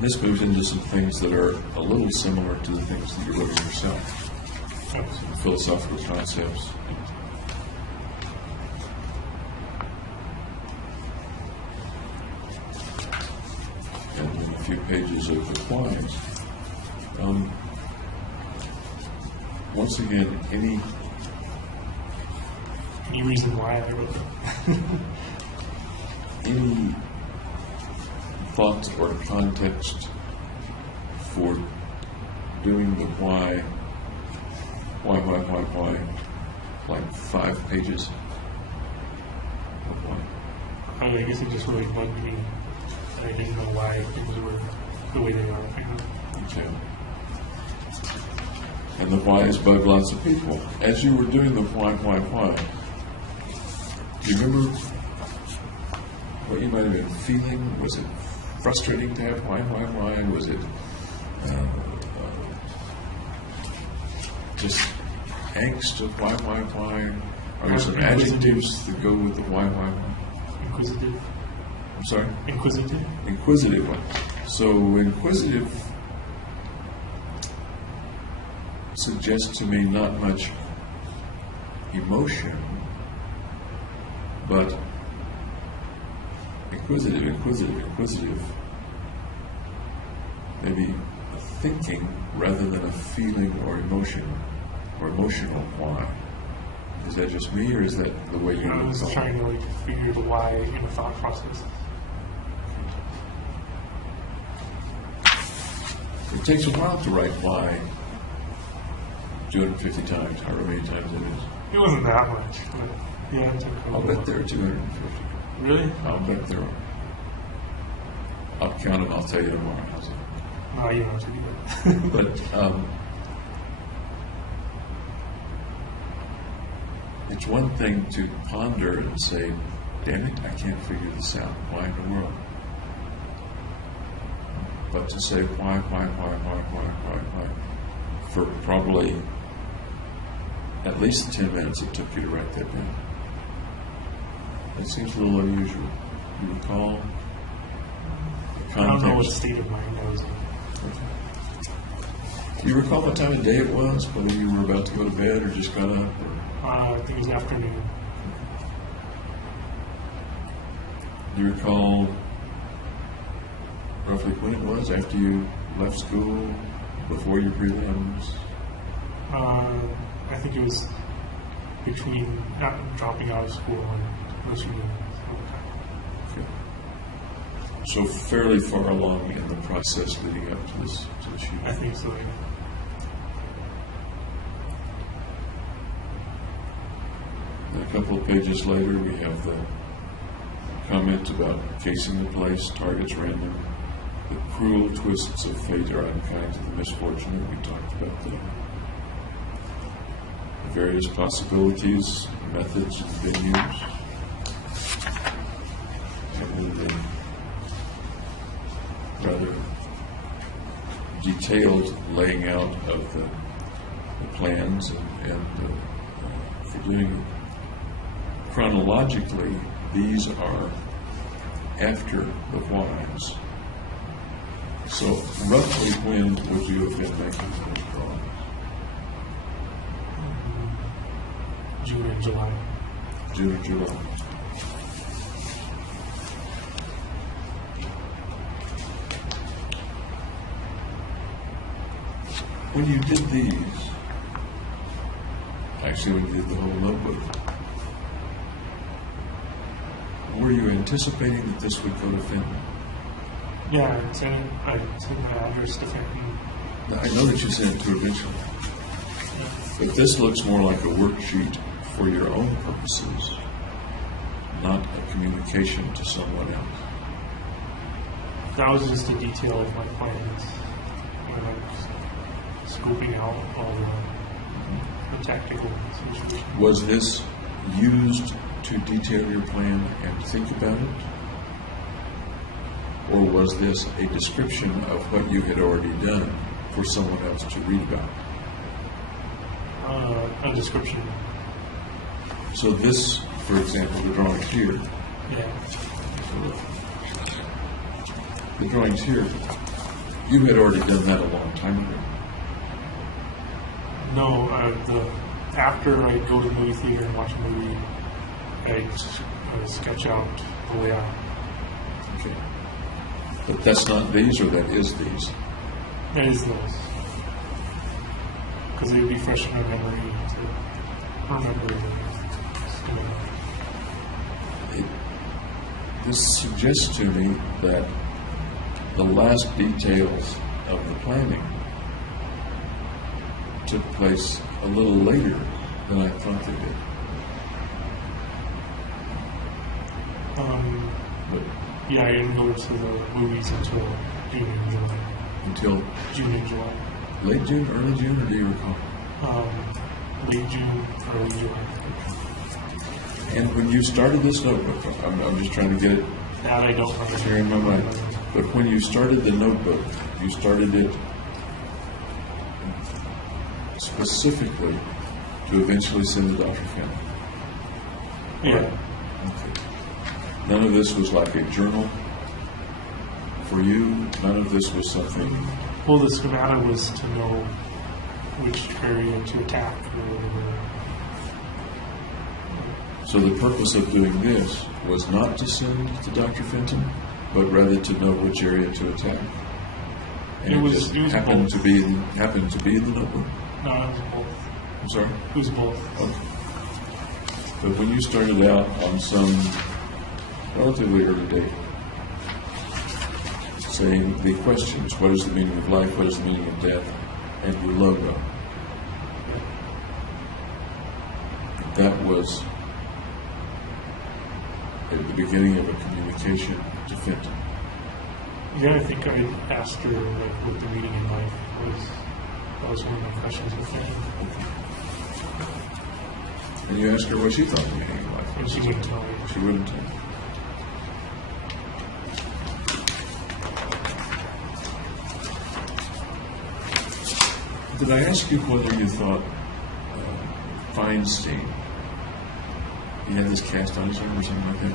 This moves into some things that are a little similar to the things that you're living yourself. Some philosophical concepts. And then a few pages of the whys. Once again, any reason why I wrote it. any thought or context for doing the why, like 5 pages of why? I guess it just really bugged me. I didn't know why things were the way they are. Kind of. Okay. And the whys bug lots of people. As you were doing the why, do you remember what you might have been feeling? Was it frustrating to have why? Was it just angst of why? Are there some adjectives that go with the why? Inquisitive. I'm sorry? Inquisitive. Inquisitive one. So inquisitive suggests to me not much emotion, but inquisitive, maybe a thinking rather than a feeling or emotion or emotional why. Is that just me, or is that the way you I was thought? trying to figure the why in the thought process. takes a while to write why 250 times, however many times it is. It wasn't that much, but yeah, it took a I'll while. bet there are 250. Really? I'll bet there are. I'll count them, I'll tell you tomorrow. How's it? No, you don't have to do that. But it's one thing to ponder and say, damn it, I can't figure this out. Why in the world? But to say why, for probably at least 10 minutes it took you to write that down. It seems a little unusual. You recall the I don't know what context? state of mind I was in. Do you recall what time of day it was? Whether you were about to go to bed or just got up? Or I think it was afternoon. do you recall roughly when it was? After you left school? Before your prelims? I think it was between dropping out of school and listening. Okay. So fairly far along in the process leading up to this shooting. I think so. Yeah. And a couple of pages later, we have the comment about casing the place, targets random. The cruel twists of fate are unkind to the misfortunate. We talked about the various possibilities, methods, and venues. And the rather detailed laying out of the plans and for doing it. Chronologically, these are after the whys. So, roughly when would you have been making those drawings? June and July. June or July? When you did these, actually when you did the whole notebook, were you anticipating that this would go to Fenton? Yeah, I sent my address to Fenton. I know that you sent it to her eventually, but this looks more like a worksheet for your own purposes, not a communication to someone else. That was just a detail of my plans. When I was scoping out all the tactical situations. Was this used to detail your plan and think about it? Or was this a description of what you had already done for someone else to read about? A description. So this, for example, the drawings here, Yeah. the drawings here, you had already done that a long time ago. No, after I go to the movie theater and watch a movie, I sketch out the layout. Okay. But that's not these, or that is these? That is those. Because it would be fresh in my memory to remember the This suggests to me that the last details of the planning took place a little later than I thought they did. But Yeah, I didn't go to the movies until June and July. until June and July. late June, early June, or do you recall? Late June, early July. And when you started this notebook, I'm just trying to get it That I don't remember. here in my mind. But when you started the notebook, you started it specifically to eventually send to Dr. Finn. Yeah. Okay. None of this was like a journal for you. None of this was something. Well, the schemata was to know which area to attack. So the purpose of doing this was not to send to Dr. Fenton, but rather to know which area to attack. And It was just both. happened to be in the notebook. No, it was both. I'm sorry. It was both. Okay. But when you started out on some relatively early date, saying the questions, what is the meaning of life, what is the meaning of death, and your logo. That was at the beginning of a communication to Fenton. Yeah, I think I asked her like what the meaning in life was. That was one of my questions with Fenton. And you asked her what she thought the meaning of life And was. she wouldn't tell me. She wouldn't tell you. Did I ask you whether you thought Feinstein, he had this cast on his arm or something like that?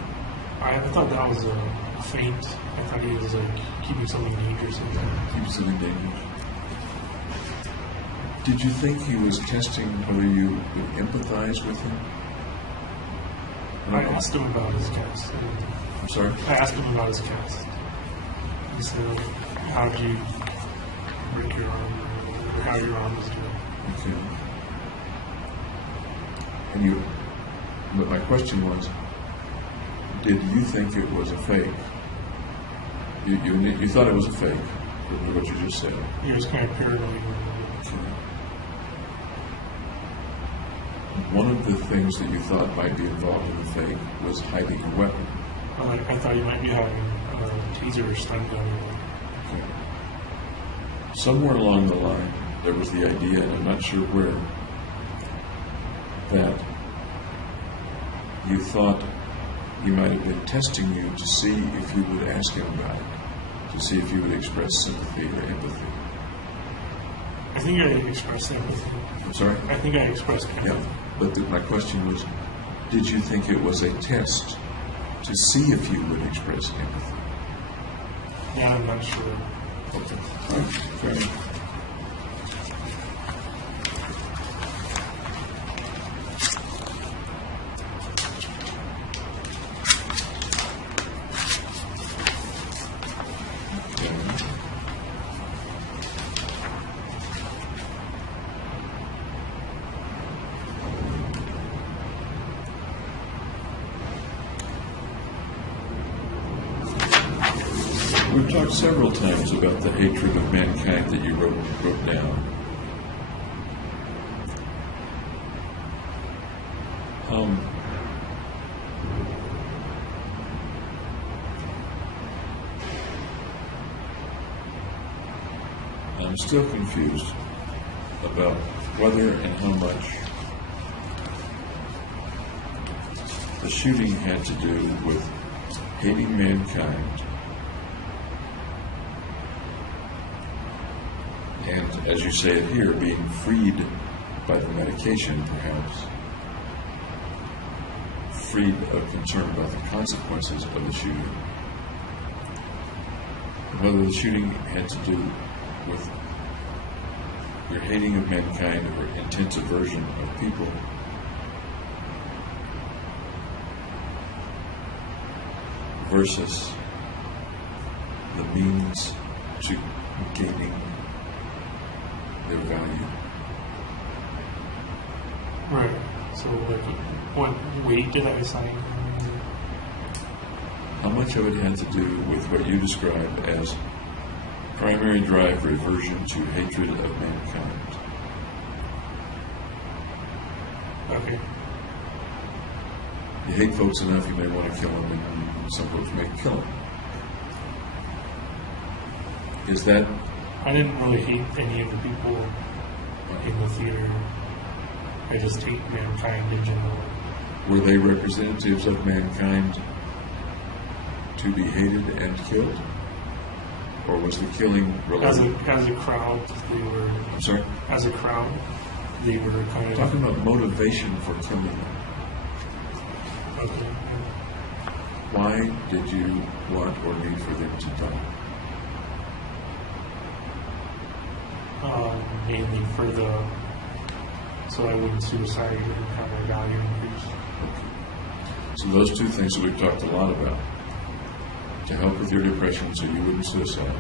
I thought that was a feint. I thought he was like keeping something dangerous in there. He was something dangerous. Did you think he was testing whether you would empathize with him? I asked him about his cast. I'm sorry? I asked him about his cast. He said, how did you break your arm? Or how your arm was doing? Okay. And you, but my question was, did you think it was a fake? You thought it was a fake, from what you just said. He was kind of paranoid. Okay. One of the things that you thought might be involved in the fake was hiding a weapon. I thought he might be having a taser or stun gun. Okay. Somewhere along the line, there was the idea, and I'm not sure where, that you thought he might have been testing you to see if you would ask him about it, to see if you would express sympathy or empathy. I think I expressed empathy. I'm sorry? I think I expressed empathy. Yeah, but my question was, did you think it was a test to see if you would express empathy? Yeah, I'm not sure. Okay. All right. Fair enough. We've talked several times about the hatred of mankind that you wrote down. I'm still confused about whether and how much the shooting had to do with hating mankind and, as you say it here, being freed by the medication, perhaps, freed of concern about the consequences of the shooting. Whether the shooting had to do with your hating of mankind or intense aversion of people, versus the means to gaining their value. Right. So, like, what weight did I assign? How much of it had to do with what you describe as primary drive reversion to hatred of mankind? Okay. You hate folks enough, you may want to kill them, and some folks may kill them. Is that... I didn't really hate any of the people in the theater. I just hate mankind in general. Were they representatives of mankind to be hated and killed? Or was the killing related? As a crowd, they were... I'm sorry? As a crowd, they were kind of... Talking about motivation for killing them. Okay. Why did you want or need for them to die? Mainly for the... So I wouldn't suicide and have my value increase. So those two things that we've talked a lot about. To help with your depression so you wouldn't suicide.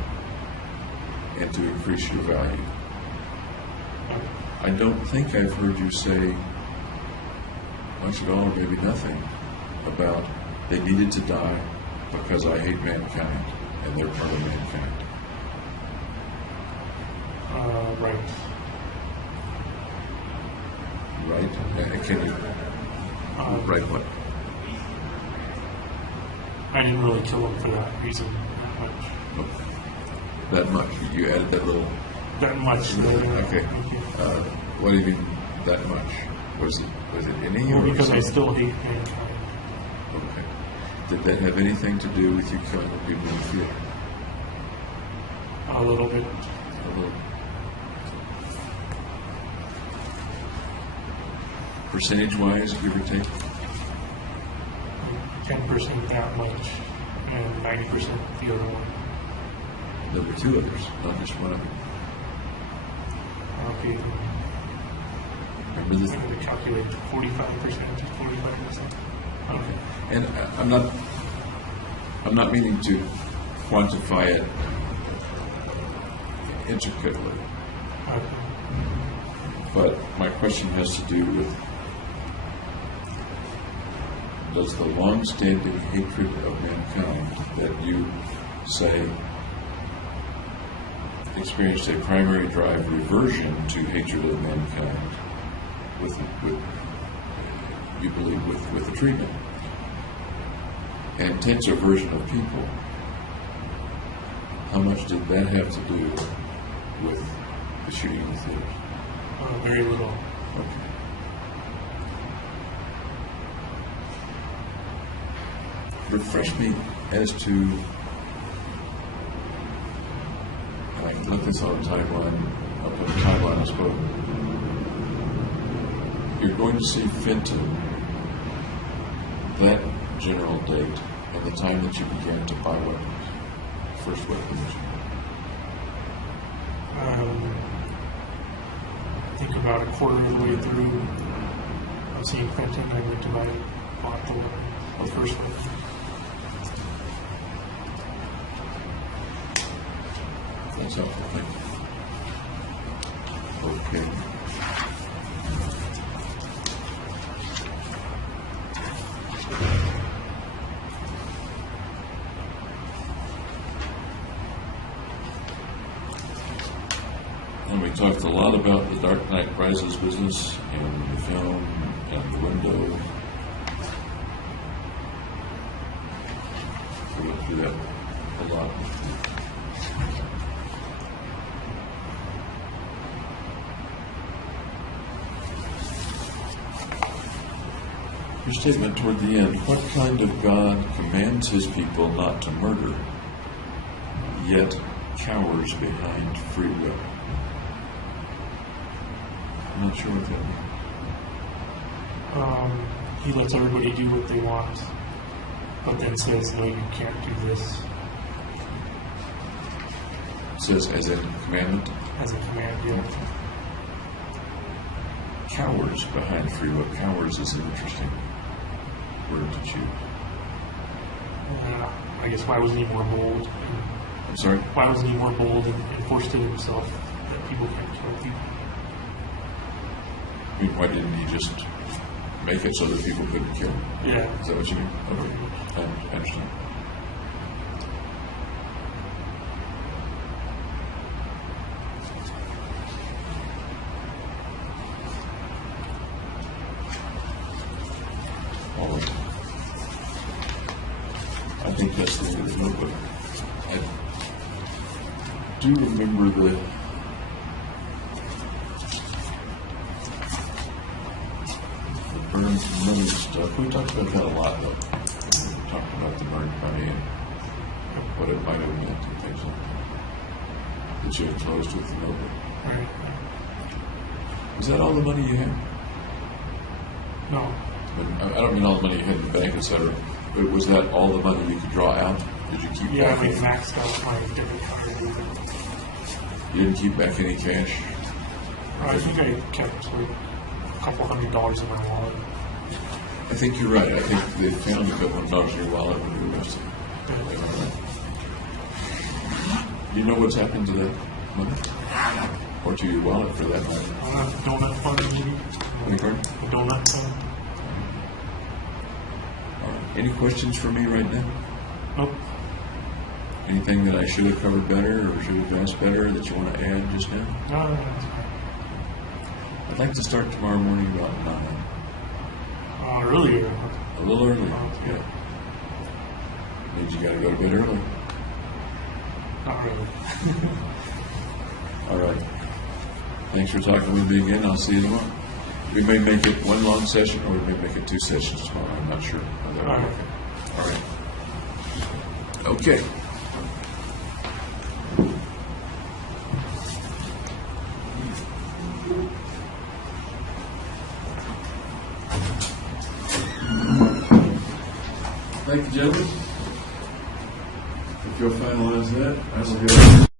And to increase your value. I don't think I've heard you say much at all, or maybe nothing, about they needed to die because I hate mankind. and they're part of mankind. Right. Right? Can you write what? I didn't really kill him for that reason much. Oh, that much? You added that little... That much. Okay. What do you mean, that much? Was it any? Well, or because I something? still hate mankind. Okay. Did that have anything to do with you killing the people in the theater? A little bit. A little. Percentage-wise, give or take? 10% that much, and 90% the other one. There were two others, not just one of them. Okay. Remember this? I'm going to calculate 45% to 45%. Okay. And I'm not meaning to quantify it intricately, Okay. but my question has to do with, does the long-standing hatred of mankind that you say experienced a primary drive reversion to hatred of mankind with you believe with the treatment, and tense aversion of people, how much did that have to do with the shooting in the theaters? Very little. Okay. Refresh me as to, and I can look this on the timeline, I'll put the timeline, I suppose. You're going to see Fenton that general date and the time that you began to buy weapons, first weapons. I think about a quarter of the way through of seeing Quentin, I went to bought the first one. That's helpful, thank you. Okay. And we talked a lot about the Dark Knight Rises business and the film and the window. We went through that a lot. Your statement toward the end, what kind of God commands his people not to murder, yet cowers behind free will? I'm not sure what that means. He lets everybody do what they want, but then says, no, you can't do this. Says as a commandment? As a command, yeah. Cowards behind free will. Cowards is an interesting word to choose. I guess why wasn't he more bold? I'm sorry? Why wasn't he more bold and enforced it himself that people can't kill people? I mean, why didn't he just make it so that people couldn't kill him? Yeah. Is that what you mean? Okay. I understand. I think that's the way to go, but I do remember the burned money stuff. We talked about that a lot, though. We talked about the burned money and what it might have meant and things like that. That you had closed with the notebook. Right. Is that all the money you had? No. I don't mean all the money you had in the bank, etc. But was that all the money you could draw out? Did you keep Yeah, back I any? maxed out my debit card. You didn't keep back any cash? I think I kept like a couple $100 in my wallet. I think you're right. I think they found a couple of dollars in your wallet when you were arrested. Do you know what's happened to that money? Or to your wallet for that matter? Donut fund, maybe? Any pardon? A donut fund? All right. Any questions for me right now? Nope. Anything that I should have covered better or should have asked better that you want to add just now? No. I'd like to start tomorrow morning about 9. Earlier. A little early, yeah. Means you got to go to bed early. Not really. All right. Thanks for talking with me again. I'll see you tomorrow. We may make it one long session or we may make it 2 sessions tomorrow. I'm not sure how that will work. All right. Okay. Thank you, gentlemen. If you'll finalize that, I will go.